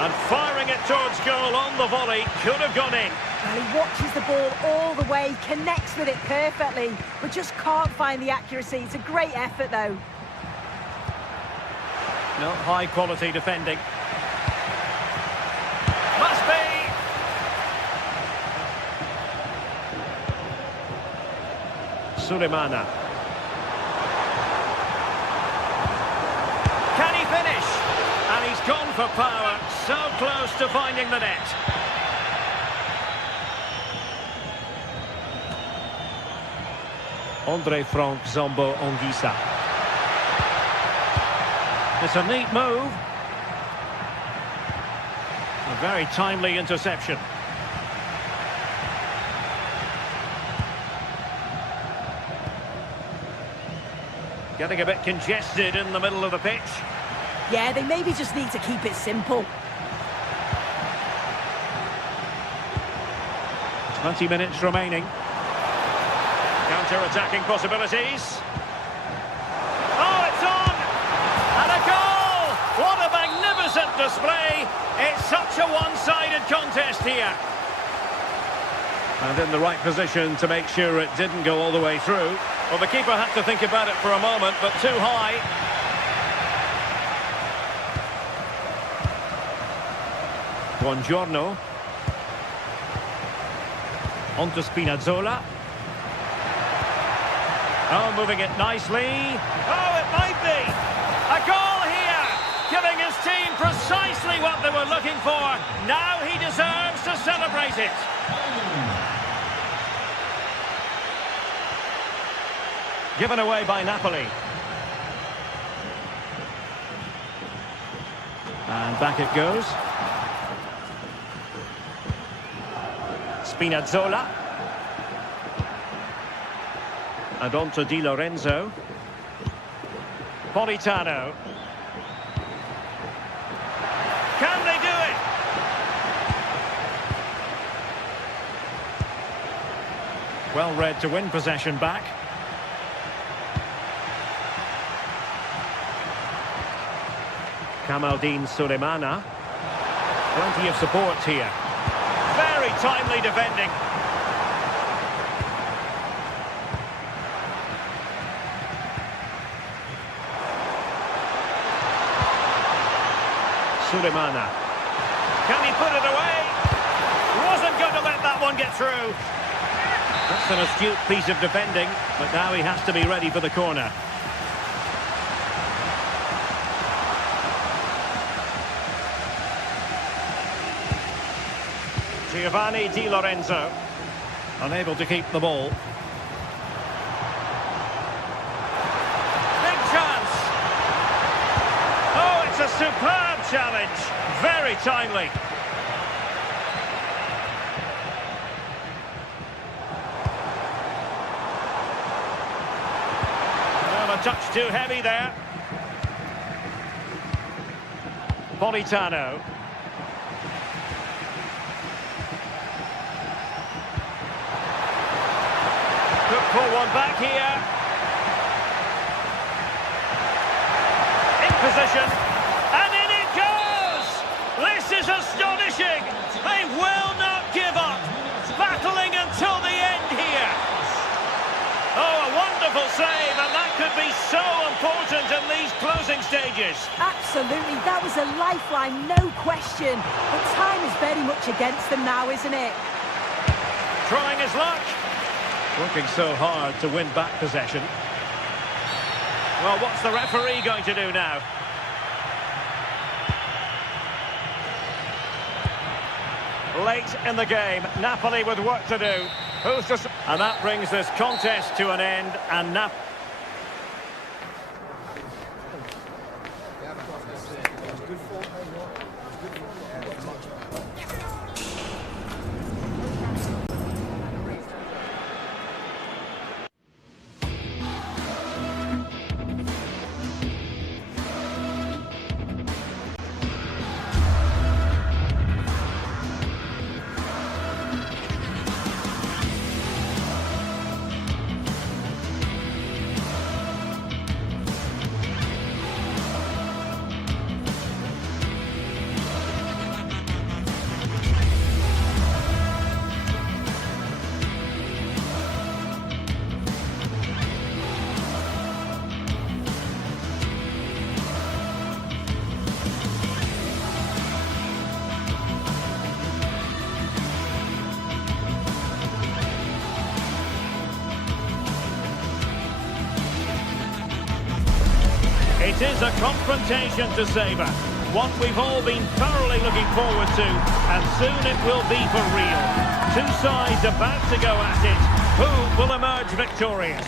And firing it towards goal on the volley. Could have gone in. Well, he watches the ball all the way, connects with it perfectly, but just can't find the accuracy. It's a great effort, though. No, high-quality defending. Must be! Sulemana. Can he finish? And he's gone for power. So close to finding the net. Andre Frank Zombo Anguissa. It's a neat move. A very timely interception. Getting a bit congested in the middle of the pitch. Yeah, they maybe just need to keep it simple. 20 minutes remaining. Counter-attacking possibilities. Oh, it's on! And a goal! What a magnificent display! It's such a one-sided contest here. And in the right position to make sure it didn't go all the way through. Well, the keeper had to think about it for a moment, but too high. Buongiorno. On to Spinazzola. Oh, moving it nicely. Oh, it might be. A goal here, giving his team precisely what they were looking for. Now he deserves to celebrate it. Given away by Napoli. And back it goes. Spinazzola. And on to Di Lorenzo. Politano. Can they do it? Well read to win possession back. Kamaldeen Sulemana. Plenty of support here. Very timely defending. Sulemana. Can he put it away? Wasn't going to let that one get through. That's an astute piece of defending, but now he has to be ready for the corner. Giovanni Di Lorenzo, unable to keep the ball. Big chance! Oh, it's a superb challenge. Very timely. Well, a touch too heavy there. Politano. Could pull one back here. In position. And in it goes! This is astonishing! They will not give up. Battling until the end here. Oh, a wonderful save, and that could be so important in these closing stages. Absolutely, that was a lifeline, no question. But time is very much against them now, isn't it? Trying his luck. Working so hard to win back possession. Well, what's the referee going to do now? Late in the game, Napoli with work to do. And that brings this contest to an end, and Napoli... It is a confrontation to savour, one we've all been thoroughly looking forward to, and soon it will be for real. Two sides about to go at it. Who will emerge victorious?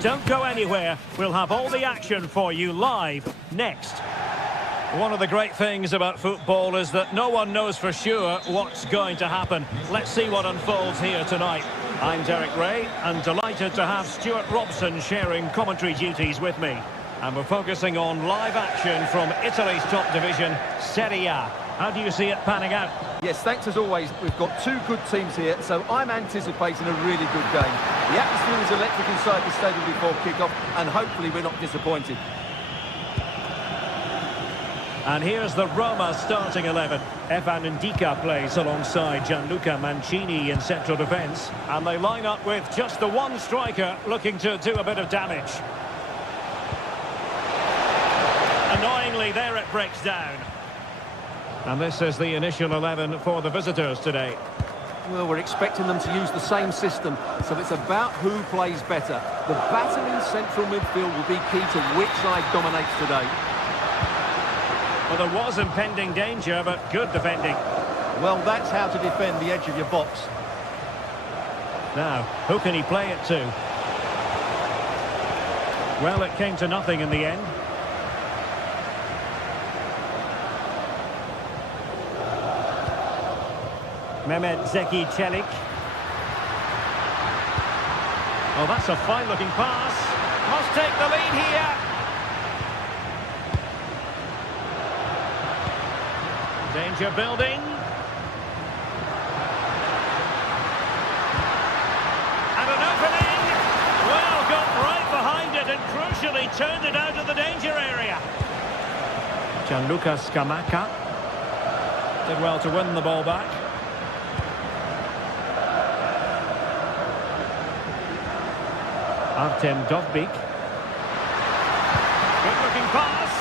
Don't go anywhere. We'll have all the action for you live next. One of the great things about football is that no one knows for sure what's going to happen. Let's see what unfolds here tonight. I'm Derek Ray, and delighted to have Stuart Robson sharing commentary duties with me. And we're focusing on live action from Italy's top division, Serie A. How do you see it panning out? Yes, thanks as always. We've got two good teams here, so I'm anticipating a really good game. The atmosphere is electric inside the stadium before kick-off, and hopefully we're not disappointed. And here's the Roma starting 11. Evan Ndika plays alongside Gianluca Mancini in central defence. And they line up with just the one striker looking to do a bit of damage. Annoyingly, there it breaks down. And this is the initial 11 for the visitors today. Well, we're expecting them to use the same system, so it's about who plays better. The battle in central midfield will be key to which side dominates today. Well, there was impending danger, but good defending. Well, that's how to defend the edge of your box. Now, who can he play it to? Well, it came to nothing in the end. Mehmet Zeki Çelik. Oh, that's a fine-looking pass. Must take the lead here. Danger building. And an opening. Well, got right behind it and crucially turned it out of the danger area. Gianluca Scamacca did well to win the ball back. Artem Dovbyk. Good-looking pass.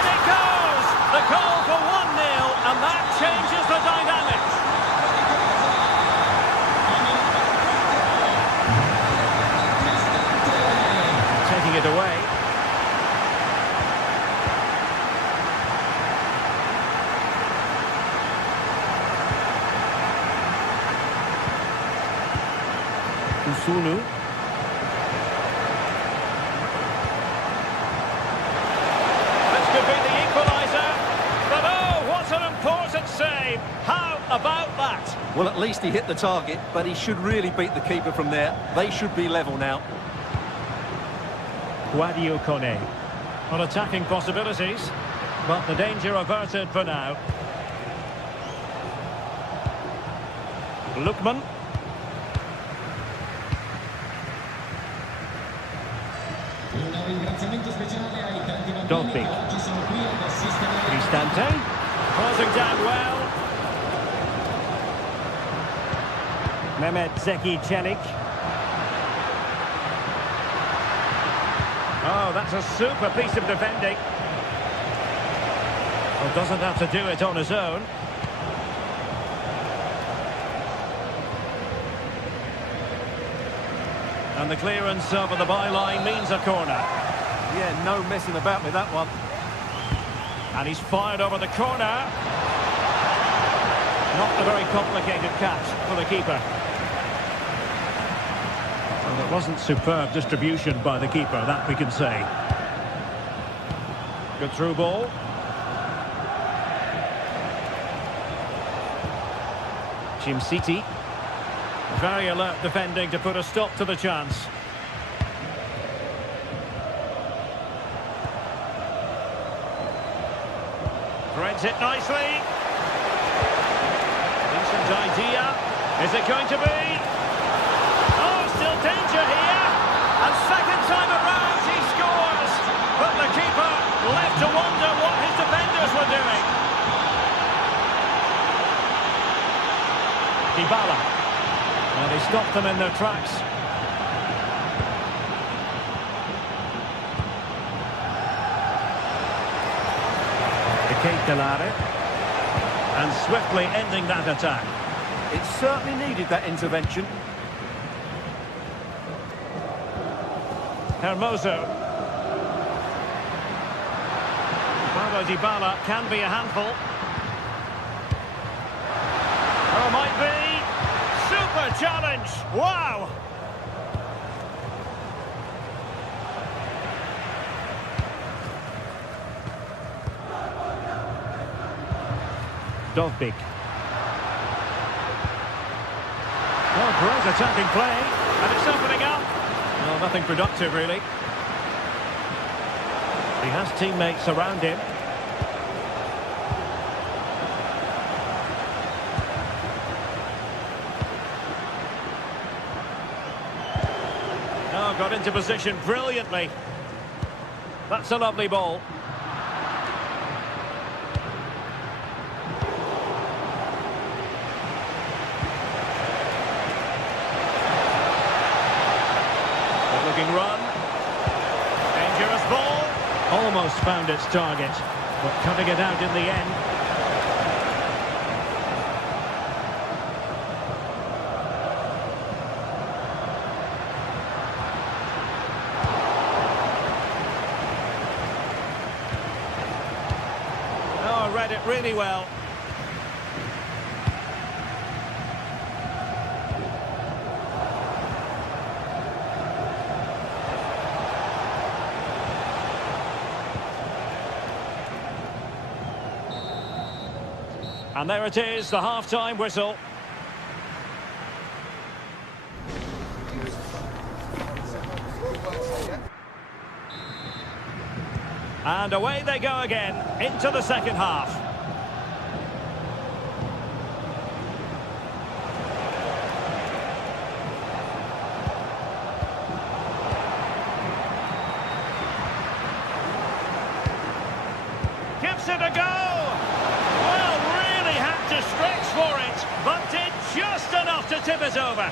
In it goes! The goal for 1-0, and that changes the dynamics. Taking it away. Usulu. This could be the equaliser. But oh, what an important save. How about that? Well, at least he hit the target, but he should really beat the keeper from there. They should be level now. Guadio Kone. On attacking possibilities, but the danger averted for now. Lookman. Dovbyk. Cristante. Closing down well. Mehmet Zeki Çelik. Oh, that's a super piece of defending. Well, doesn't have to do it on his own. And the clearance over the byline means a corner. Yeah, no messing about with that one. And he's fired over the corner. Not a very complicated catch for the keeper. Well, it wasn't superb distribution by the keeper, that we can say. Good through ball. City. Very alert defending to put a stop to the chance. Threads it nicely. Decent idea. Is it going to be? Oh, still danger here. And second time around he scores. But the keeper left to wonder what his defenders were doing. Dybala. Well, they stopped them in their tracks. Keitelare. And swiftly ending that attack. It certainly needed that intervention. Hermoso. Paulo Dybala can be a handful. challenge. Wow. Dovbik. Oh, great attacking play. And it's opening up. Well, nothing productive, really. He has teammates around him. Oh, got into position brilliantly. That's a lovely ball. Good-looking run. Dangerous ball. Almost found its target, but cutting it out in the end. Oh, read it really well. And there it is, the half-time whistle. And away they go again, into the second half. Gives it a go! Stretch for it, but did just enough to tip it over.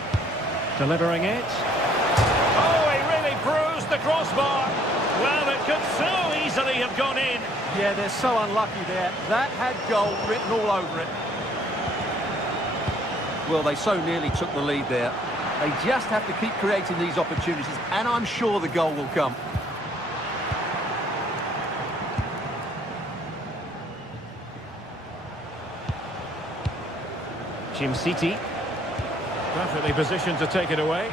Delivering it. Oh, he really bruised the crossbar. Well, it could so easily have gone in. Yeah, they're so unlucky there. That had goal written all over it. Well, they so nearly took the lead there. They just have to keep creating these opportunities, and I'm sure the goal will come. City, perfectly positioned to take it away.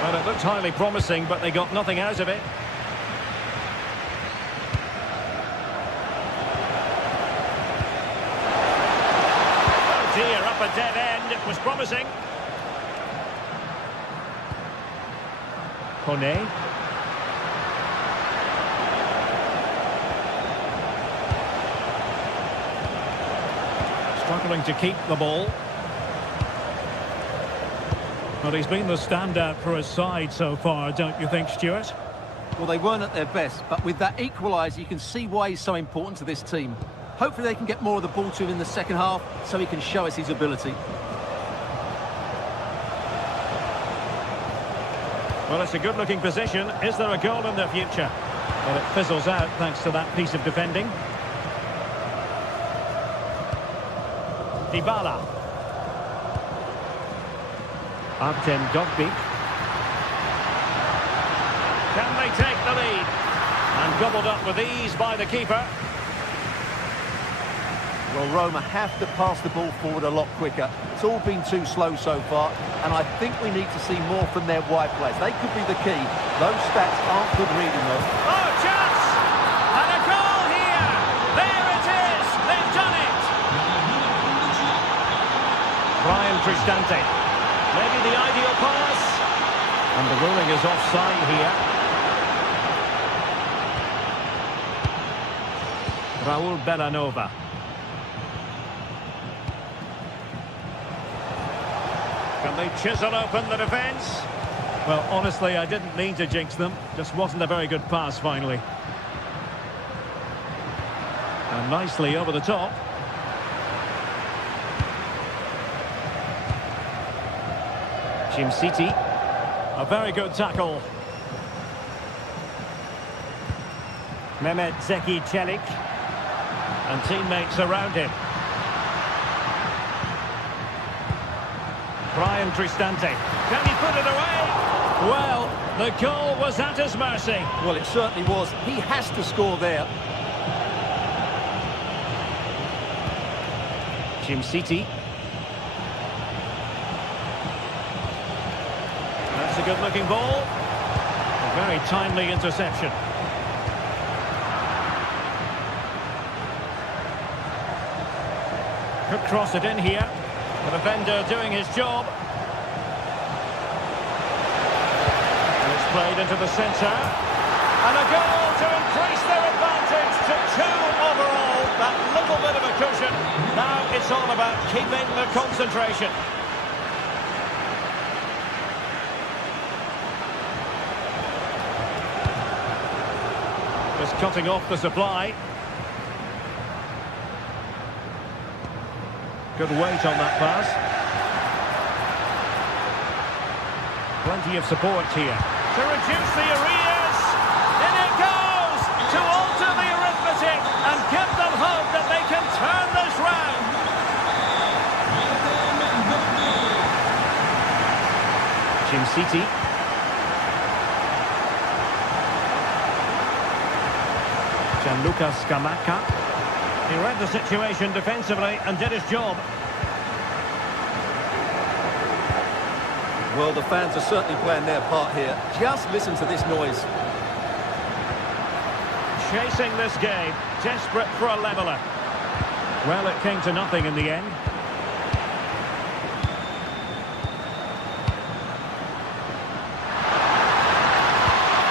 Well, it looked highly promising, but they got nothing out of it. Oh dear, up a dead end. It was promising. Kone. Struggling to keep the ball. Well, he's been the standout for his side so far, don't you think, Stuart? Well, they weren't at their best, but with that equaliser, you can see why he's so important to this team. Hopefully they can get more of the ball to him in the second half so he can show us his ability. Well, it's a good-looking position. Is there a goal in the future? Well, it fizzles out thanks to that piece of defending. Dybala. Artem Dovbik. Can they take the lead? And gobbled up with ease by the keeper. Well, Roma have to pass the ball forward a lot quicker. It's all been too slow so far, and I think we need to see more from their wide players. They could be the key. Those stats aren't good reading, though. Oh, chance! And a goal here! There it is! They've done it! Brian Cristante. Maybe the ideal pass. And the ruling is offside here. Raul Bellanova. Can they chisel open the defence? Well, honestly, I didn't mean to jinx them. Just wasn't a very good pass, finally. And nicely over the top. City. A very good tackle. Mehmet Zeki Çelik. And teammates around him. Brian Cristante. Can he put it away? Well, The goal was at his mercy. Well, it certainly was. He has to score there. City. That's a good-looking ball. A very timely interception. Could cross it in here. The defender doing his job. And it's played into the centre. And a goal to increase their advantage to 2 overall. That little bit of a cushion. Now it's all about keeping the concentration. Just cutting off the supply. Good weight on that pass. Plenty of support here. To reduce the arrears. In it goes! To alter the arithmetic and give them hope that they can turn this round. City. Gianluca Scamacca. He read the situation defensively and did his job. Well, the fans are certainly playing their part here. Just listen to this noise. Chasing this game, desperate for a leveller. Well, it came to nothing in the end.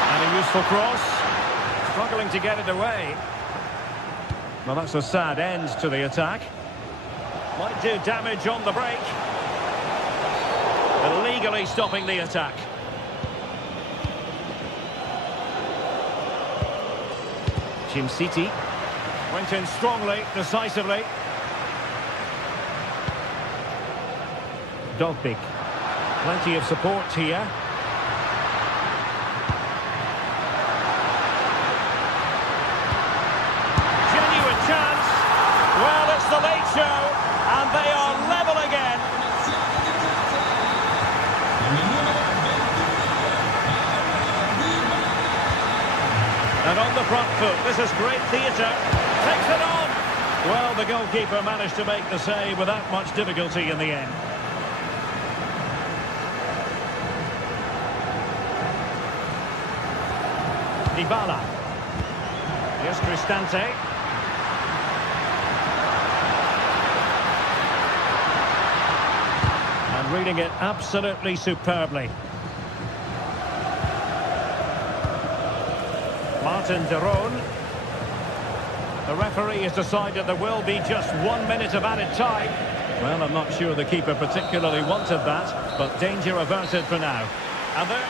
And a useful cross. Struggling to get it away. Well, that's a sad end to the attack. Might do damage on the break. Illegally stopping the attack. City went in strongly, decisively. Dogbik. Plenty of support here. Genuine chance. Well, it's the late show, and they are level again. And on the front foot, this is great theatre. Takes it on. Well, the goalkeeper managed to make the save without much difficulty in the end. Dybala. Here's Cristante. And reading it absolutely superbly. Martin de Roon. The referee has decided there will be just 1 minute of added time. Well, I'm not sure the keeper particularly wanted that, but danger averted for now. And there...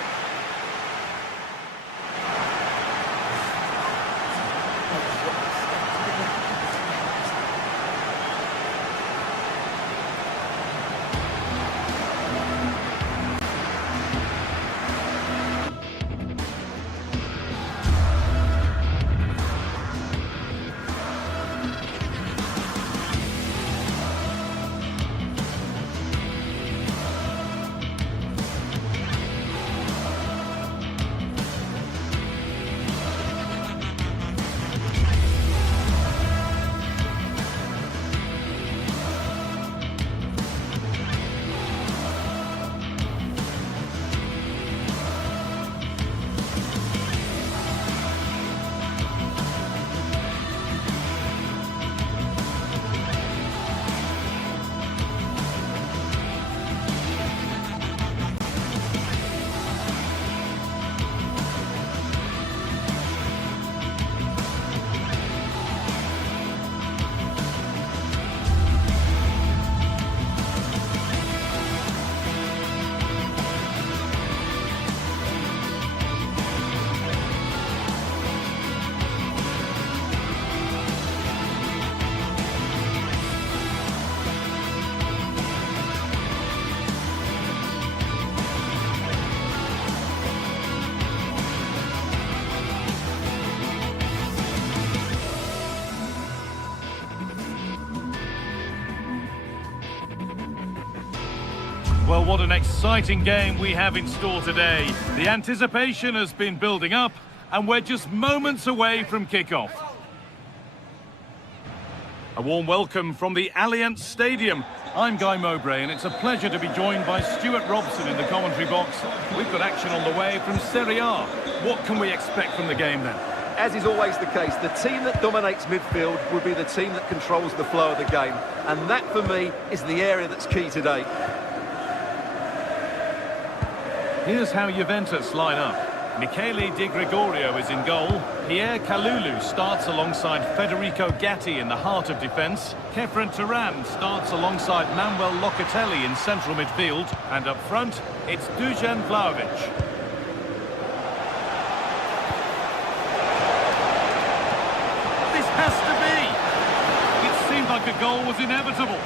Well, what an exciting game we have in store today. The anticipation has been building up, and we're just moments away from kickoff. A warm welcome from the Allianz Stadium. I'm Guy Mowbray, and it's a pleasure to be joined by Stuart Robson in the commentary box. We've got action on the way from Serie A. What can we expect from the game then? As is always the case, the team that dominates midfield will be the team that controls the flow of the game. And that, for me, is the area that's key today. Here's how Juventus line up. Michele Di Gregorio is in goal. Pierre Kalulu starts alongside Federico Gatti in the heart of defence. Kefren Turan starts alongside Manuel Locatelli in central midfield. And up front, it's Dusan Vlahovic. This has to be! It seemed like a goal was inevitable.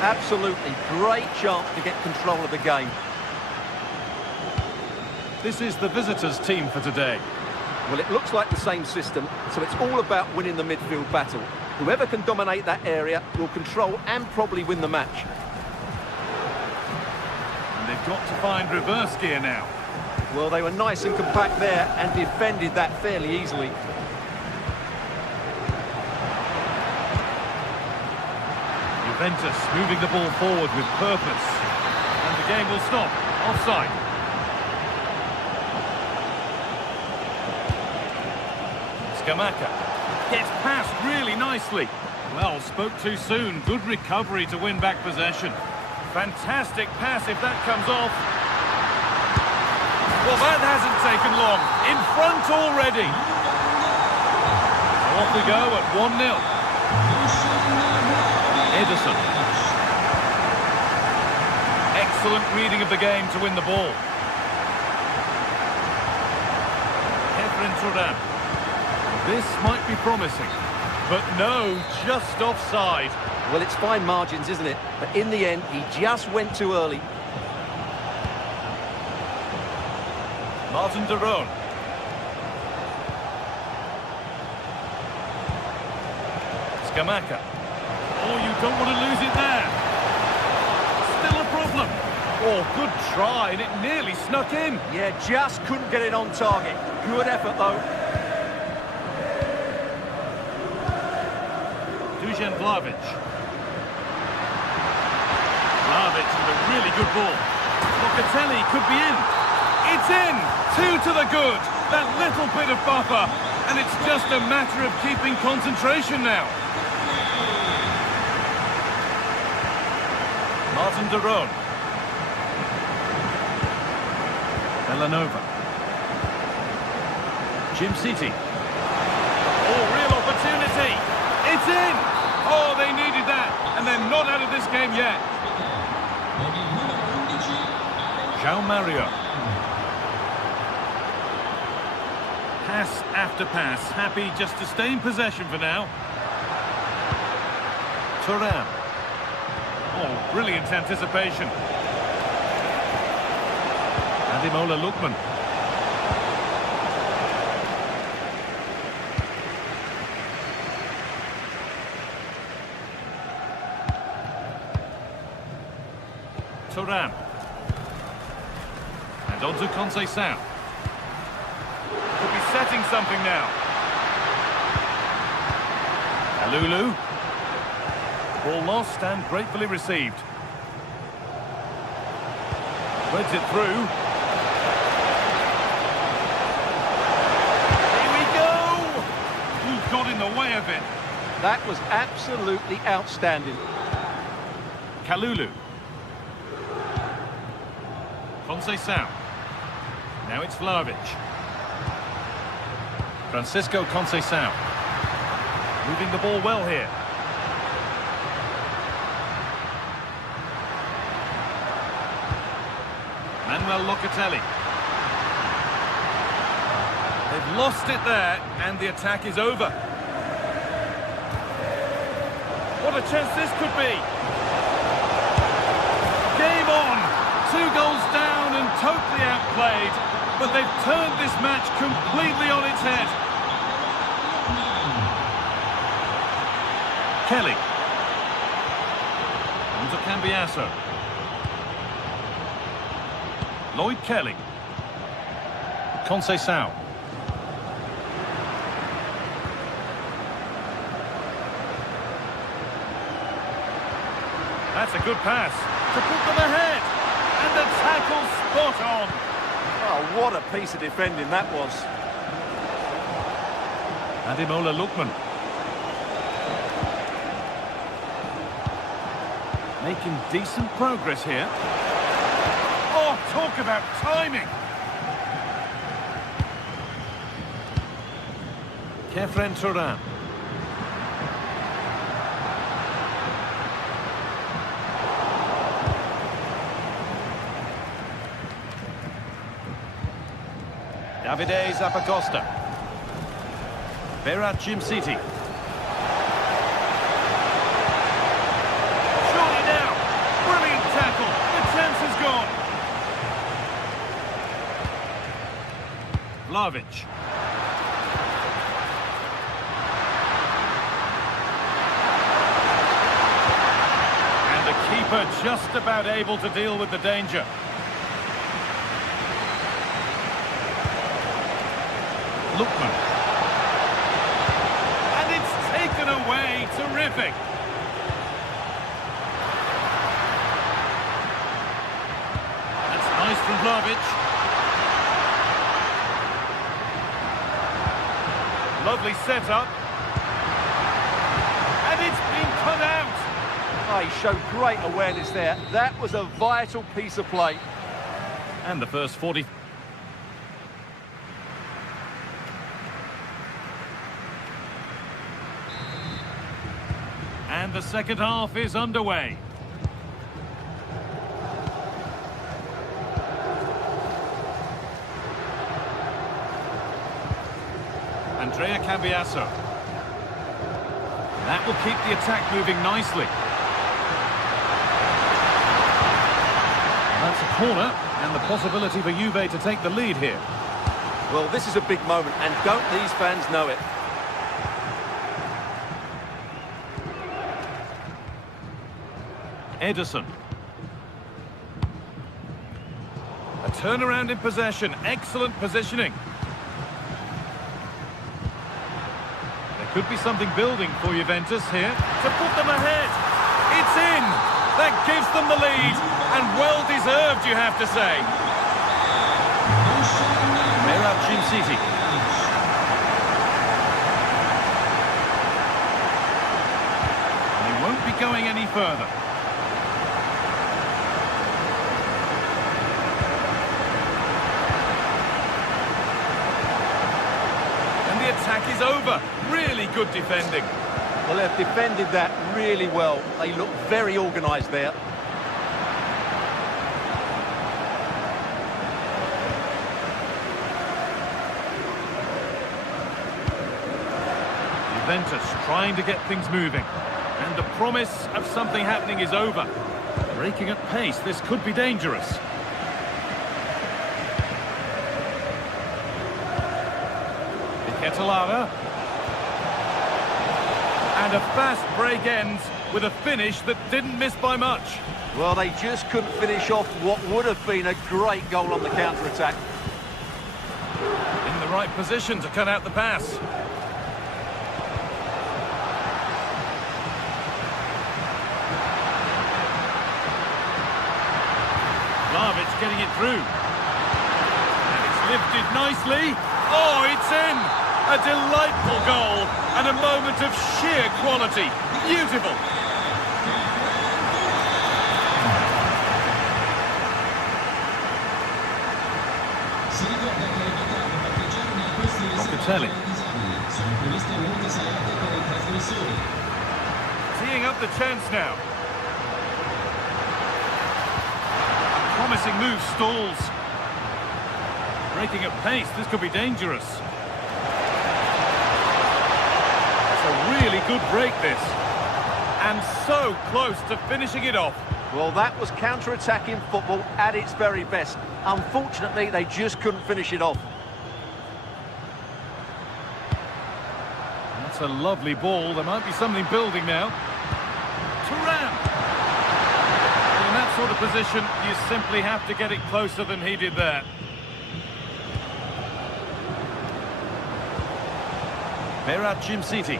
Absolutely, great chance to get control of the game. This is the visitors' team for today. Well, it looks like the same system, so it's all about winning the midfield battle. Whoever can dominate that area will control and probably win the match. And they've got to find reverse gear now. Well, they were nice and compact there and defended that fairly easily. Juventus moving the ball forward with purpose. And the game will stop. Offside. Scamacca gets past really nicely. Well, spoke too soon. Good recovery to win back possession. Fantastic pass if that comes off. Well, that hasn't taken long. In front already. So off we go at 1-0. Ederson. Excellent reading of the game to win the ball. Kefren Turan. This might be promising, but no, just offside. Well, it's fine margins, isn't it? But in the end, he just went too early. Martin de Roon. Scamacca. Oh, you don't want to lose it there. Still a problem. Oh, good try, and it nearly snuck in. Yeah, just couldn't get it on target. Good effort, though. Dusan Vlahovic. Vlahovic with a really good ball. Locatelli could be in. It's in! 2 to the good. That little bit of buffer. And it's just a matter of keeping concentration now. Martin de Roon. Villanova. Jim City. Oh, real opportunity. It's in! Oh, they needed that, and they're not out of this game yet. João Mario. Pass after pass, happy just to stay in possession for now. Turan. Oh, brilliant anticipation. Ademola Lookman. Turan. And on to Conceição. Could be setting something now. Kalulu. Ball lost and gratefully received. Threads it through. Here we go! Who got in the way of it? That was absolutely outstanding. Kalulu. Conceição. Now it's Vlahovic. Francisco Conceição. Moving the ball well here. Manuel Locatelli. They've lost it there, and the attack is over. What a chance this could be. Game on. 2 goals down and totally outplayed, but they've turned this match completely on its head. Kelly. On to Cambiasso. Lloyd Kelly. Conceição. That's a good pass to put them ahead. And the tackle spot on. Oh, what a piece of defending that was. Ademola Lookman. Making decent progress here. Oh, talk about timing. Kefren Turan. Davide Zappacosta. Berat Jimsiti. Surely now. Brilliant tackle. The chance is gone. Vlahovic. And the keeper just about able to deal with the danger. Lookman. And it's taken away. Terrific. That's nice from Vlahovic. Lovely setup. And it's been cut out. Oh, he showed great awareness there. That was a vital piece of play. And the first 40... And the second half is underway. Andrea Cambiasso. That will keep the attack moving nicely. That's a corner, and the possibility for Juve to take the lead here. Well, this is a big moment, and don't these fans know it? Ederson. A turnaround in possession. Excellent positioning. There could be something building for Juventus here to put them ahead. It's in. That gives them the lead. And well deserved, you have to say. Berat Jimsiti. They won't be going any further. Attack is over. Really good defending. Well, they've defended that really well. They look very organised there. Juventus trying to get things moving. And the promise of something happening is over. Breaking at pace, this could be dangerous. Ketelada. And a fast break ends with a finish that didn't miss by much. Well, they just couldn't finish off what would have been a great goal on the counter-attack. In the right position to cut out the pass. Vlahovic getting it through. And it's lifted nicely. Oh, it's in! A delightful goal and a moment of sheer quality. Beautiful. Locatelli. Teeing up the chance now. A promising move stalls. Breaking at pace, this could be dangerous. Really good break this, and so close to finishing it off. Well, that was counter-attacking football at its very best. Unfortunately, they just couldn't finish it off. That's a lovely ball. There might be something building now. Turan. And that's sort of position, you simply have to get it closer than he did there. Berat City.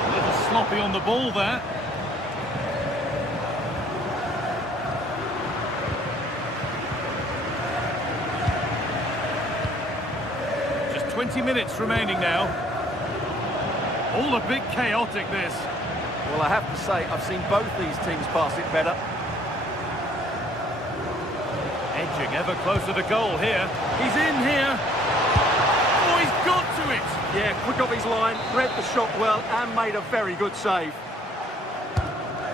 A little sloppy on the ball there. Just 20 minutes remaining now. All a bit chaotic, this. Well, I have to say, I've seen both these teams pass it better. Edging ever closer to goal here. He's in here. Oh, he's got to it. Yeah, quick off his line, read the shot well, and made a very good save.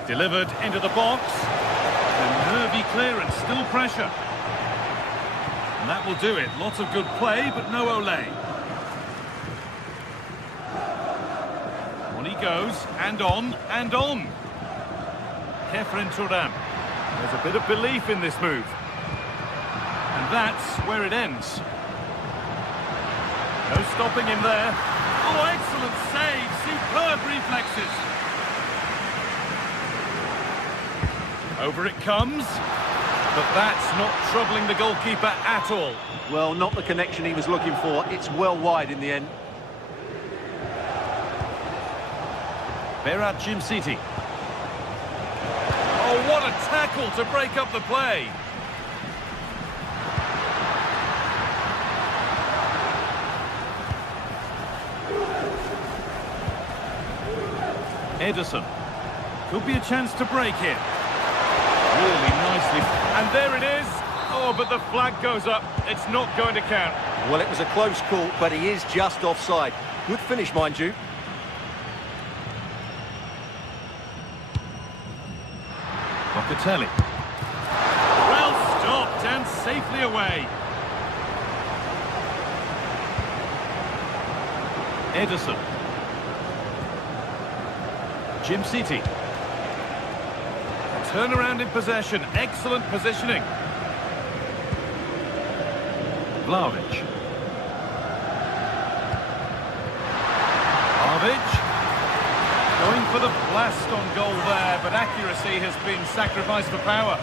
Delivered into the box. A nervy clearance, still pressure. And that will do it. Lots of good play, but no Olé. On he goes, and on, and on. Kefren Turam. There's a bit of belief in this move. And that's where it ends. No stopping him there. Oh, excellent save. Superb reflexes. Over it comes. But that's not troubling the goalkeeper at all. Well, not the connection he was looking for. It's well wide in the end. Berat City. Oh, what a tackle to break up the play. Ederson. Could be a chance to break here. Really nicely. And there it is. Oh, but the flag goes up. It's not going to count. Well, it was a close call, but he is just offside. Good finish, mind you. Locatelli. Well stopped and safely away. Ederson. City. Turnaround in possession. Excellent positioning. Vlahovic. Going for the blast on goal there, but accuracy has been sacrificed for power.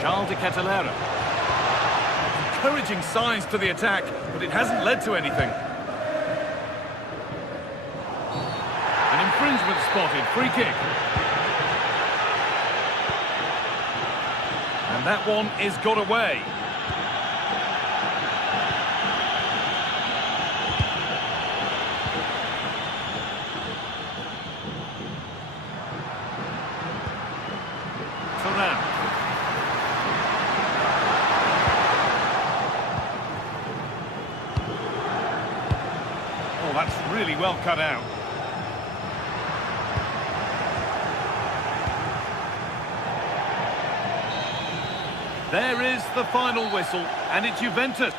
Charles de Catalera. Encouraging signs to the attack, but it hasn't led to anything. An infringement spotted, free kick. And that one is got away. Turam. Oh, that's really well cut out. There is the final whistle, and it's Juventus.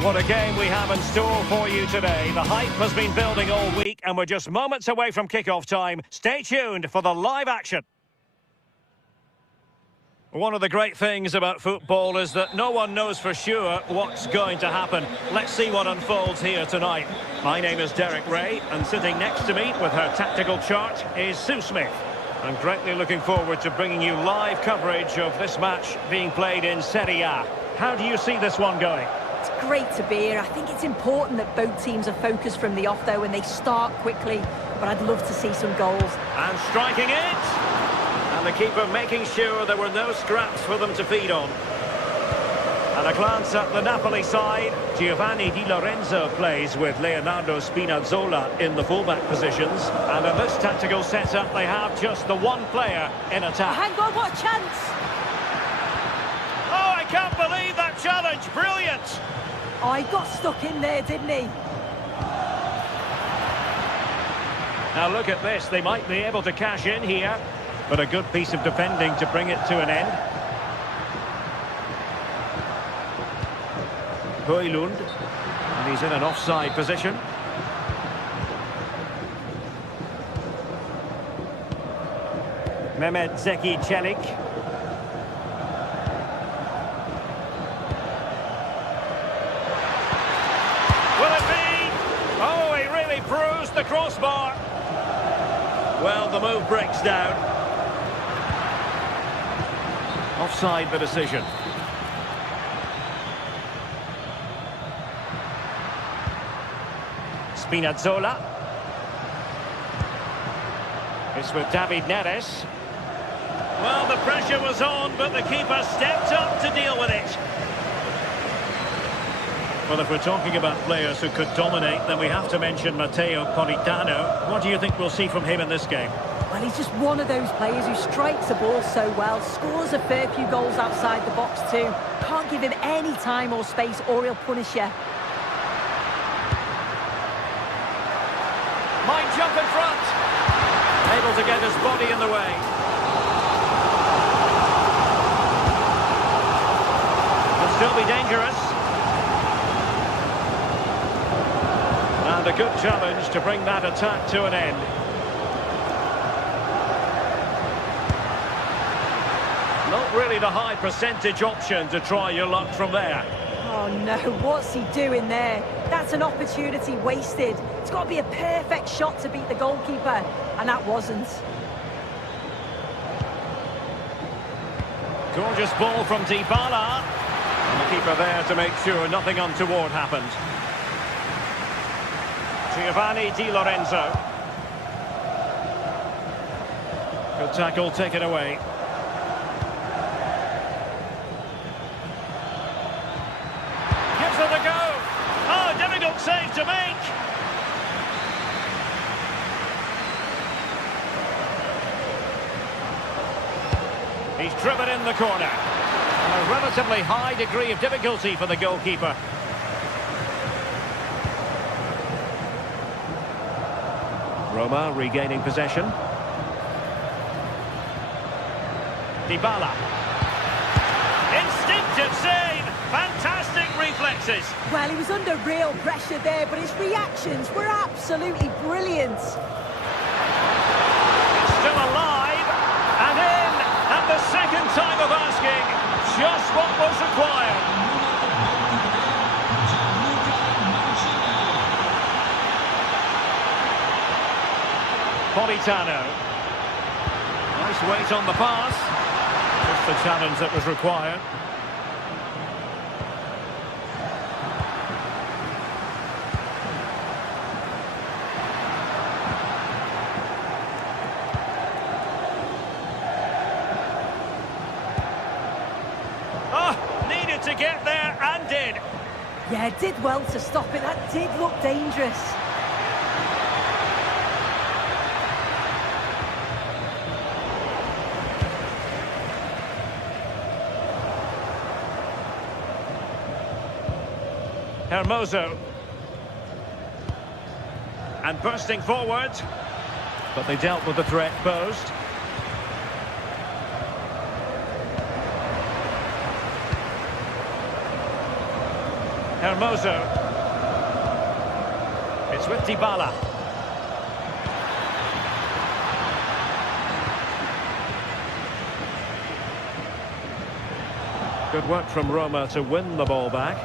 What a game we have in store for you today. The hype has been building all week and we're just moments away from kick-off time. Stay tuned for the live action. One of the great things about football is that no one knows for sure what's going to happen. Let's see what unfolds here tonight. My name is Derek Ray, and sitting next to me with her tactical chart is Sue Smith. I'm greatly looking forward to bringing you live coverage of this match being played in Serie A. How do you see this one going? It's great to be here. I think it's important that both teams are focused from the off, though, and they start quickly. But I'd love to see some goals. And striking it! And the keeper making sure there were no scraps for them to feed on. And a glance at the Napoli side. Giovanni Di Lorenzo plays with Leonardo Spinazzola in the fullback positions. And in this tactical setup, they have just the one player in attack. Hang on, what a chance! Oh, I can't believe that challenge. Brilliant! Oh, he got stuck in there, didn't he? Now look at this. They might be able to cash in here. But a good piece of defending to bring it to an end. Højlund. And he's in an offside position. Mehmet Zeki Çelik. Will it be? Oh, he really bruised the crossbar. Well, the move breaks down. Offside the decision. Spinazzola. It's with David Neres. Well, the pressure was on, but the keeper stepped up to deal with it. Well, if we're talking about players who could dominate, then we have to mention Matteo Politano. What do you think we'll see from him in this game? Well, he's just one of those players who strikes the ball so well, scores a fair few goals outside the box too. Can't give him any time or space or he'll punish you. Might jump in front. Able to get his body in the way. Could still be dangerous. And a good challenge to bring that attack to an end. Not really the high percentage option to try your luck from there. Oh no, what's he doing there? That's an opportunity wasted. It's got to be a perfect shot to beat the goalkeeper, and that wasn't. Gorgeous ball from Dybala. And the keeper there to make sure nothing untoward happened. Giovanni Di Lorenzo. Good tackle taken away. Gives it a go. Oh, difficult save to make. He's driven in the corner. And a relatively high degree of difficulty for the goalkeeper. Roma regaining possession. Dybala. Instinctive save. Fantastic reflexes. Well, he was under real pressure there, but his reactions were absolutely brilliant. It's still alive. And in. And the second time of asking. Just what was required. Politano. Nice weight on the pass. Just the challenge that was required. Oh, needed to get there and did. Yeah, did well to stop it. That did look dangerous. Hermoso. And bursting forward. But they dealt with the threat posed. Hermoso. It's with Dybala. Good work from Roma to win the ball back.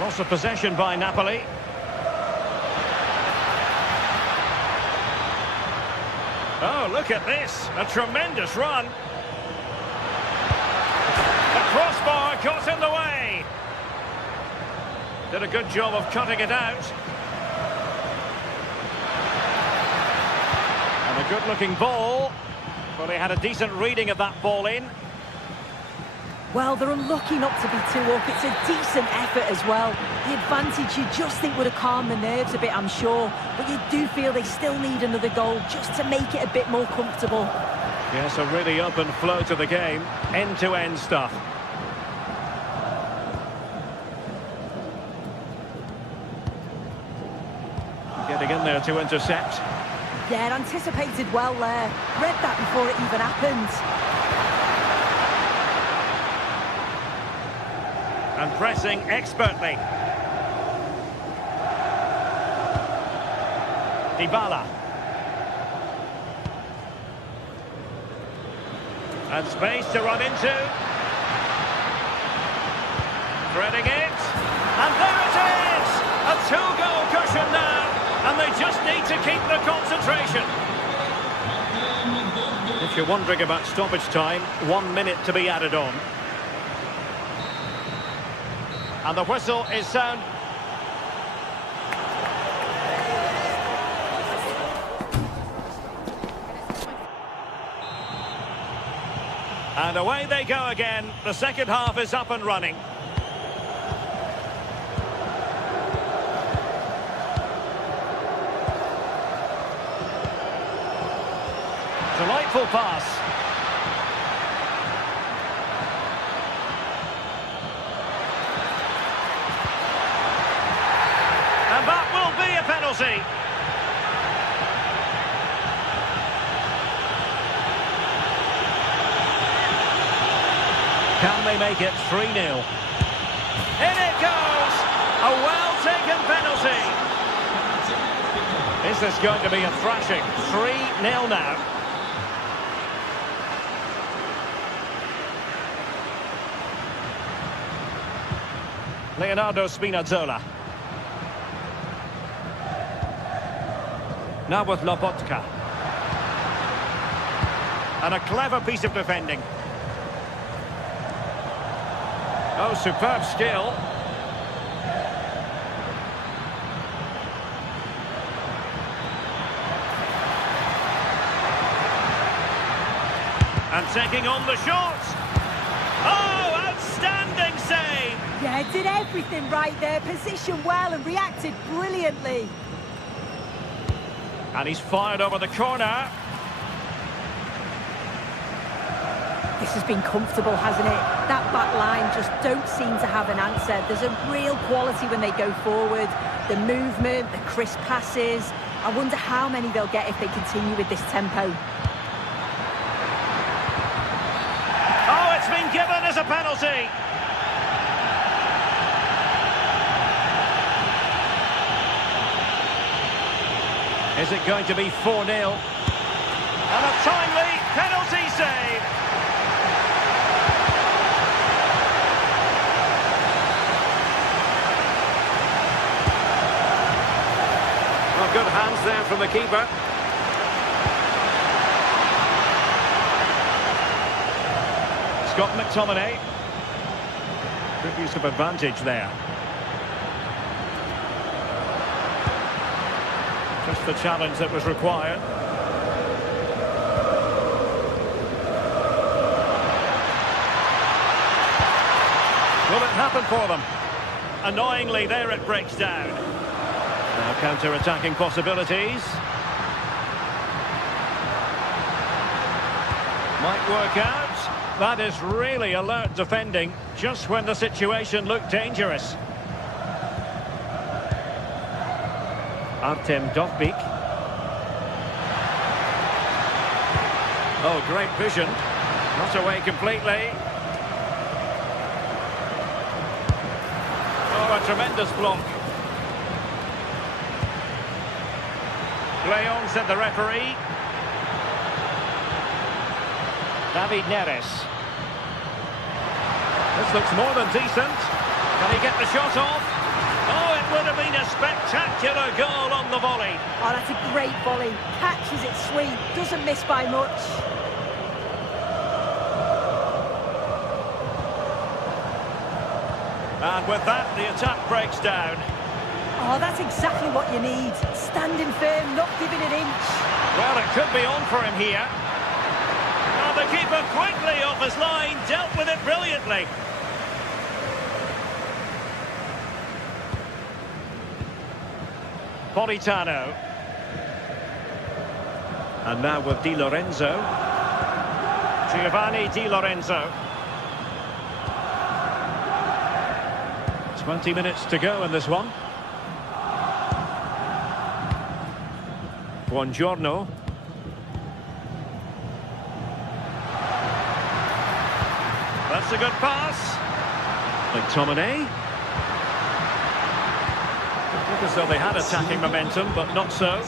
Loss of possession by Napoli. Oh, look at this. A tremendous run. The crossbar got in the way. Did a good job of cutting it out. And a good-looking ball. Well, he had a decent reading of that ball in. Well, they're unlucky not to be 2 up. It's a decent effort as well. The advantage you just think would have calmed the nerves a bit, I'm sure. But you do feel they still need another goal just to make it a bit more comfortable. Yes, a really open flow to the game. End-to-end stuff. Getting in there to intercept. Yeah, anticipated well there. Read that before it even happened. And pressing expertly. Dybala. And space to run into. Threading it. And there it is! A 2-goal cushion now. And they just need to keep the concentration. If you're wondering about stoppage time, 1 minute to be added on. And the whistle is sound. And away they go again. The second half is up and running. Delightful pass. And that will be a penalty. Can they make it 3-0? In it goes! A well-taken penalty. Is this going to be a thrashing? 3-0 now. Leonardo Spinazzola. Now with Lobotka. And a clever piece of defending. Oh, superb skill. And taking on the shot. Oh, outstanding save. Yeah, did everything right there. Positioned well and reacted brilliantly. And he's fired over the corner. This has been comfortable, hasn't it? That back line just don't seem to have an answer. There's a real quality when they go forward. The movement, the crisp passes. I wonder how many they'll get if they continue with this tempo. Oh, it's been given as a penalty. Is it going to be 4-0? And a timely penalty save. Well, good hands there from the keeper. Scott McTominay. Good use of advantage there. Just the challenge that was required. Will it happen for them? Annoyingly, there it breaks down. Now counter-attacking possibilities. Might work out. That is really alert defending, just when the situation looked dangerous. Artem Dovbyk. Oh, great vision. Not away completely. Oh, a tremendous block. Leon said the referee. David Neres. This looks more than decent. Can he get the shot off? Oh, it would have been a spectacular goal on the volley. Oh, that's a great volley. Catches it sweet. Doesn't miss by much. And with that, the attack breaks down. Oh, that's exactly what you need. Standing firm, not giving an inch. Well, it could be on for him here. Oh, the keeper quickly off his line, dealt with it brilliantly. Politano. And now with Di Lorenzo. Giovanni Di Lorenzo. 20 minutes to go in this one. Buongiorno. That's a good pass. McTominay. Look as though they had attacking momentum, but not so.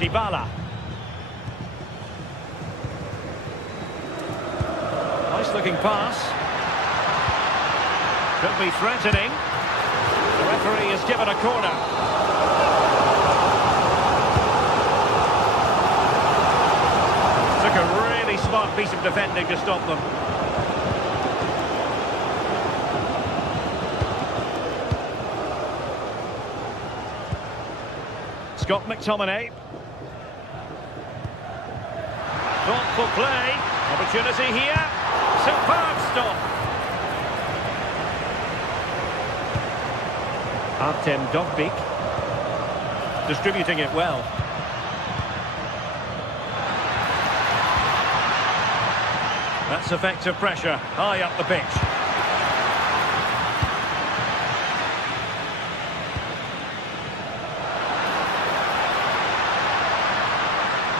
Dybala. Nice looking pass. Could be threatening. The referee has given a corner. Took a really smart piece of defending to stop them. Scott McTominay. Thoughtful play. Opportunity here. Superb stop. Artem Dovbyk. Distributing it well. That's effective pressure. High up the pitch.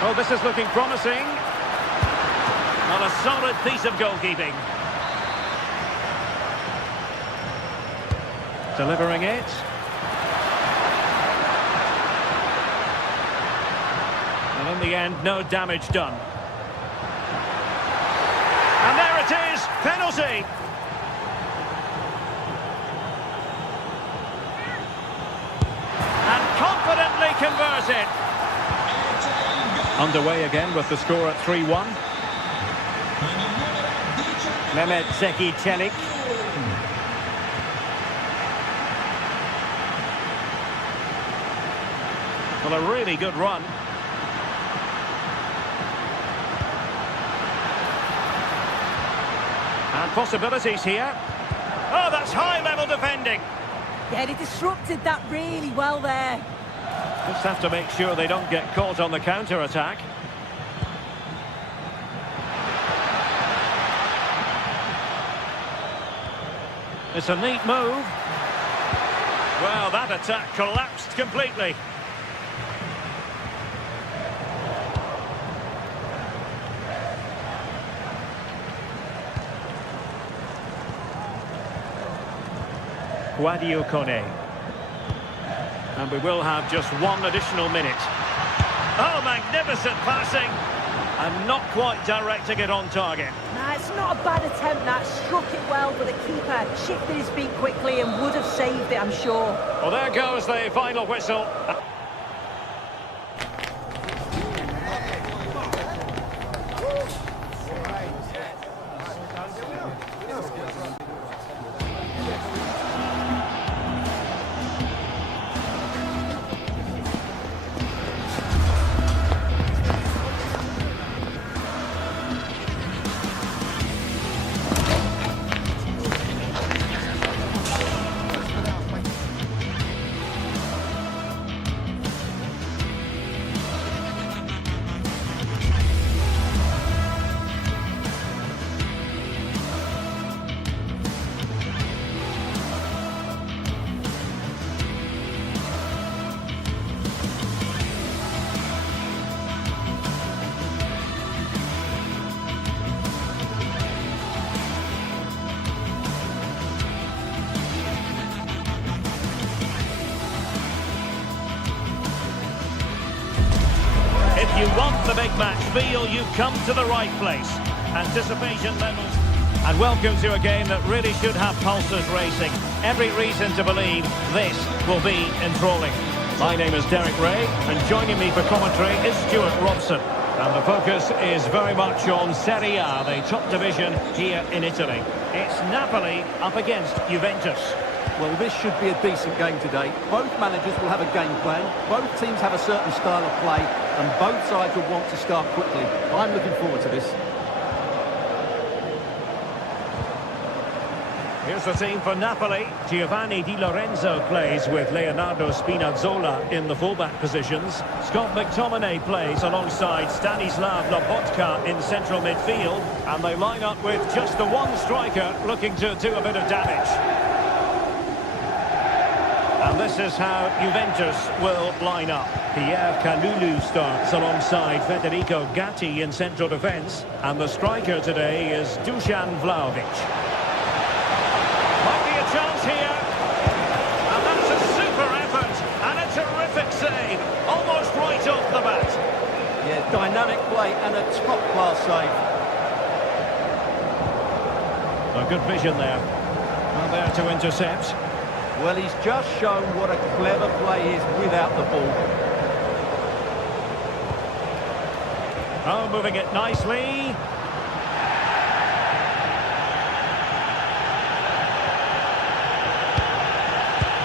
Oh, this is looking promising. Not a solid piece of goalkeeping. Delivering it. And in the end, no damage done. And there it is, penalty. And confidently converted. Underway again with the score at 3-1. Mehmet Zeki Çelik. Well, a really good run. And possibilities here. Oh, that's high-level defending. Yeah, they disrupted that really well there. Just have to make sure they don't get caught on the counter-attack. It's a neat move. Well, that attack collapsed completely. Guadio Kone. And we will have just one additional minute. Oh, magnificent passing. And not quite directing it on target. Nah, it's not a bad attempt, that. Struck it well, but the keeper shifted his feet quickly and would have saved it, I'm sure. Well, there goes the final whistle. If you want the big match feel, you've come to the right place. Anticipation levels. And welcome to a game that really should have pulses racing. Every reason to believe this will be enthralling. My name is Derek Ray, and joining me for commentary is Stuart Robson. And the focus is very much on Serie A, the top division here in Italy. It's Napoli up against Juventus. Well, this should be a decent game today. Both managers will have a game plan. Both teams have a certain style of play, and both sides will want to start quickly. I'm looking forward to this. Here's the team for Napoli. Giovanni Di Lorenzo plays with Leonardo Spinazzola in the fullback positions. Scott McTominay plays alongside Stanislav Lobotka in central midfield. And they line up with just the one striker looking to do a bit of damage. And this is how Juventus will line up. Pierre Kalulu starts alongside Federico Gatti in central defence. And the striker today is Dusan Vlahovic. Chance here, and that's a super effort and a terrific save, almost right off the bat. Yeah, dynamic play and a top-class save. A good vision there, and there to intercept. Well, he's just shown what a clever play is without the ball. Oh, moving it nicely.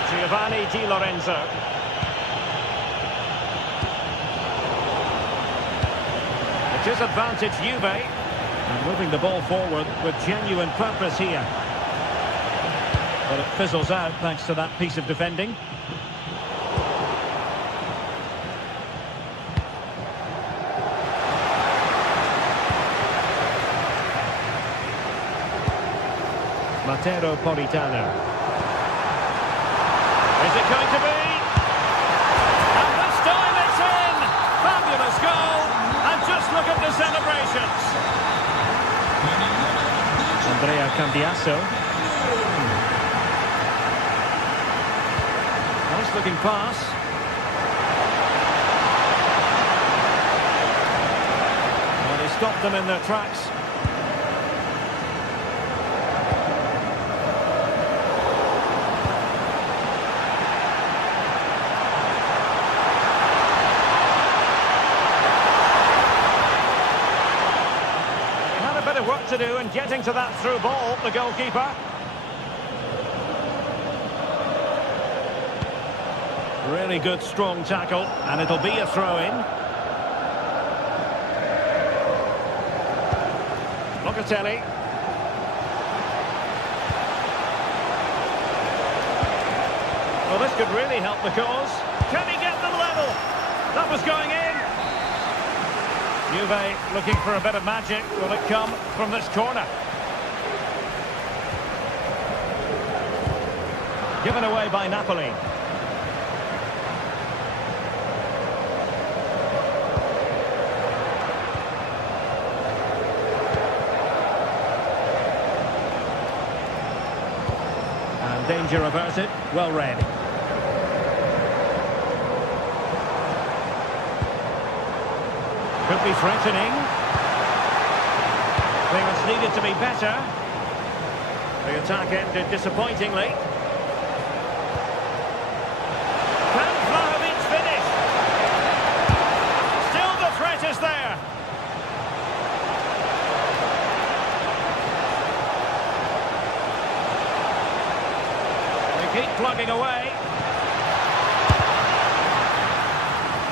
Giovanni Di Lorenzo. It is advantage Juve. And moving the ball forward with genuine purpose here. But it fizzles out thanks to that piece of defending. Matteo Politano. Is it going to be? And this time it's in! Fabulous goal! And just look at the celebrations! Andrea Cambiasso. Nice looking pass. Well, he stopped them in their tracks. Work to do and getting to that through ball, the goalkeeper. Really good strong tackle, and it'll be a throw-in. Locatelli. Well, this could really help the cause. Can he get them level? That was going in. Juve looking for a bit of magic. Will it come from this corner? Given away by Napoli. And danger averted. Well read. Could be threatening. Clearance needed to be better. The attack ended disappointingly. Can Vlahovic finish? Still the threat is there. They keep plugging away.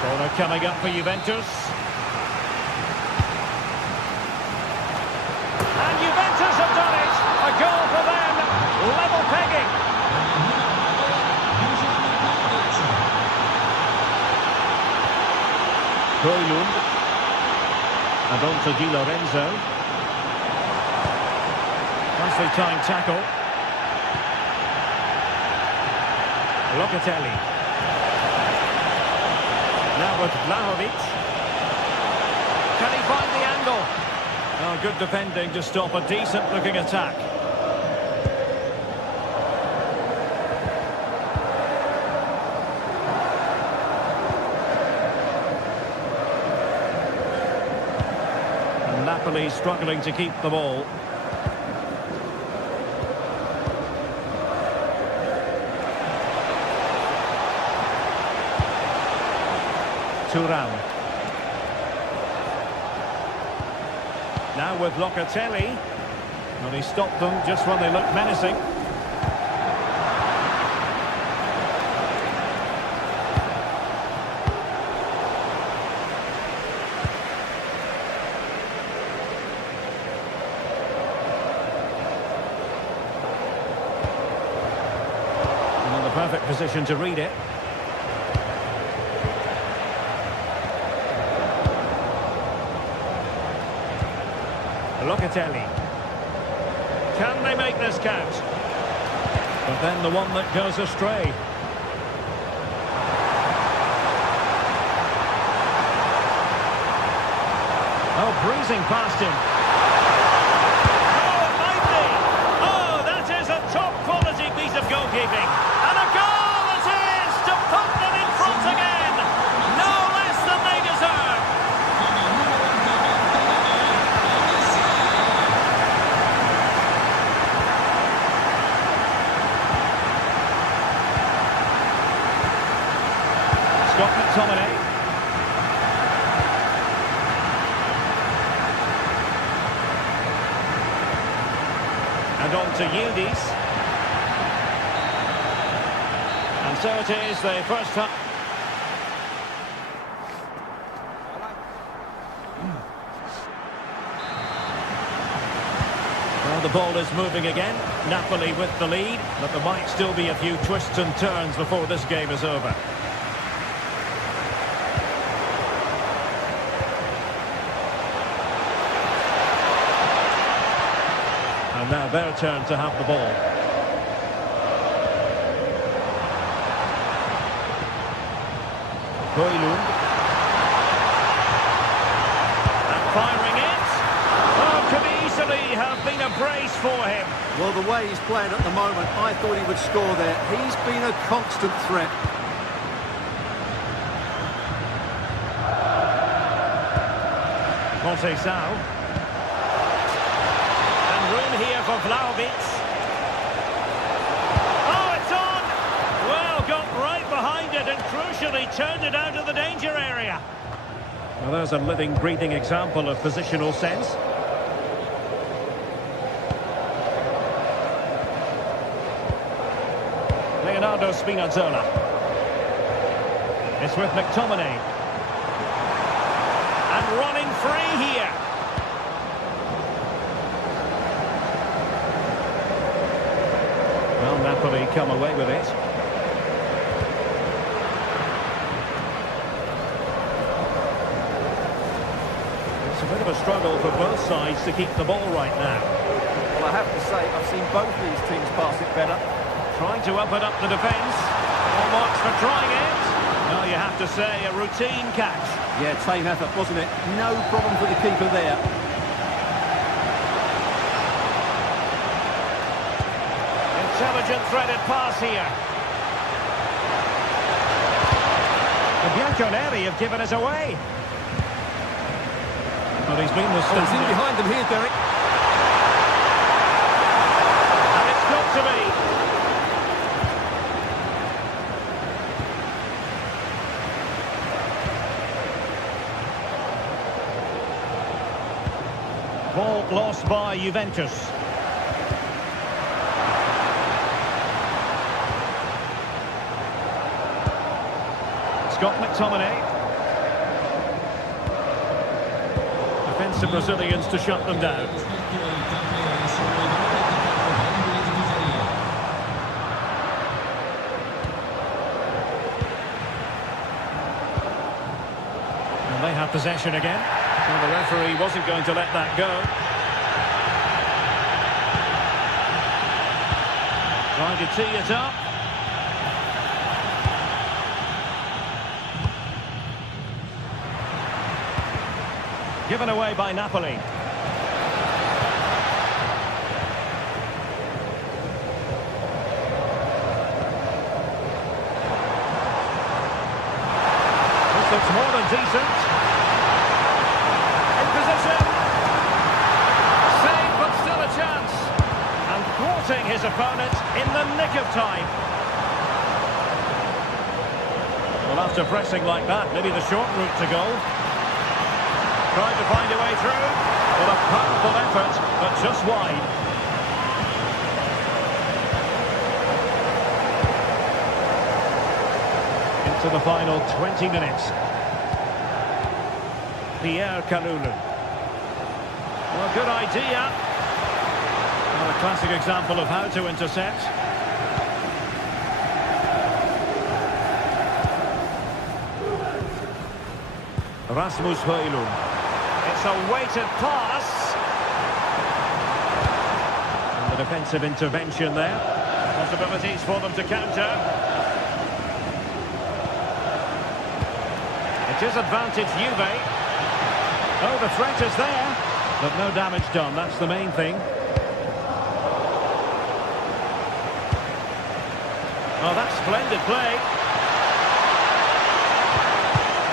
Corner coming up for Juventus. Juventus have done it! A goal for them! Level pegging! Højlund. And on to Di Lorenzo. Nicely timed tackle. Locatelli. Now with Vlahovic. Can he find the angle? Oh, good defending to stop a decent-looking attack. Napoli struggling to keep the ball. Thuram. Now with Locatelli. Well, he stopped them just when they looked menacing. And in the perfect position to read it. Locatelli. Can they make this count? But then the one that goes astray. Oh, breezing past him. Oh, it might be. Oh, that is a top-quality piece of goalkeeping. And a goal it is to put them in front again. No less than they deserve. Scott McTominay. And on to Yildiz. And so it is, the first half. Well, the ball is moving again. Napoli with the lead, but there might still be a few twists and turns before this game is over. And now their turn to have the ball. Højlund. And firing it. Oh, could easily have been a brace for him. Well, the way he's playing at the moment, I thought he would score there. He's been a constant threat. Conceição. Room here for Vlahovic. Oh, it's on! Well, got right behind it and crucially turned it out of the danger area. Well, there's a living, breathing example of positional sense. Leonardo Spinazzola. It's with McTominay. And running free here. Well, Napoli come away with it. It's a bit of a struggle for both sides to keep the ball right now. Well, I have to say, I've seen both these teams pass it better. Trying to open up the defence. All marks for trying it. Well, you have to say, a routine catch. Yeah, tame effort, wasn't it? No problem for the keeper there. Intelligent threaded pass here. The Bianconeri have given us away. Well, he's been the Oh, he's in behind them here, Derek. And it's got to be. Ball lost by Juventus. Scott McTominay. Defensive Brazilians to shut them down. And they have possession again. Well, the referee wasn't going to let that go. Trying to tee it up. Given away by Napoli. This looks more than decent. In position. opponent in the nick of time. Well, after pressing like that, maybe the short route to goal. Trying to find a way through. With a powerful effort, but just wide. Into the final 20 minutes. Pierre Kalulu. Well, good idea. Well, a classic example of how to intercept. Rasmus Højlund. It's a weighted pass. And the defensive intervention there. Possibilities for them to counter. It is advantage Juve. Oh, the threat is there. But no damage done, that's the main thing. Oh, that's splendid play.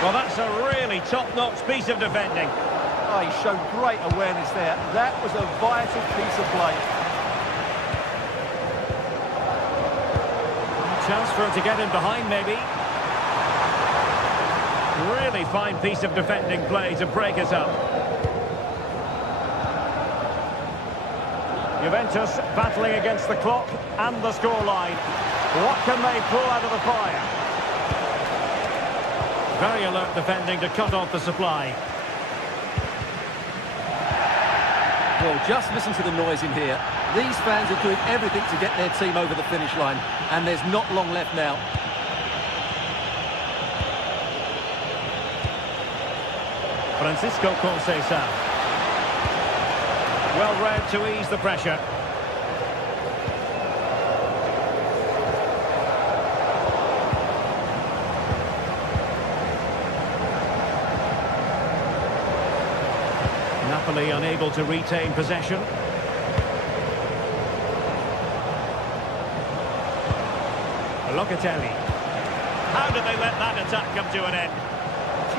Well, that's a really top-notch piece of defending. Oh, he showed great awareness there. That was a vital piece of play. Chance for him to get in behind, maybe. Really fine piece of defending play to break us up. Juventus battling against the clock and the scoreline. What can they pull out of the fire? Very alert defending to cut off the supply. Well, just listen to the noise in here. These fans are doing everything to get their team over the finish line, and there's not long left now. Francisco Conceição. Well read to ease the pressure. Napoli unable to retain possession. Locatelli. How did they let that attack come to an end?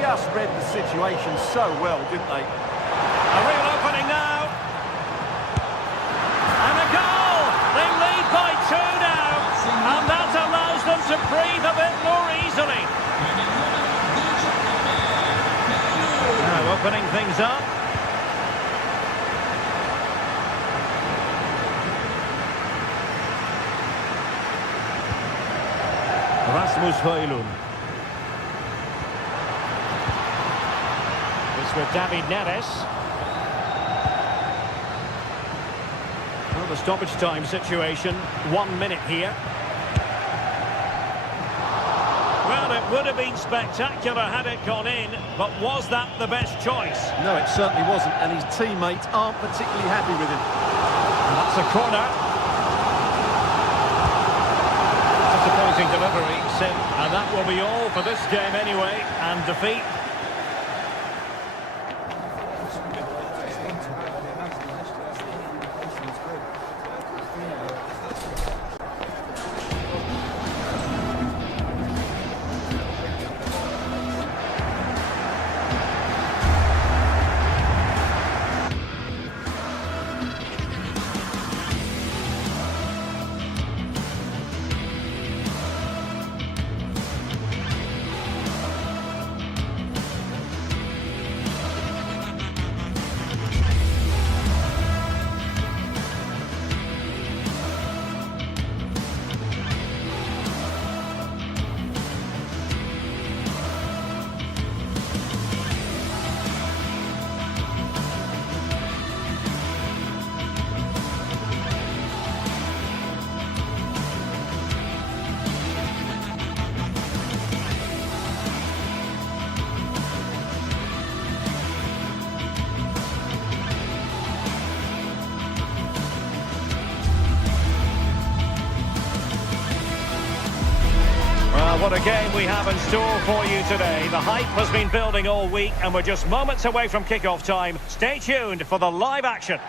Just read the situation so well, didn't they? A real opening now. And a goal! They lead by 2 now. And that allows them to breathe a bit more easily. Now opening things up. Rasmus Højlund. It's with David Neres. Well, the stoppage time situation, 1 minute here. Well, it would have been spectacular had it gone in, but was that the best choice? No, it certainly wasn't, and his teammates aren't particularly happy with him. And that's a corner. Disappointing delivery, Sim, and that will be all for this game anyway, and defeat. What a game we have in store for you today. The hype has been building all week and we're just moments away from kick-off time. Stay tuned for the live action.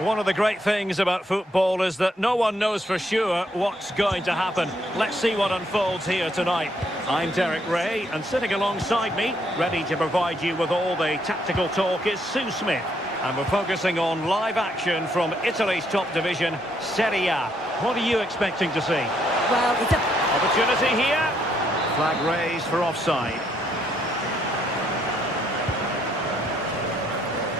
One of the great things about football is that no one knows for sure what's going to happen. Let's see what unfolds here tonight. I'm Derek Ray, and sitting alongside me, ready to provide you with all the tactical talk, is Sue Smith. And we're focusing on live action from Italy's top division, Serie A. What are you expecting to see? Well, it's a... Opportunity here. Flag raised for offside.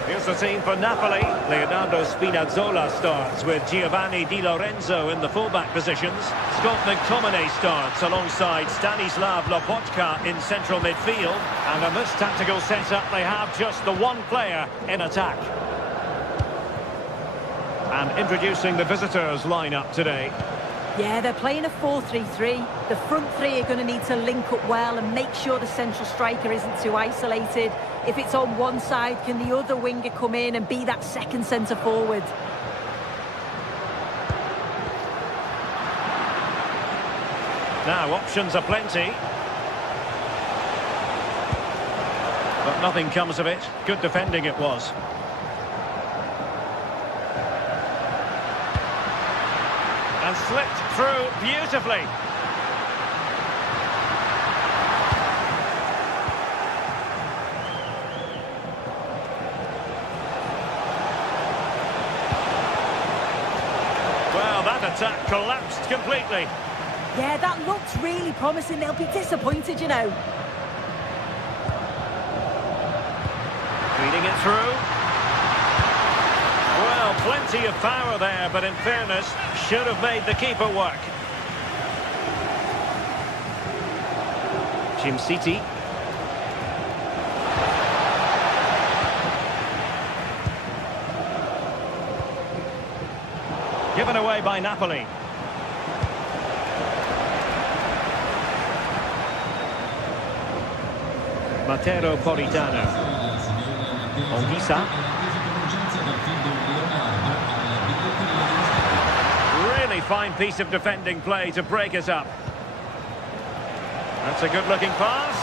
Here's the team for Napoli. Leonardo Spinazzola starts with Giovanni Di Lorenzo in the fullback positions. Scott McTominay starts alongside Stanislav Lobotka in central midfield. And in this tactical setup, they have just the one player in attack. And introducing the visitors lineup today. Yeah, they're playing a 4-3-3. The front three are going to need to link up well and make sure the central striker isn't too isolated. If it's on one side, can the other winger come in and be that second centre forward? Now, options are plenty. But nothing comes of it. Good defending it was. And slipped through beautifully. Well, that attack collapsed completely. Yeah, that looks really promising. They'll be disappointed, you know. Feeding it through. Well, plenty of power there, but in fairness, should have made the keeper work. City. Given away by Napoli. Matteo Politano. Olgisa. Really fine piece of defending play to break us up. That's a good-looking pass.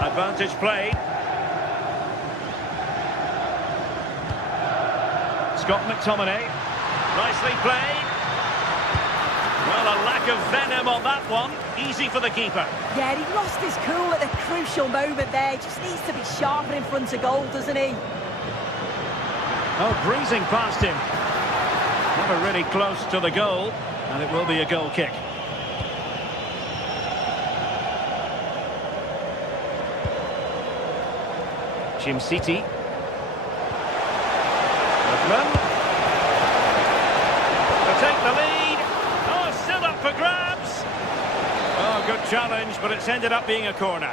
Advantage played. Scott McTominay. Nicely played. Well, a lack of venom on that one. Easy for the keeper. Yeah, he lost his cool at the crucial moment there. Just needs to be sharper in front of goal, doesn't he? Oh, breezing past him. Never really close to the goal, and it will be a goal kick. City. Goodman. To take the lead. Oh, still up for grabs. Oh, good challenge, but it's ended up being a corner.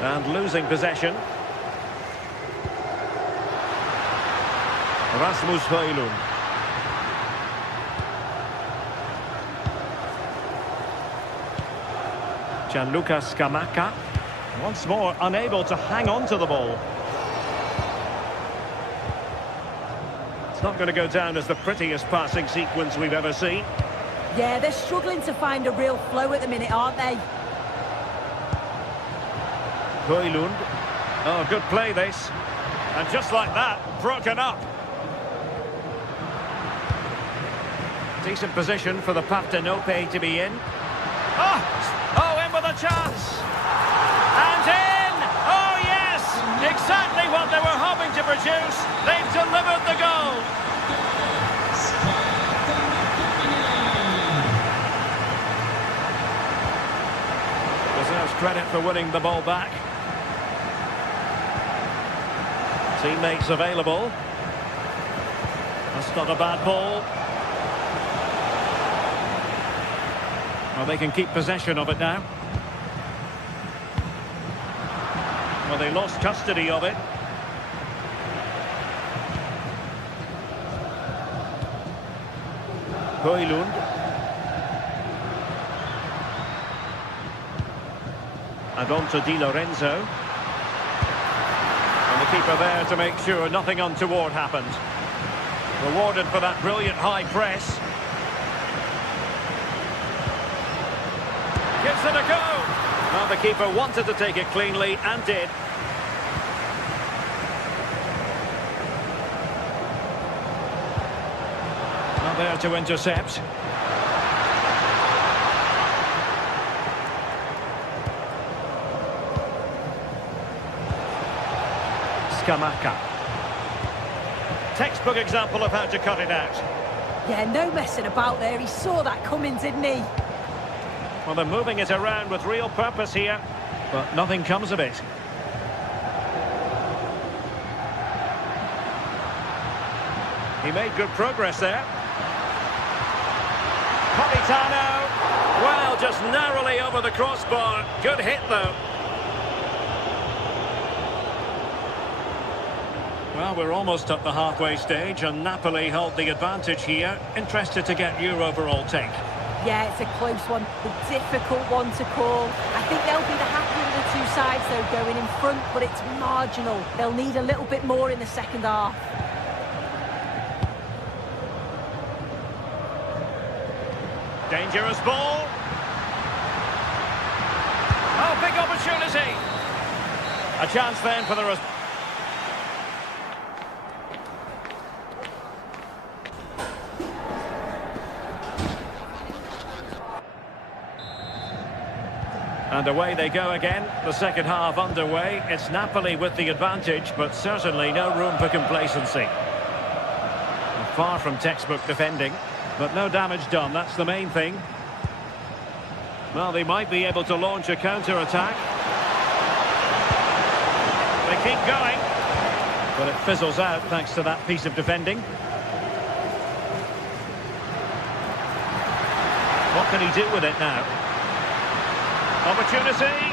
And losing possession. Rasmus Højlund. Gianluca Scamacca. Once more unable to hang on to the ball. It's not going to go down as the prettiest passing sequence we've ever seen. Yeah, they're struggling to find a real flow at the minute, aren't they? Højlund. Oh, good play this. And just like that, broken up. Decent position for the Partenope to be in. Oh, in with a chance. And in! Oh, yes! Exactly what they were hoping to produce. They've delivered the goal. Deserves credit for winning the ball back. Teammates available. That's not a bad ball. Well, they can keep possession of it now. Well, they lost custody of it. Højlund. And on to Di Lorenzo. And the keeper there to make sure nothing untoward happened. Rewarded for that brilliant high press. Gives it a go. Well, the keeper wanted to take it cleanly and did. Well, there to intercept. Skamaka. Textbook example of how to cut it out. Yeah, no messing about there. He saw that coming, didn't he? Well, they're moving it around with real purpose here, but nothing comes of it. He made good progress there. Politano. Well, just narrowly over the crossbar. Good hit, though. Well, we're almost at the halfway stage, and Napoli hold the advantage here. Interested to get your overall take. Yeah, it's a close one, a difficult one to call. I think they'll be the happier of the two sides, though, going in front, but it's marginal. They'll need a little bit more in the second half. Dangerous ball. Oh, big opportunity. A chance then for the... And away they go again. The second half underway. It's Napoli with the advantage, but certainly no room for complacency. Far from textbook defending, but no damage done. That's the main thing. Well, they might be able to launch a counter-attack. They keep going, but it fizzles out thanks to that piece of defending. What can he do with it now? Opportunity.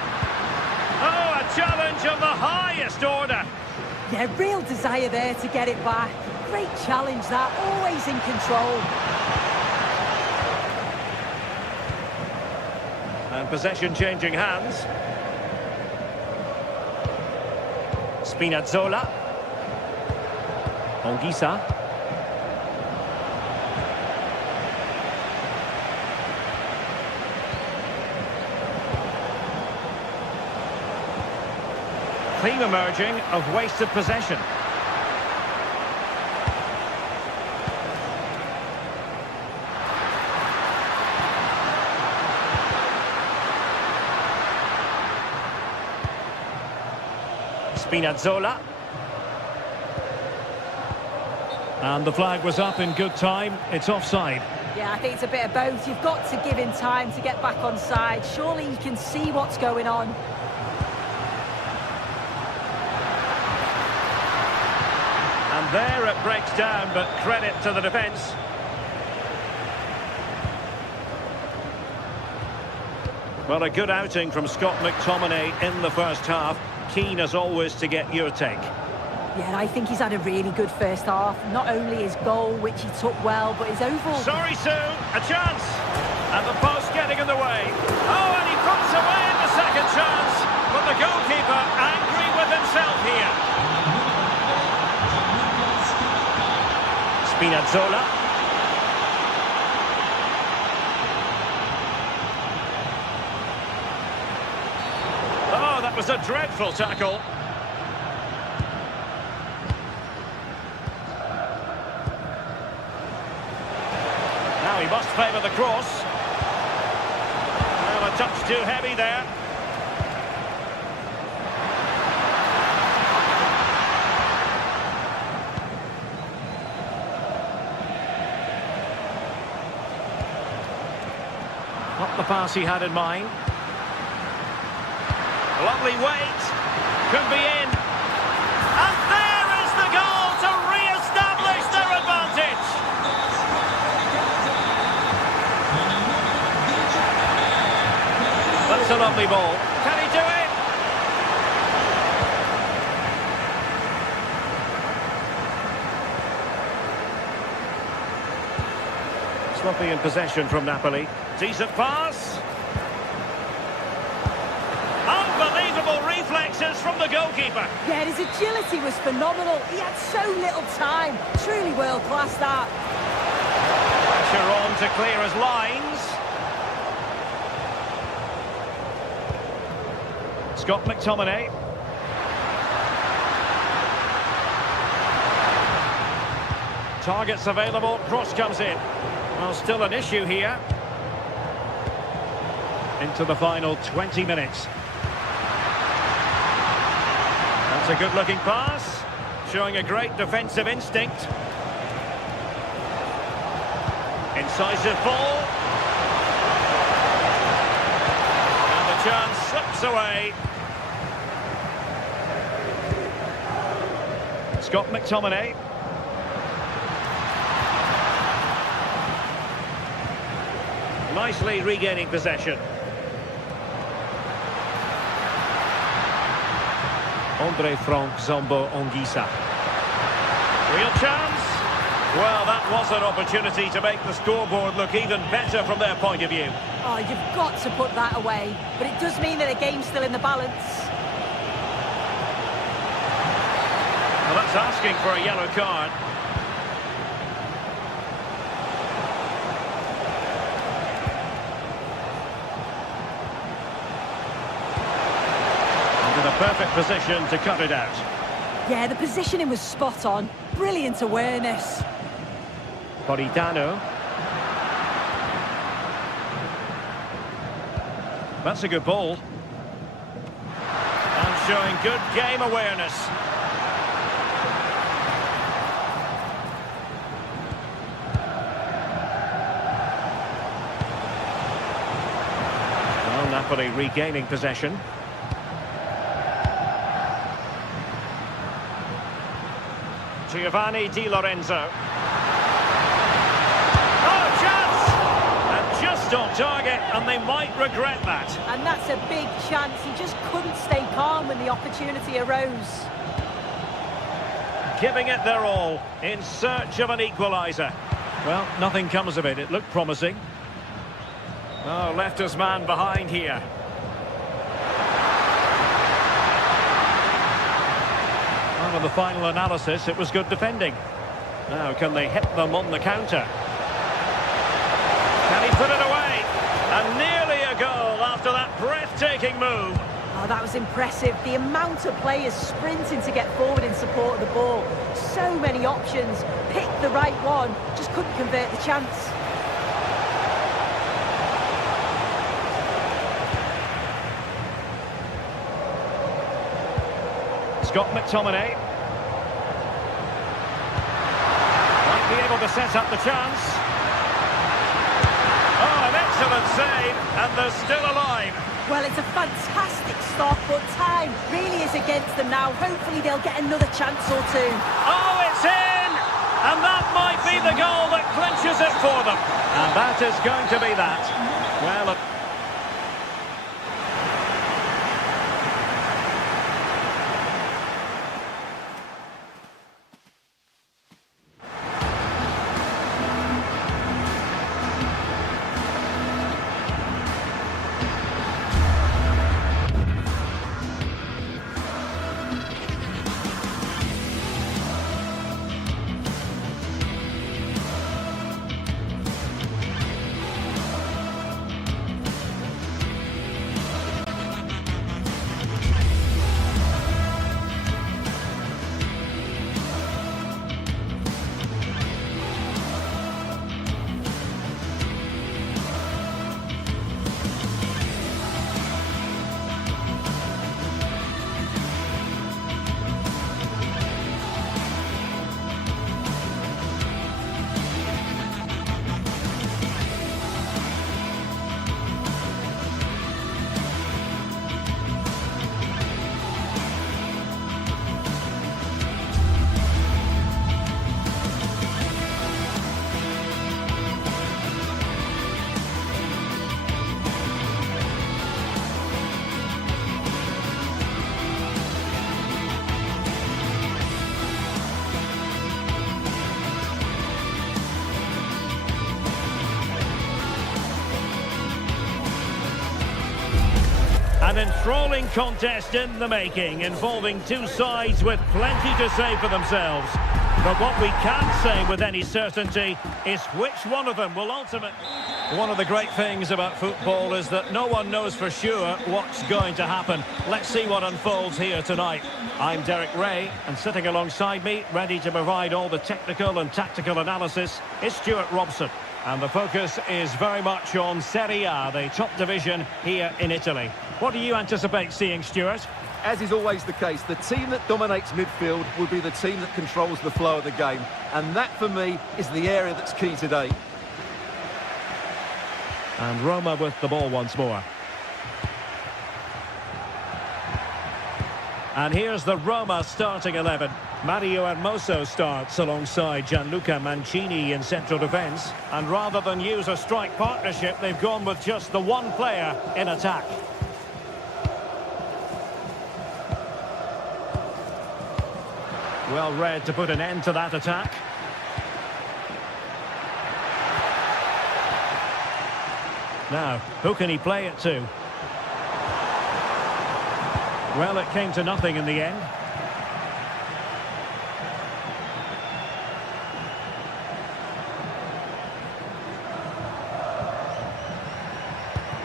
Oh, a challenge of the highest order. Yeah, real desire there to get it back. Great challenge that, always in control. And possession changing hands. Spinazzola. Ongisa. Theme emerging of wasted possession. Spinazzola. And the flag was up in good time. It's offside. Yeah, I think it's a bit of both. You've got to give him time to get back on side. Surely he can see what's going on. And there it breaks down, but credit to the defence. Well, a good outing from Scott McTominay in the first half. Keen, as always, to get your take. Yeah, I think he's had a really good first half. Not only his goal, which he took well, but his overall... Sorry, Sue, a chance. And the post getting in the way. Oh, and he puts away in the second chance. But the goalkeeper angry with himself here. Spinazzola. Oh, that was a dreadful tackle. Now he must favour the cross. Well, a touch too heavy there. Not the pass he had in mind. Lovely weight. Could be in. And there is the goal to re-establish their advantage. That's a lovely ball. Can he do it? Sloppy in possession from Napoli. Decent pass. Unbelievable reflexes from the goalkeeper. Yeah, his agility was phenomenal. He had so little time. Truly world-class, that. Pressure on to clear his lines. Scott McTominay. Targets available, cross comes in. Well, still an issue here. Into the final 20 minutes. That's a good-looking pass, showing a great defensive instinct. Incisive ball. And the chance slips away. Scott McTominay. Nicely regaining possession. Andre Frank Zombo Onguisa. Real chance. Well, that was an opportunity to make the scoreboard look even better from their point of view. Oh, you've got to put that away. But it does mean that the game's still in the balance. Well, that's asking for a yellow card. In a perfect position to cut it out. Yeah, the positioning was spot on. Brilliant awareness. Politano. That's a good ball. And showing good game awareness. Well, Napoli regaining possession. Giovanni Di Lorenzo. Oh, chance! And just on target, and they might regret that. And that's a big chance. He just couldn't stay calm when the opportunity arose. Giving it their all, in search of an equaliser. Well, nothing comes of it. It looked promising. Oh, left his man behind here. Well, in the final analysis, it was good defending. Now, can they hit them on the counter? Can he put it away? And nearly a goal after that breathtaking move. Oh, that was impressive. The amount of players sprinting to get forward in support of the ball. So many options. Picked the right one. Just couldn't convert the chance. Scott McTominay. Might be able to set up the chance. Oh, an excellent save, and they're still alive. Well, it's a fantastic start, but time really is against them now. Hopefully they'll get another chance or two. Oh, it's in! And that might be the goal that clinches it for them. And that is going to be that. Well, an enthralling contest in the making, involving two sides with plenty to say for themselves. But what we can say with any certainty is which one of them will ultimately... One of the great things about football is that no one knows for sure what's going to happen. Let's see what unfolds here tonight. I'm Derek Ray, and sitting alongside me, ready to provide all the technical and tactical analysis, is Stuart Robson. And the focus is very much on Serie A, the top division here in Italy. What do you anticipate seeing, Stuart? As is always the case, the team that dominates midfield will be the team that controls the flow of the game. And that, for me, is the area that's key today. And Roma with the ball once more. And here's the Roma starting 11. Mario Hermoso starts alongside Gianluca Mancini in central defence. And rather than use a strike partnership, they've gone with just the one player in attack. Well read to put an end to that attack. Now, who can he play it to? Well, it came to nothing in the end.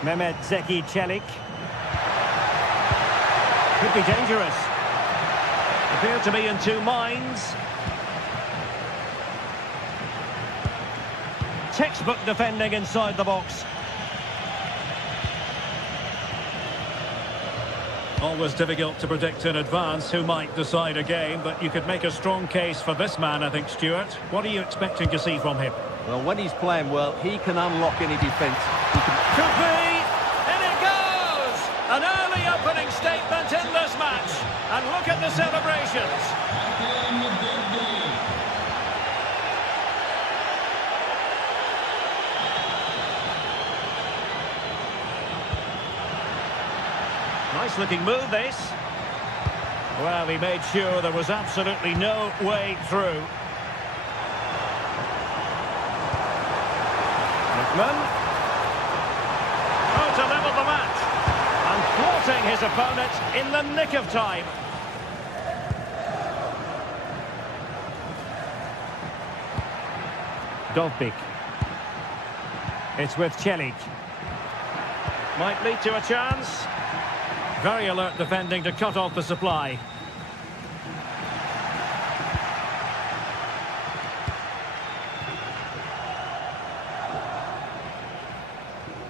Mehmet Zeki Çelik. Could be dangerous. Appear to be in two minds. Textbook defending inside the box. Always difficult to predict in advance who might decide a game, but you could make a strong case for this man, I think, Stuart. What are you expecting to see from him? Well, when he's playing well, he can unlock any defence. Could be! And it goes! An early opening statement in this match. And look at the celebrations. Nice looking move, this. Well, he made sure there was absolutely no way through. Hickman. Oh, to level the match. And thwarting his opponent in the nick of time. Dovbik. It's with Çelik. Might lead to a chance. Very alert defending to cut off the supply.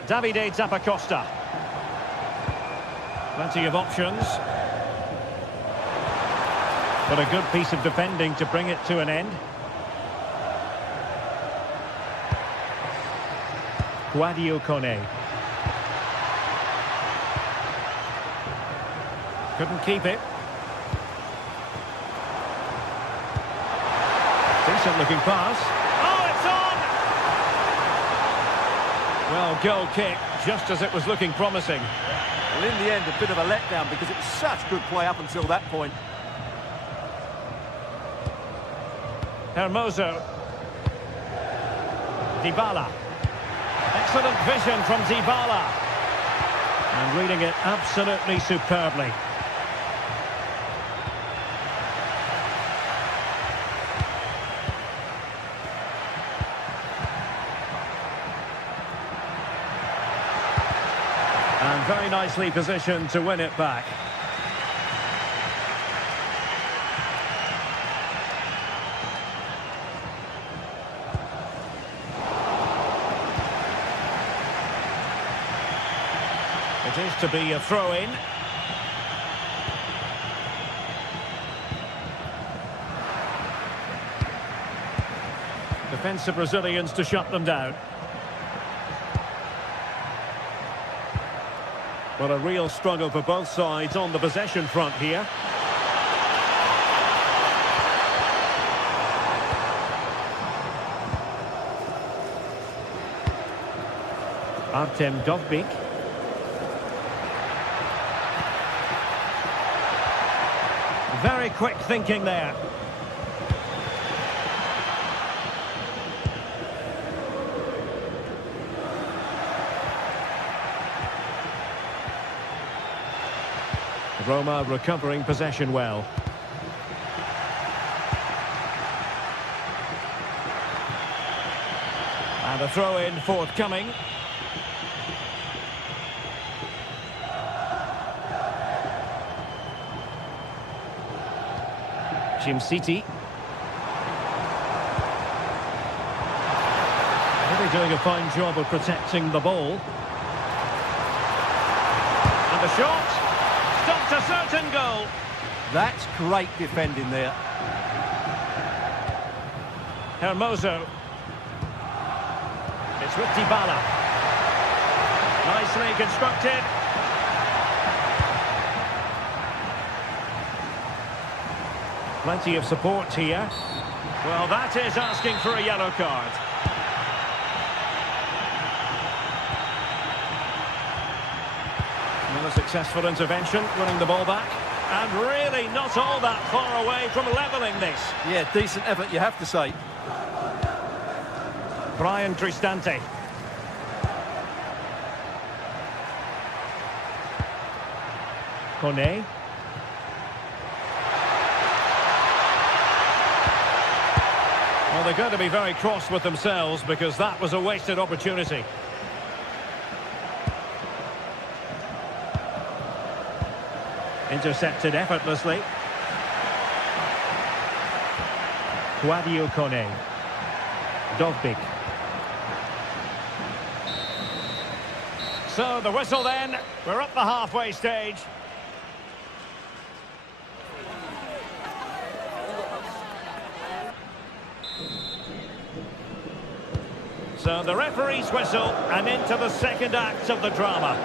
Davide Zappacosta. Plenty of options. But a good piece of defending to bring it to an end. Guadio Kone. Couldn't keep it. Decent looking pass. Oh, it's on! Well, goal kick, just as it was looking promising. Well, in the end, a bit of a letdown because it was such good play up until that point. Hermoso. Dybala. Excellent vision from Dybala. And reading it absolutely superbly. And very nicely positioned to win it back. It is to be a throw-in. Defensive Brazilians to shut them down. Well, a real struggle for both sides on the possession front here. Artem Dovbik. Very quick thinking there. Roma recovering possession well. And a throw-in forthcoming. Jim City. Really doing a fine job of protecting the ball. And the shot stopped a certain goal. That's great defending there. Hermoso. It's with Dybala. Nicely constructed. Plenty of support here. Well, that is asking for a yellow card. Another successful intervention, winning the ball back. And really not all that far away from levelling this. Yeah, decent effort, you have to say. Brian Cristante. Kone. Well, they're going to be very cross with themselves because that was a wasted opportunity. Intercepted effortlessly. Quadio Kone. Dovbik. So the whistle then. We're up the halfway stage. So the referee's whistle and into the second act of the drama.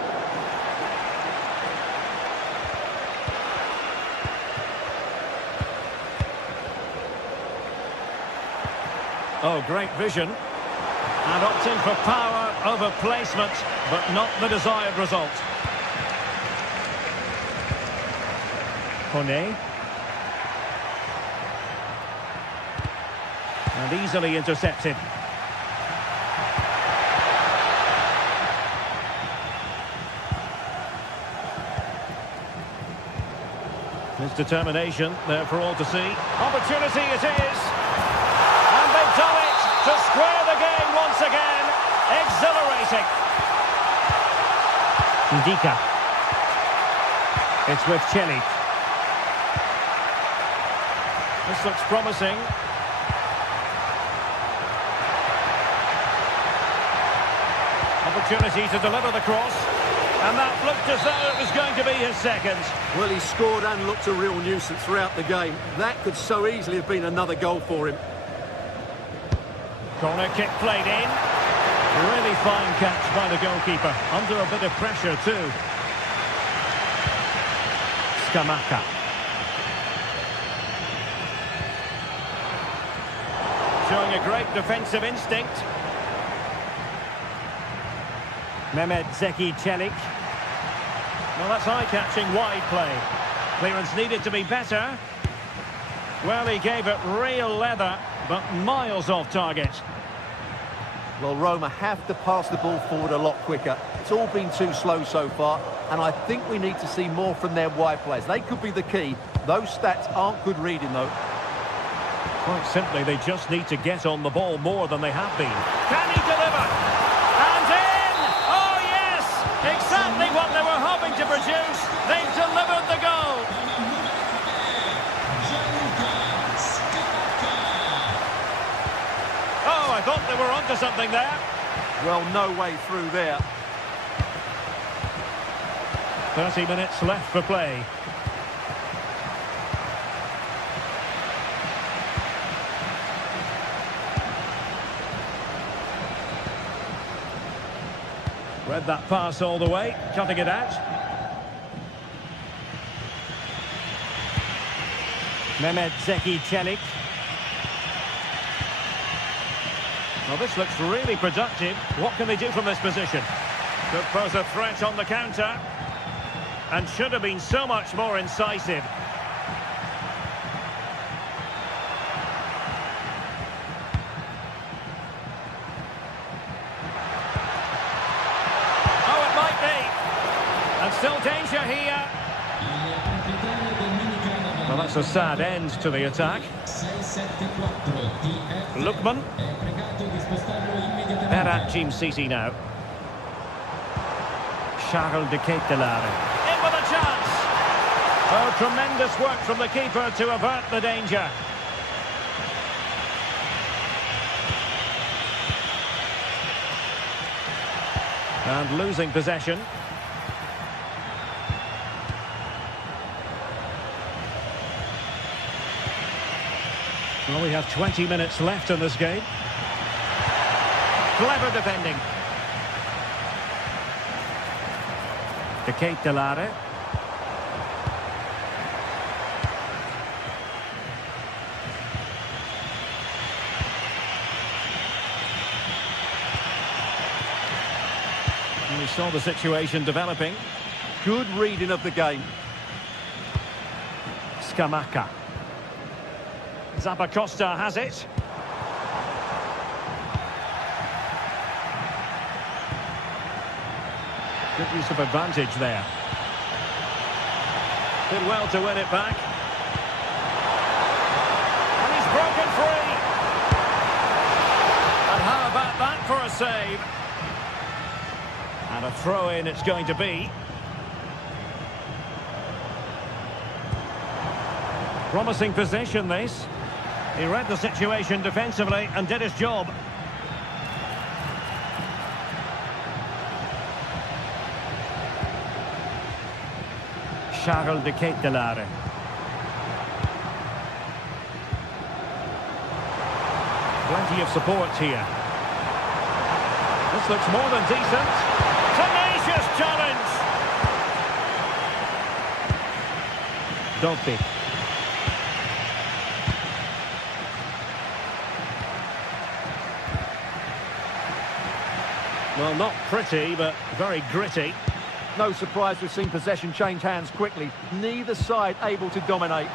Oh, great vision. And opting for power over placement, but not the desired result. Kone. And easily intercepted. His determination there for all to see. Opportunity it is. And they've done it to square the game once again. Exhilarating. Ndika. It's with Chelik. This looks promising. Opportunity to deliver the cross. And that looked as though it was going to be his second. Well, he scored and looked a real nuisance throughout the game. That could so easily have been another goal for him. Corner kick played in. Really fine catch by the goalkeeper. Under a bit of pressure too. Skamaka. Showing a great defensive instinct. Mehmet Zeki Çelik. Well, that's eye-catching wide play. Clearance needed to be better. Well, he gave it real leather, but miles off target. Well, Roma have to pass the ball forward a lot quicker. It's all been too slow so far, and I think we need to see more from their wide players. They could be the key. Those stats aren't good reading, though. Quite simply, they just need to get on the ball more than they have been. Can he deliver? And in! Oh, yes! Exactly what they were hoping to produce. They've delivered the goal. Oh, I thought they were onto something there. Well, no way through there. 30 minutes left for play. Read that pass all the way, cutting it out. Mehmet Zeki Çelik. Well, this looks really productive. What can they do from this position? Could pose a threat on the counter. And should have been so much more incisive. Oh, it might be. And still danger here. Well, that's a sad end to the attack. Lookman. They're at Team City now. Charles de Ketelare. In with a chance! Oh, tremendous work from the keeper to avert the danger. And losing possession. Well, we have 20 minutes left in this game. Clever defending. De Ketelare. We saw the situation developing. Good reading of the game. Scamacca. Zappacosta has it. Good use of advantage there. Did well to win it back. And he's broken free. And how about that for a save? And a throw-in it's going to be. Promising position, this. He read the situation defensively and did his job. Charles de Ketelare. Plenty of support here. This looks more than decent. Tenacious challenge. Dolby. Well, not pretty, but very gritty. No surprise we've seen possession change hands quickly. Neither side able to dominate.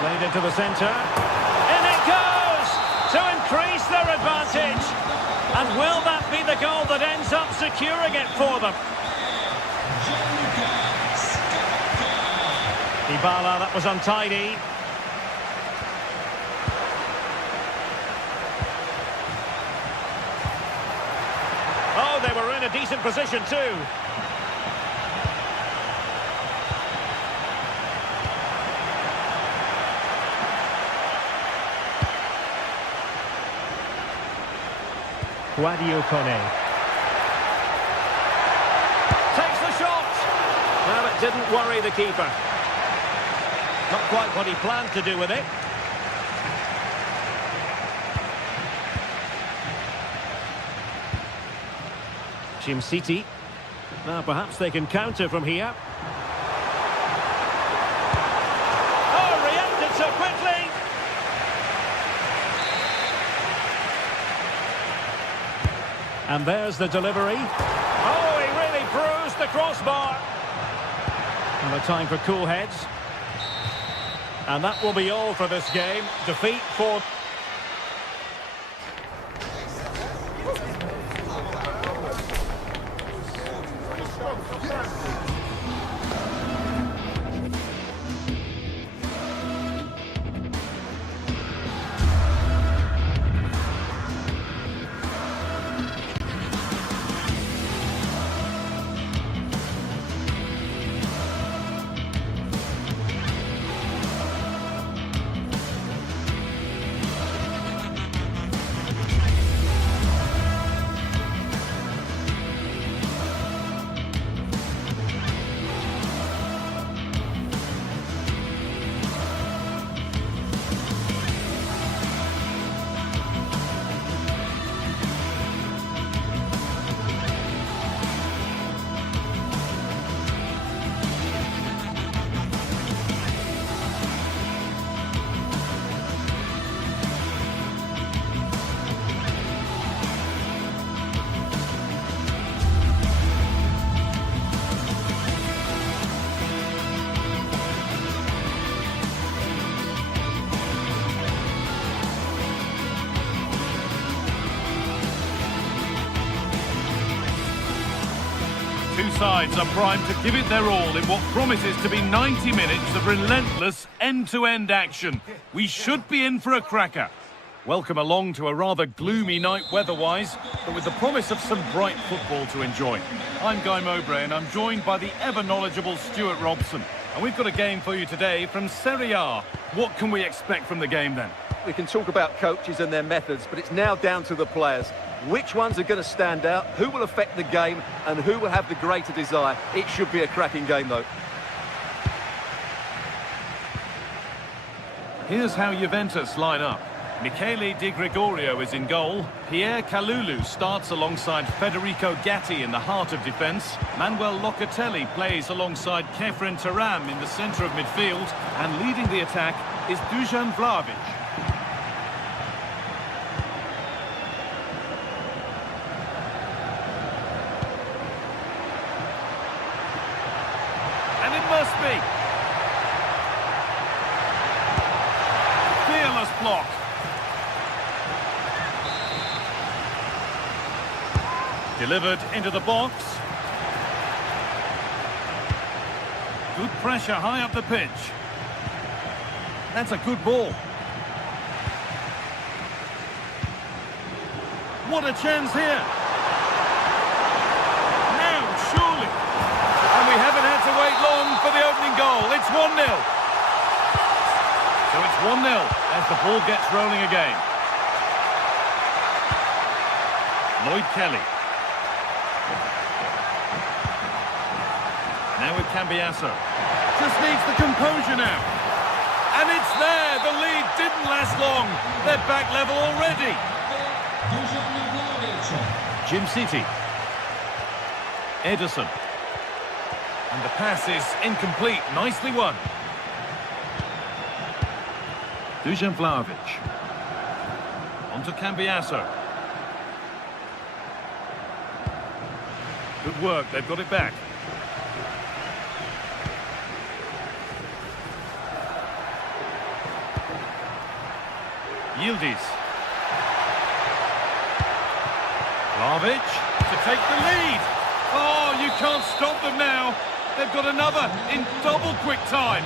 Played into the centre. In it goes! To increase their advantage. And will that be the goal that ends up securing it for them? Dybala, that was untidy. Oh, they were in a decent position too. Guadio Kone. Takes the shot. Well, it didn't worry the keeper. Not quite what he planned to do with it. Team City. Now perhaps they can counter from here. Oh, reacted so quickly. And there's the delivery. Oh, he really bruised the crossbar. And a time for cool heads. And that will be all for this game. Defeat for... Two sides are primed to give it their all in what promises to be 90 minutes of relentless end-to-end action. We should be in for a cracker. Welcome along to a rather gloomy night weather-wise, but with the promise of some bright football to enjoy. I'm Guy Mowbray and I'm joined by the ever-knowledgeable Stuart Robson. And we've got a game for you today from Serie A. What can we expect from the game then? We can talk about coaches and their methods, but it's now down to the players. Which ones are going to stand out, who will affect the game, and who will have the greater desire? It should be a cracking game, though. Here's how Juventus line up. Michele Di Gregorio is in goal. Pierre Kalulu starts alongside Federico Gatti in the heart of defence. Manuel Locatelli plays alongside Kefren Turam in the centre of midfield. And leading the attack is Dusan Vlahovic. And it must be. Fearless block. Delivered into the box. Good pressure high up the pitch. That's a good ball. What a chance here. Now, surely. And we haven't had to wait long for the opening goal. It's 1-0. So it's 1-0 as the ball gets rolling again. Lloyd Kelly. Now with Cambiasso. Just needs the composure now. And it's there. The lead didn't last long. They're back level already. Jim City. Ederson. And the pass is incomplete. Nicely won. Dusan Vlahovic. On to Cambiasso. Good work. They've got it back. Yildiz. Vlahovic to take the lead. Oh, you can't stop them now. They've got another in double quick time.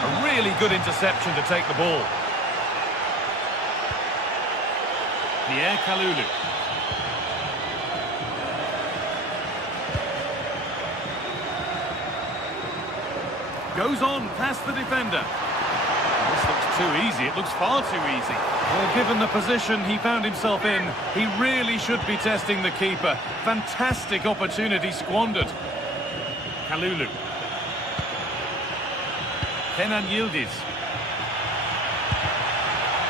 A really good interception to take the ball. Pierre Kalulu. Goes on past the defender. This looks too easy. It looks far too easy. Well, given the position he found himself in, he really should be testing the keeper. Fantastic opportunity squandered. Kalulu. Kenan Yildiz.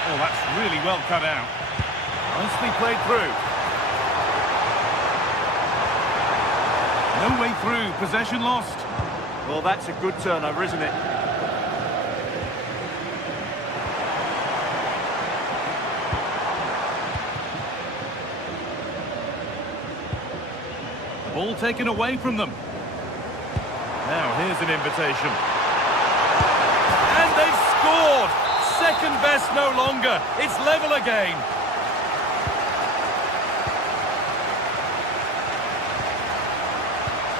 Oh, that's really well cut out. Nicely played through. No way through. Possession lost. Well, that's a good turnover, isn't it? The ball taken away from them. Now, here's an invitation. And they've scored! Second best no longer. It's level again.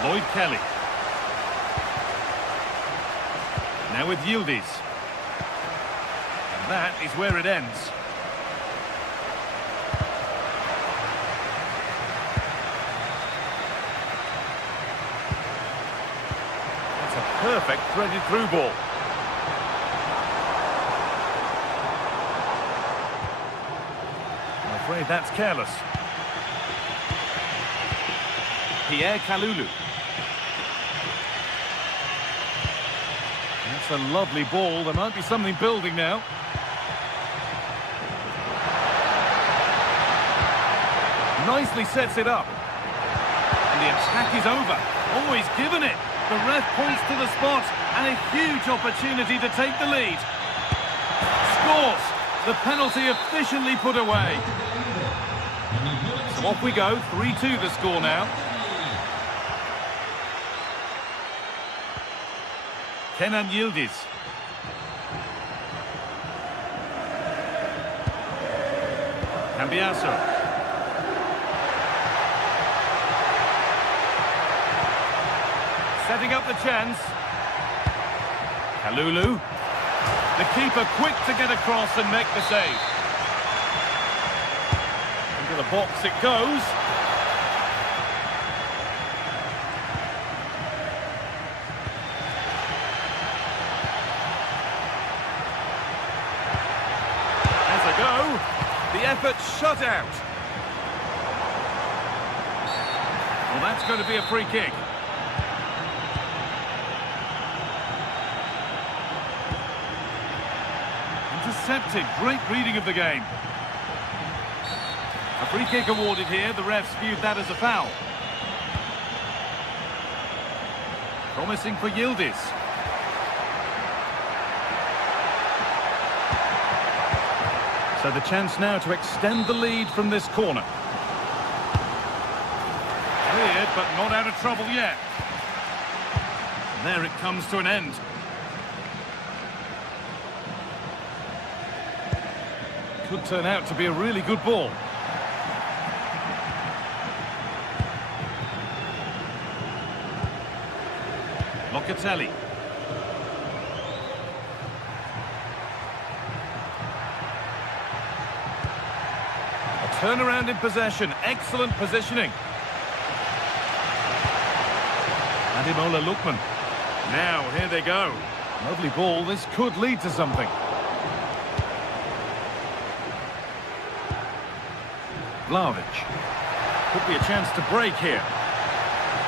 Lloyd Kelly. Now with Yildiz. And that is where it ends. That's a perfect threaded through ball. I'm afraid that's careless. Pierre Kalulu. That's a lovely ball. There might be something building now. Nicely sets it up. And the attack is over. Always given it. The ref points to the spot. And a huge opportunity to take the lead. Scores. The penalty efficiently put away. So off we go. 3-2 the score now. Kenan Yildiz. Cambiasso. Setting up the chance. Kalulu. The keeper quick to get across and make the save. Into the box it goes. As a go, the effort shut out. Well, that's going to be a free kick. Intercepted. Great reading of the game. A free kick awarded here. The refs viewed that as a foul. Promising for Yildiz. So the chance now to extend the lead from this corner. Cleared, but not out of trouble yet. And there it comes to an end. Could turn out to be a really good ball. Locatelli. A turnaround in possession. Excellent positioning. Ademola Lookman. Now, here they go. Lovely ball. This could lead to something. Vlahovic. Could be a chance to break here.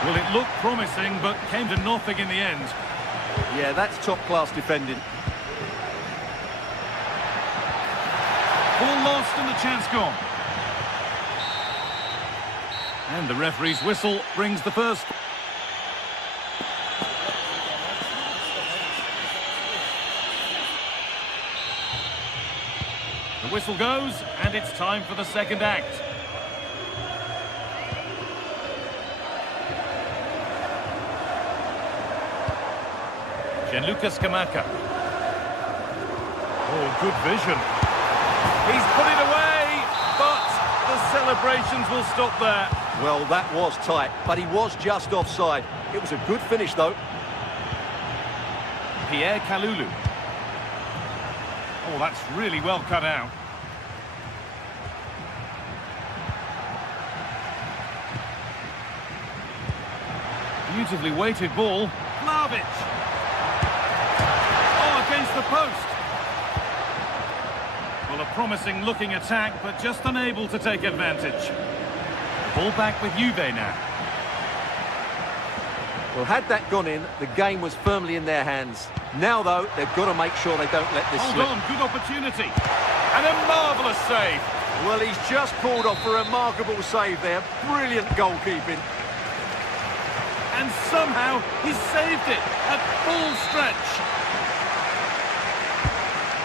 Well, it looked promising, but came to nothing in the end. Yeah, that's top-class defending. Ball lost and the chance gone. And the referee's whistle brings the first. The whistle goes, and it's time for the second act. Gianluca Scamacca. Oh, good vision. He's put it away, but the celebrations will stop there. Well, that was tight, but he was just offside. It was a good finish, though. Pierre Kalulu. Oh, that's really well cut out. Beautifully weighted ball. Vlahovic. Oh, against the post. Well, a promising looking attack, but just unable to take advantage. Ball back with Juve now. Well, had that gone in, the game was firmly in their hands. Now, though, they've got to make sure they don't let this slip. Hold on, good opportunity. And a marvellous save. Well, he's just pulled off a remarkable save there. Brilliant goalkeeping. And somehow he's saved it at full stretch.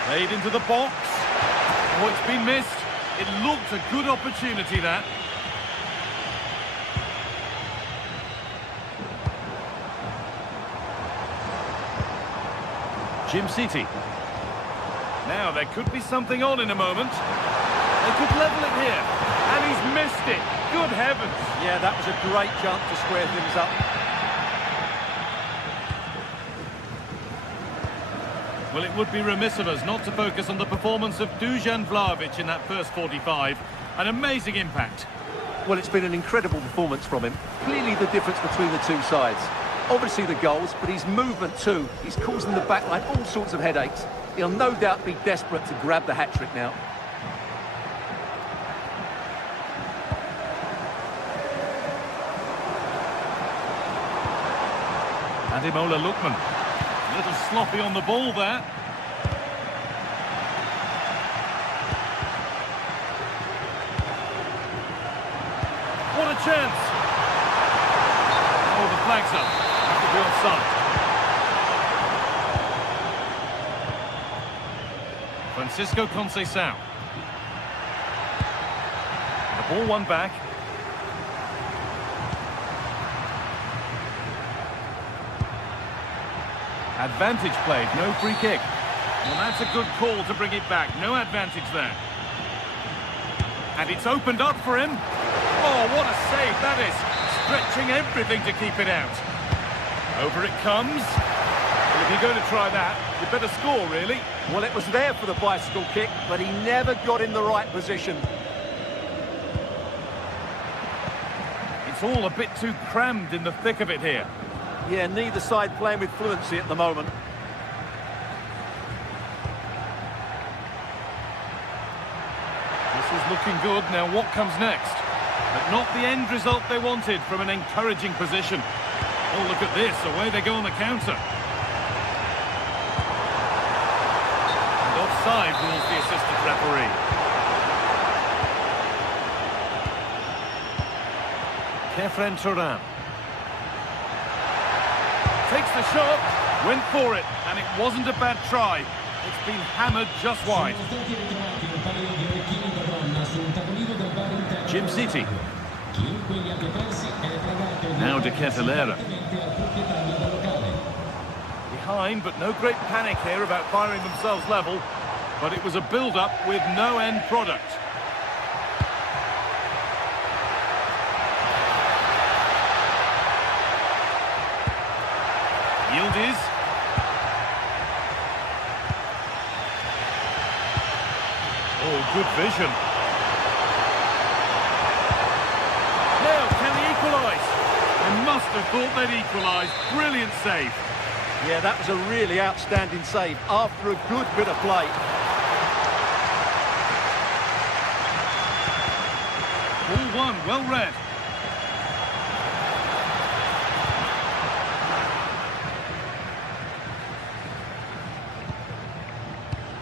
Played into the box. Oh, it's been missed. It looked a good opportunity, that. Jim City. Now there could be something on in a moment. They could level it here. And he's missed it. Good heavens. Yeah, that was a great chance to square things up. Well, it would be remiss of us not to focus on the performance of Dusan Vlahovic in that first 45. An amazing impact. Well, it's been an incredible performance from him. Clearly the difference between the two sides. Obviously the goals, but his movement too. He's causing the backline all sorts of headaches. He'll no doubt be desperate to grab the hat-trick now. Ademola Lookman. A little sloppy on the ball there. What a chance! Oh, the flag's up. That could be offside. Francisco Conceição. The ball won back. Advantage played, no free kick. Well, that's a good call to bring it back. No advantage there. And it's opened up for him. Oh, what a save that is. Stretching everything to keep it out. Over it comes. Well, if If you're going to try that, you better score, really. Well, it was there for the bicycle kick, but he never got in the right position. It's all a bit too crammed in the thick of it here. Yeah, neither side playing with fluency at the moment. This is looking good. Now what comes next? But not the end result they wanted from an encouraging position. Oh, look at this. Away they go on the counter. And offside rules the assistant referee. Kefren Turan. Takes the shot, went for it, and it wasn't a bad try. It's been hammered just wide. Jim City. Now De Ketelera. Behind, but no great panic here about firing themselves level. But it was a build-up with no end product. Yildiz. Oh, good vision. Now, can they equalise? They must have thought they'd equalise. Brilliant save. Yeah, that was a really outstanding save after a good bit of play. All one, well read.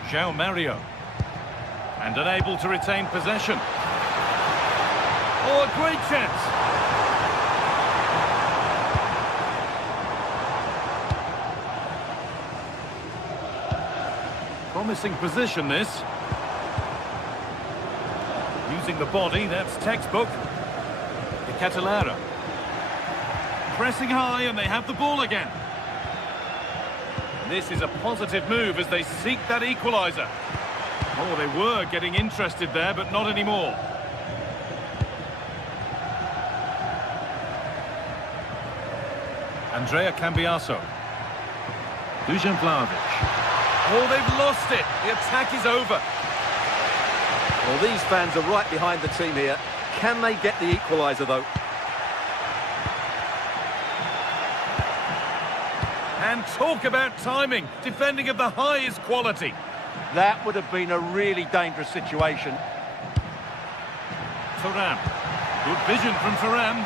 João Mario. And unable to retain possession. Oh, a great chance. Promising position, this. Using the body, that's textbook. De Ketelera. Pressing high, and they have the ball again. This is a positive move as they seek that equaliser. Oh, they were getting interested there, but not anymore. Andrea Cambiaso. Dusan Vlahovic. Oh, they've lost it. The attack is over. Well, these fans are right behind the team here. Can they get the equaliser, though? And talk about timing. Defending of the highest quality. That would have been a really dangerous situation. Thuram. Good vision from Thuram.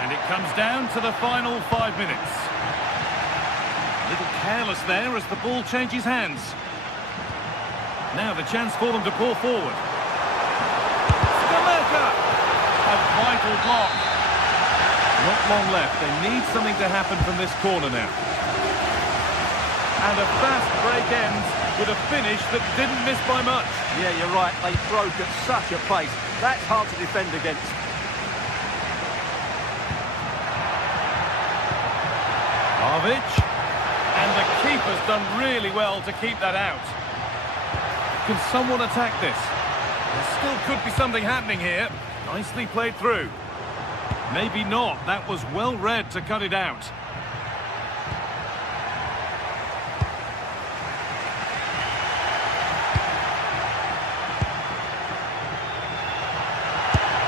And it comes down to the final 5 minutes. A little careless there as the ball changes hands. Now the chance for them to pull forward. A vital block. Not long left. They need something to happen from this corner now. And a fast break ends with a finish that didn't miss by much. Yeah, you're right. They broke at such a pace. That's hard to defend against. Vlahovic. And the keeper's done really well to keep that out. Can someone attack this? There still could be something happening here. Nicely played through. Maybe not. That was well read to cut it out.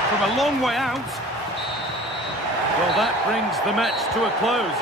From a long way out. Well, that brings the match to a close.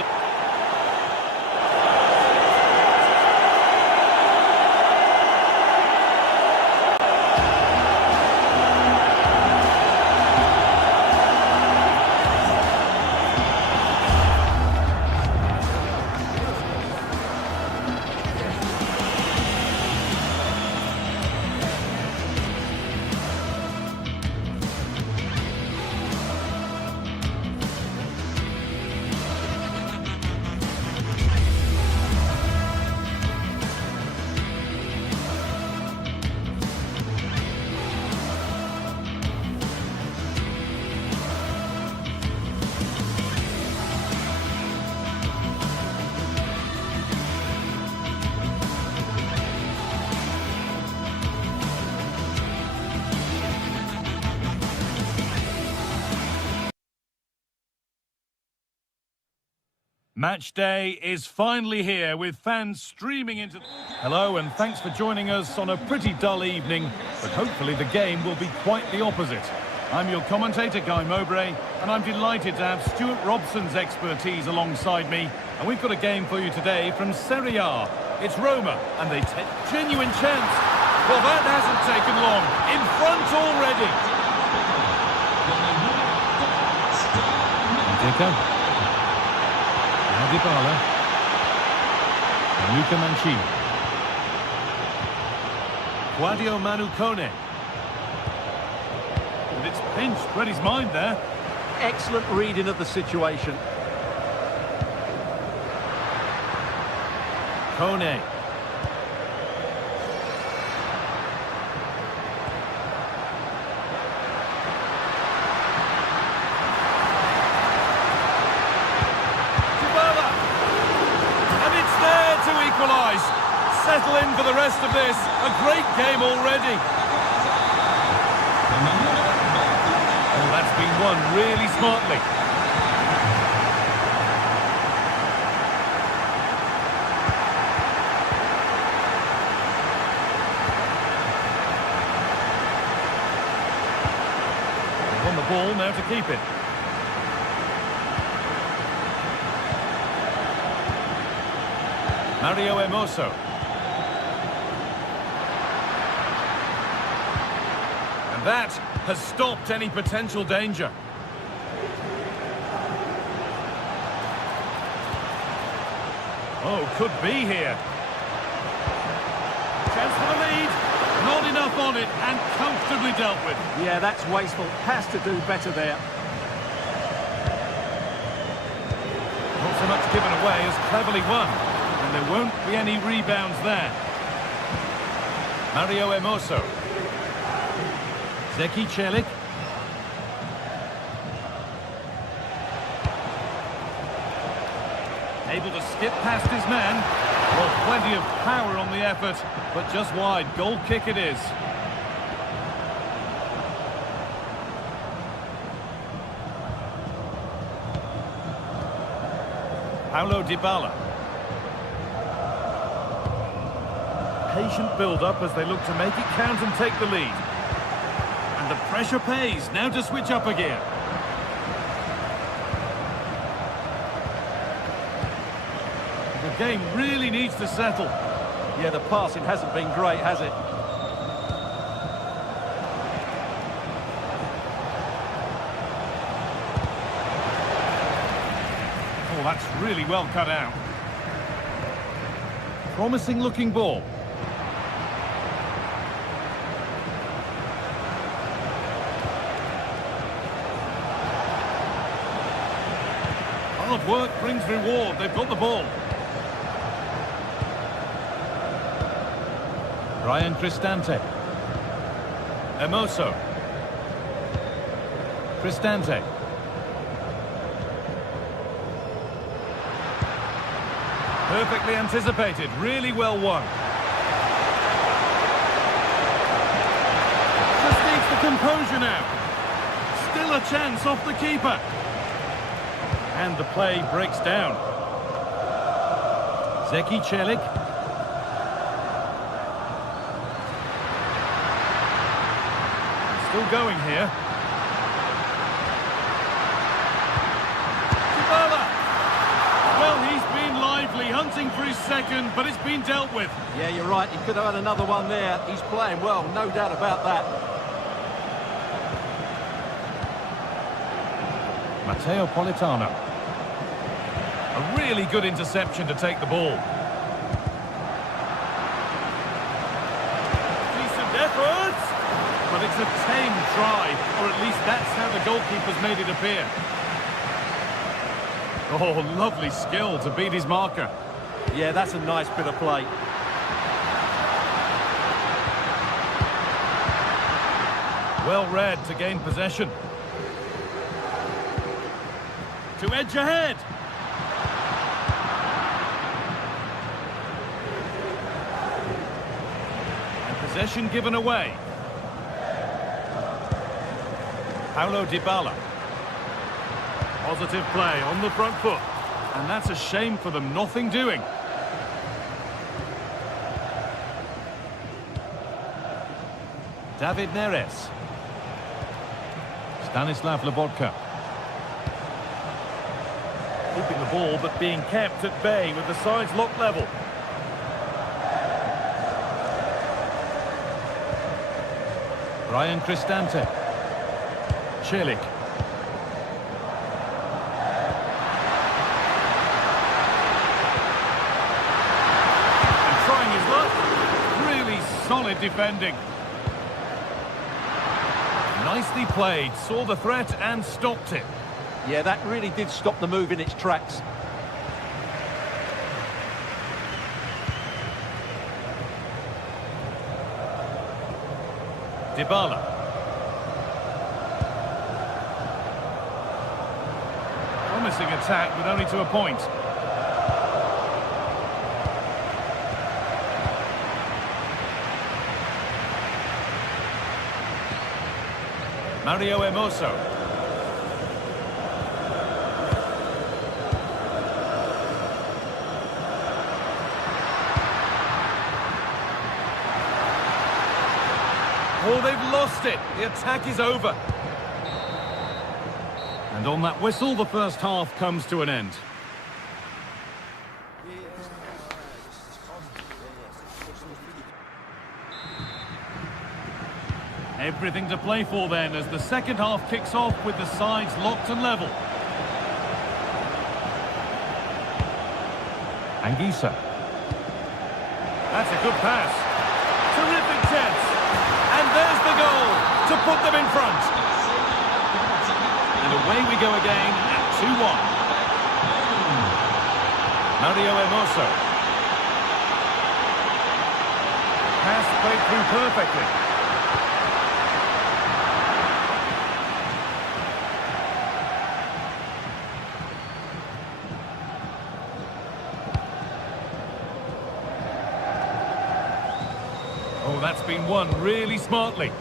Match day is finally here with fans streaming into... Hello and thanks for joining us on a pretty dull evening, but hopefully the game will be quite the opposite. I'm your commentator, Guy Mowbray, and I'm delighted to have Stuart Robson's expertise alongside me. And we've got a game for you today from Serie A. It's Roma, and they take genuine chance. Well, that hasn't taken long. In front already. Dika. Dybala. Luca Mancini. Claudio Manucone. And it's pinched. Read his mind there. Excellent reading of the situation. Kone. Settle in for the rest of this. A great game already. Oh, that's been won really smartly. They've won the ball, now to keep it. Mario Hermoso. That has stopped any potential danger. Oh, could be here. Chance for the lead. Not enough on it and comfortably dealt with. Yeah, that's wasteful. Has to do better there. Not so much given away as cleverly won. And there won't be any rebounds there. Mario Hermoso. Zeki Celik. Able to skip past his man. Well, plenty of power on the effort, but just wide. Goal kick it is. Paulo Dybala. Patient build-up as they look to make it count and take the lead. The pressure pays. Now to switch up again. The game really needs to settle. Yeah, the passing hasn't been great, has it? Oh, that's really well cut out. Promising looking ball. Hard work brings reward. They've got the ball. Ryan Cristante. Hermoso. Cristante. Perfectly anticipated. Really well won. Just needs the composure now. Still a chance off the keeper. And the play breaks down. Zeki Celik. Still going here. Dybala! Well, he's been lively, hunting for his second, but it's been dealt with. Yeah, you're right. He could have had another one there. He's playing well, no doubt about that. Matteo Politano. A really good interception to take the ball. Decent efforts! But it's a tame try, or at least that's how the goalkeeper's made it appear. Oh, lovely skill to beat his marker. Yeah, that's a nice bit of play. Well read to gain possession. To edge ahead. And possession given away. Paulo Dybala. Positive play on the front foot. And that's a shame for them, nothing doing. David Neres. Stanislav Lobotka. Keeping the ball, but being kept at bay with the sides locked level. Brian Cristante. Celik. And trying his luck. Really solid defending. Nicely played, saw the threat and stopped it. Yeah, that really did stop the move in its tracks. Dybala. Promising attack, but only to a point. Mario Hermoso. Oh, they've lost it. The attack is over. And on that whistle, the first half comes to an end. Everything to play for then as the second half kicks off with the sides locked and level. Anguissa. That's a good pass. Terrific chance. And there's the goal to put them in front. And away we go again at 2-1. Mario Hermoso. Pass played through perfectly. Oh, that's been won really smartly.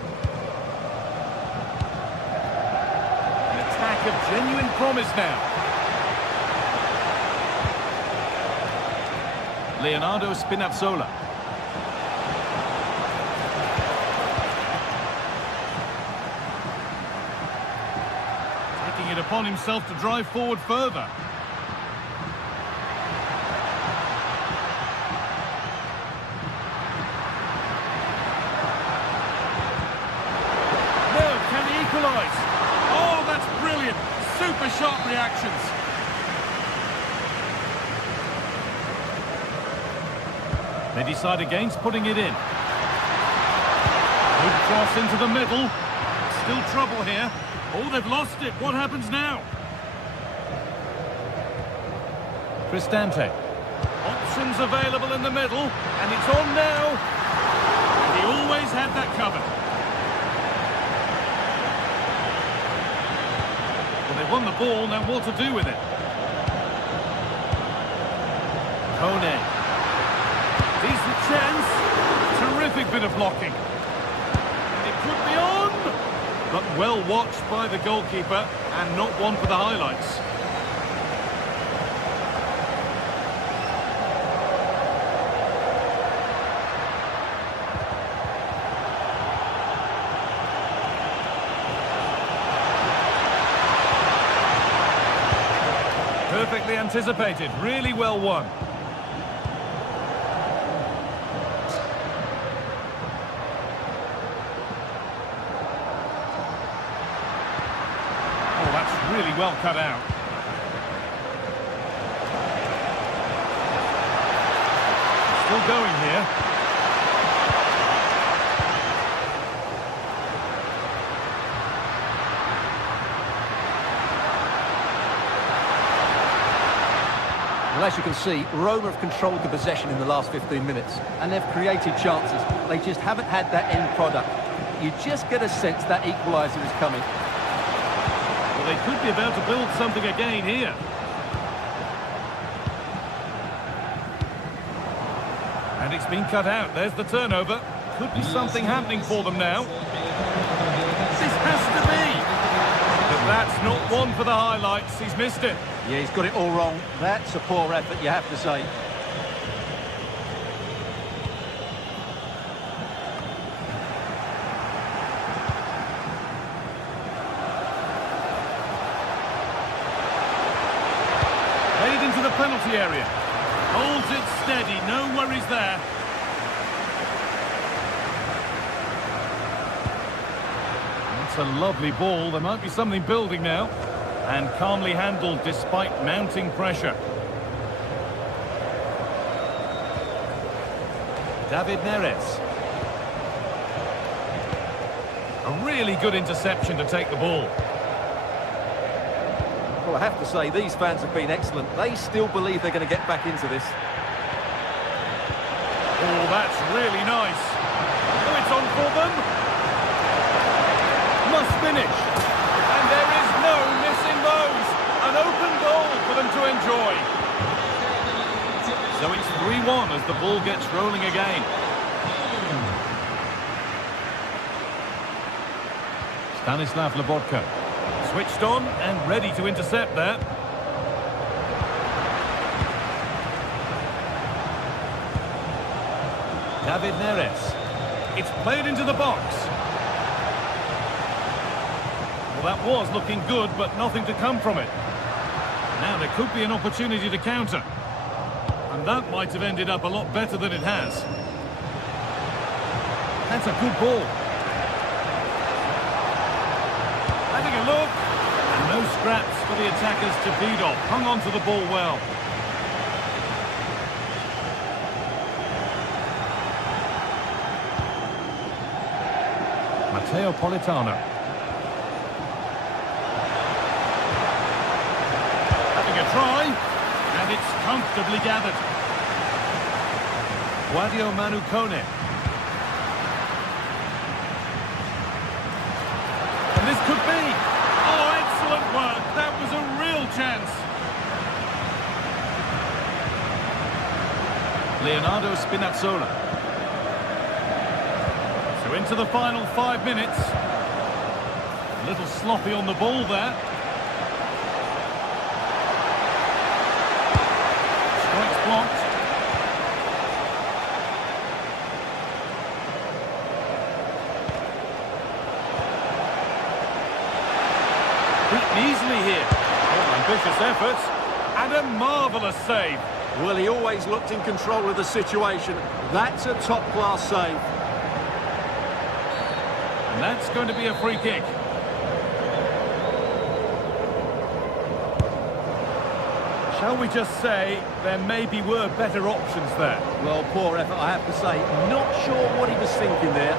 An attack of genuine promise now. Leonardo Spinazzola. Taking it upon himself to drive forward further. Oh, that's brilliant. Super sharp reactions. They decide against putting it in. Good cross into the middle. Still trouble here. Oh, they've lost it. What happens now? Cristante. Options available in the middle. And it's on now. And he always had that covered. They've won the ball, now what to do with it? Kone. Decent chance. Terrific bit of blocking. It could be on! But well watched by the goalkeeper, and not one for the highlights. Perfectly anticipated, really well won. Oh, that's really well cut out. Still going here. Well, as you can see, Roma have controlled the possession in the last 15 minutes, and they've created chances. They just haven't had that end product. You just get a sense that equaliser is coming. Well, they could be about to build something again here. And it's been cut out. There's the turnover. Could be something happening for them now. This has to be. But that's not one for the highlights. He's missed it. Yeah, he's got it all wrong. That's a poor effort, you have to say. Played into the penalty area. Holds it steady, no worries there. That's a lovely ball. There might be something building now. And calmly handled despite mounting pressure. David Neres. A really good interception to take the ball. Well, I have to say, these fans have been excellent. They still believe they're going to get back into this. Oh, that's really nice. Oh, it's on for them. Must finish. And there is no missing those. An open goal for them to enjoy. So it's 3-1 as the ball gets rolling again. Stanislav Lobotka. Switched on and ready to intercept there. David Neres. It's played into the box. Well, that was looking good, but nothing to come from it. Now there could be an opportunity to counter. And that might have ended up a lot better than it has. That's a good ball. Having a look. And no scraps for the attackers to feed off. Hung on to the ball well. Matteo Politano. Having a try. And it's comfortably gathered. Guadio Manu Kone. And this could be. Oh, excellent work. That was a real chance. Leonardo Spinazzola. So into the final 5 minutes. A little sloppy on the ball there. Strikes blocked. Beaten easily here. Oh, ambitious efforts. And a marvellous save. Well, he always looked in control of the situation. That's a top-class save. And that's going to be a free kick. Shall we just say there maybe were better options there? Well, poor effort, I have to say. Not sure what he was thinking there.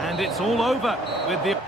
And it's all over with the...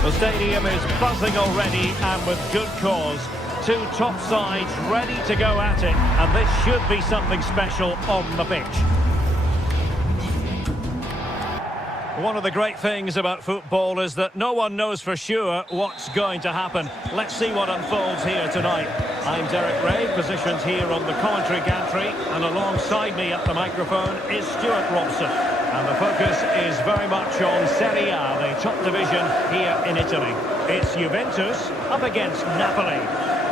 The stadium is buzzing already, and with good cause. Two top sides ready to go at it, and this should be something special on the pitch. One of the great things about football is that no one knows for sure what's going to happen. Let's see what unfolds here tonight. I'm Derek Ray, positioned here on the commentary gantry, and alongside me at the microphone is Stuart Robson. And the focus is very much on Serie A, the top division here in Italy. It's Juventus up against Napoli.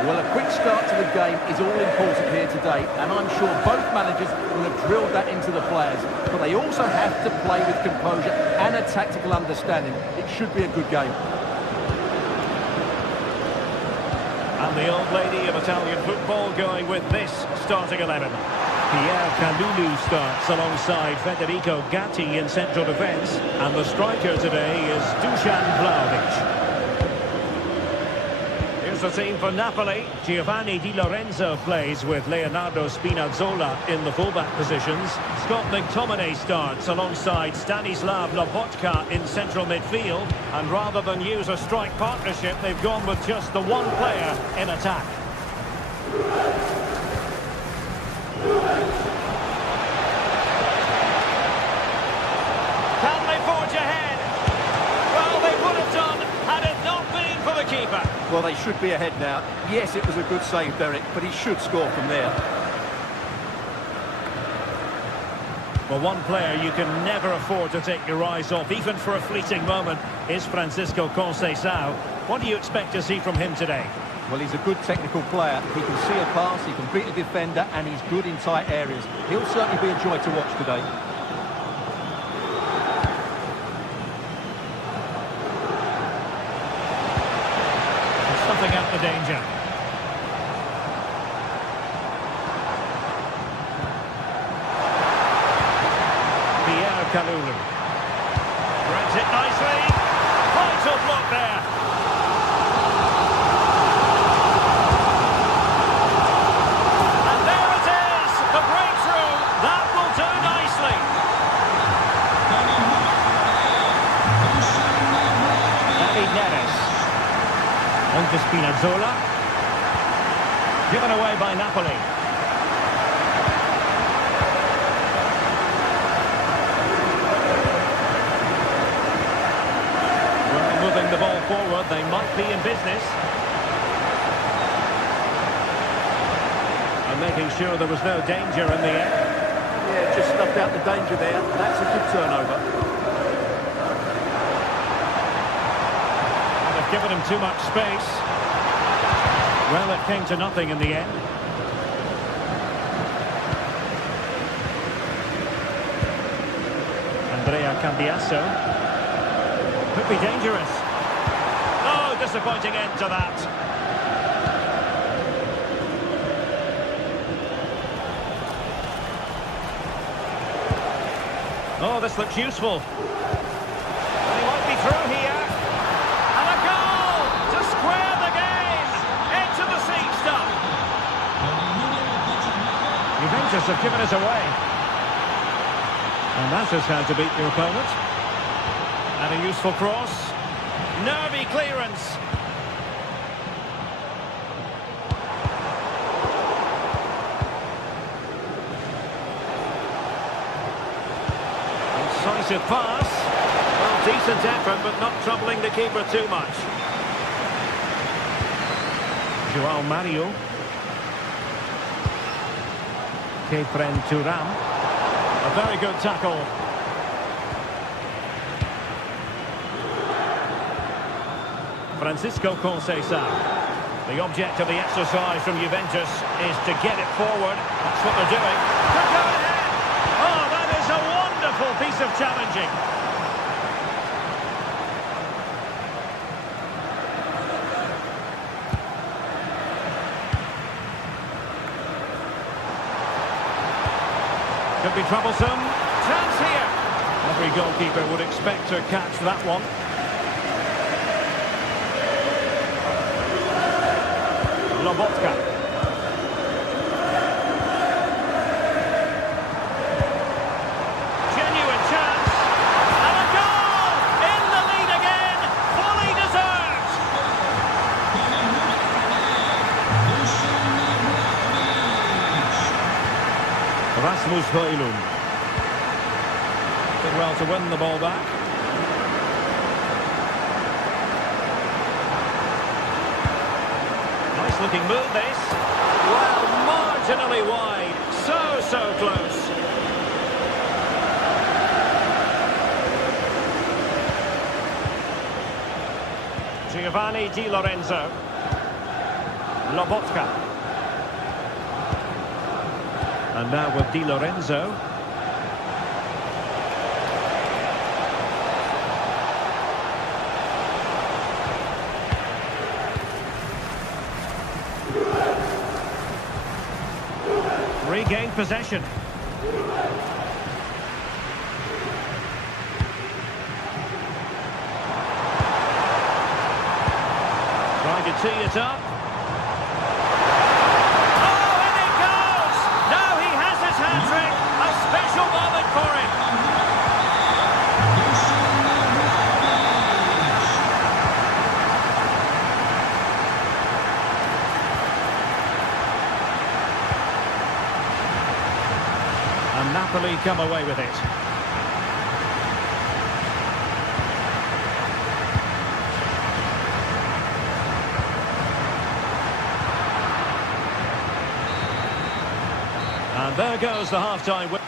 Well, a quick start to the game is all important here today, and I'm sure both managers will have drilled that into the players. But they also have to play with composure and a tactical understanding. It should be a good game. And the old lady of Italian football going with this starting 11. Pierre Kalulu starts alongside Federico Gatti in central defence. And the striker today is Dusan Vlahovic. The team for Napoli. Giovanni Di Lorenzo plays with Leonardo Spinazzola in the fullback positions. Scott McTominay starts alongside Stanislav Lobotka in central midfield, and rather than use a strike partnership, they've gone with just the one player in attack. Can they forge ahead? Well, they would have done had it not been for the keeper. Well, they should be ahead now. Yes, it was a good save, Derek, but he should score from there. Well, one player you can never afford to take your eyes off, even for a fleeting moment, is Francisco Conceição. What do you expect to see from him today? Well, he's a good technical player. He can see a pass, he can beat a defender, and he's good in tight areas. He'll certainly be a joy to watch today. Stuffing out the danger. Pierre Kalulu. Grabs it nicely. Vital block there. And there it is. The breakthrough. That will do nicely. David Neres. On to Spinazzola. Given away by Napoli. Well, moving the ball forward, they might be in business. And making sure there was no danger in the end. Yeah, just snuffed out the danger there. That's a good turnover. Given him too much space. Well, it came to nothing in the end. Andrea Cambiasso. Could be dangerous. Oh, disappointing end to that. Oh, this looks useful. He might be through here. Juventus have given it away. And that is how to beat your opponent. And a useful cross. Nervy clearance. Incisive pass. Well, decent effort, but not troubling the keeper too much. João Mario. Kefren Turam. A very good tackle. Francisco Conceição. The object of the exercise from Juventus is to get it forward. That's what they're doing. Look out ahead! Oh, that is a wonderful piece of challenging. Could be troublesome. Chance here. Every goalkeeper would expect to catch that one. Lobotka. Genuine chance. And a goal! In the lead again. Fully deserved. Rasmus Højlund. Did well to win the ball back. Nice looking move, this. Well, marginally wide. So close. Giovanni Di Lorenzo. Lobotka. And now with Di Lorenzo. Regained possession. Trying to tee it up. Oh, and it goes! Now he has his hat-trick. A special moment for him. And Napoli come away with it. And there goes the half-time whistle.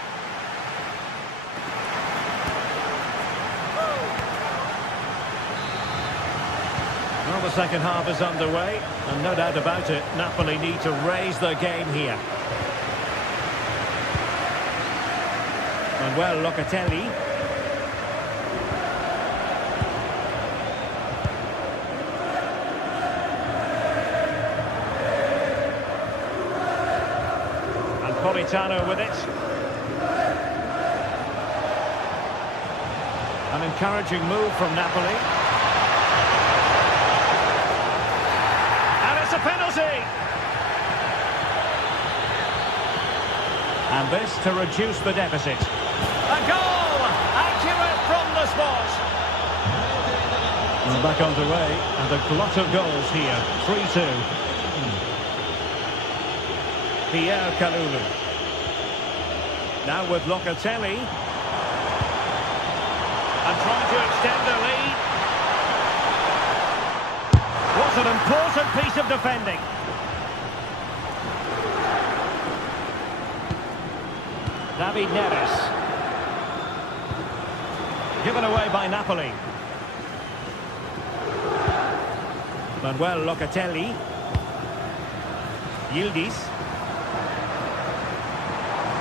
Well, the second half is underway, and no doubt about it, Napoli need to raise their game here. Manuel Locatelli. And Politano with it. An encouraging move from Napoli. And it's a penalty! And this to reduce the deficit. A goal! Accurate from the spot. And back underway, and a glut of goals here. 3-2. Pierre Kalulu. Now with Locatelli. And trying to extend their lead. What an important piece of defending. David Neres. Given away by Napoli. Manuel Locatelli. Yildiz.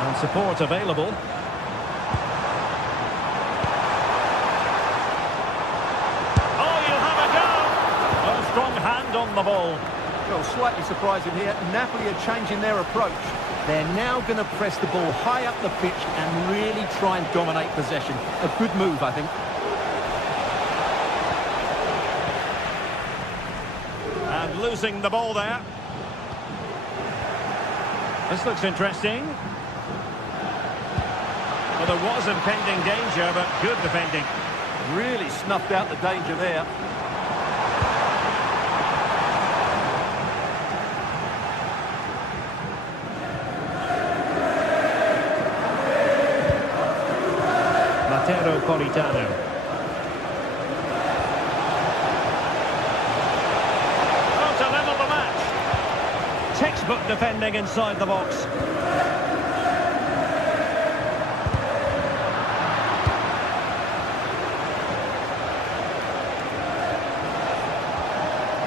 And support available. Oh, you'll have a go! A strong hand on the ball. Well, slightly surprising here. Napoli are changing their approach. They're now going to press the ball high up the pitch and really try and dominate possession. A good move, I think. And losing the ball there. This looks interesting. Well, there was impending danger, but good defending. Really snuffed out the danger there. Politano. Oh, to level the match. Textbook defending inside the box.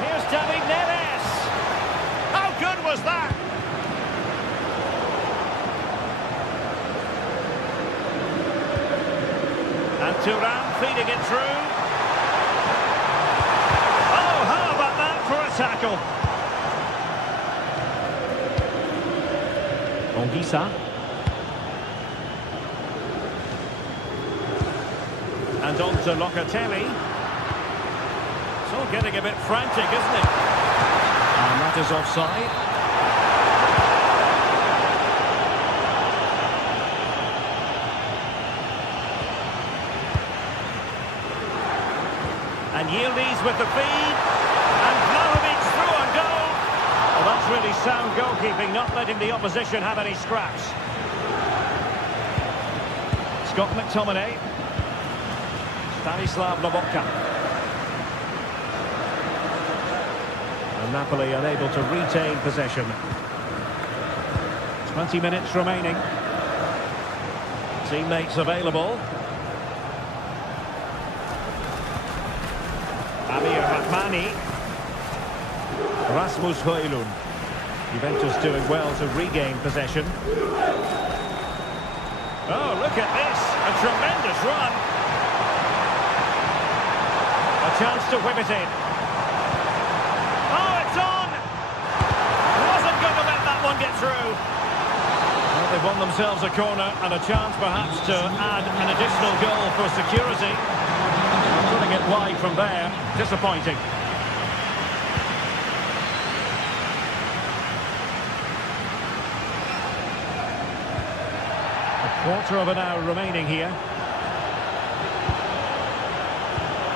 Here's David Neres. How good was that? And Thuram feeding it through. Oh, how about that for a tackle? Ongisa. And on to Locatelli. It's all getting a bit frantic, isn't it? And that is offside. And Yildiz with the feed. And Vlahovic through and goal. Well, that's really sound goalkeeping, not letting the opposition have any scraps. Scott McTominay. Stanislav Lobotka. And And Napoli unable to retain possession. 20 minutes remaining. Teammates available. Amir Rahmani. Rasmus Højlund. Juventus doing well to regain possession. Oh, look at this. A tremendous run. A chance to whip it in. Oh, it's on! Wasn't going to let that one get through. Well, they've won themselves a corner and a chance perhaps to add an additional goal for security. Putting it wide from there. Disappointing. Quarter of an hour remaining here.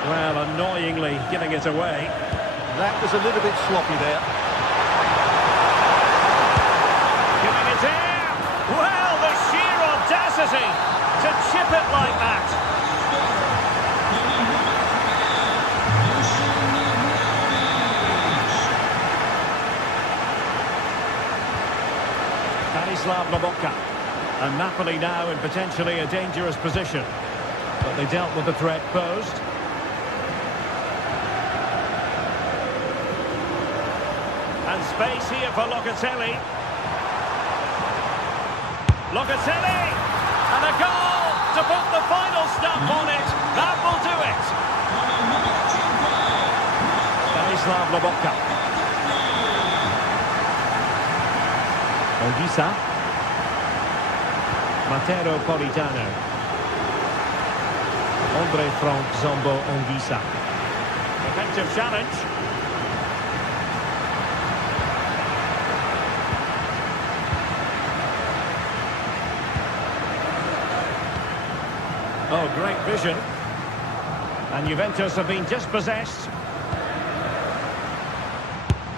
Well, annoyingly giving it away. That was a little bit sloppy there. Giving it in. Well, the sheer audacity to chip it like that. Stanislav Lobotka. And Napoli now in potentially a dangerous position. But they dealt with the threat posed. And space here for Locatelli. Locatelli! And a goal to put the final stamp on it. That will do it. Stanislav Lobotka. Onguissa. Matteo Politano. Andre Frank Zombo Onguissa. Effective challenge. Oh, great vision. And Juventus have been dispossessed.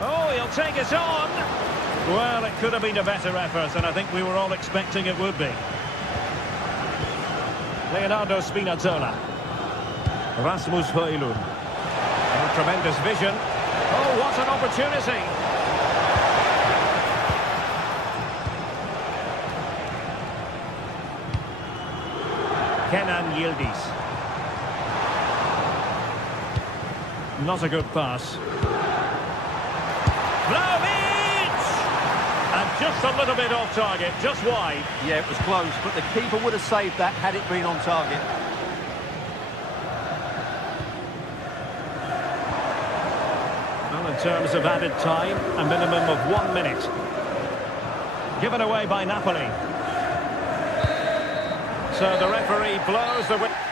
Oh, he'll take it on. Well, it could have been a better effort, and I think we were all expecting it would be. Leonardo Spinazzola. Rasmus Højlund. Oh, tremendous vision. Oh, what an opportunity. Kenan Yildiz. Not a good pass. Just a little bit off target, just wide. Yeah, it was close, but the keeper would have saved that had it been on target. Well, in terms of added time, a minimum of 1 minute. Given away by Napoli. So the referee blows the whistle.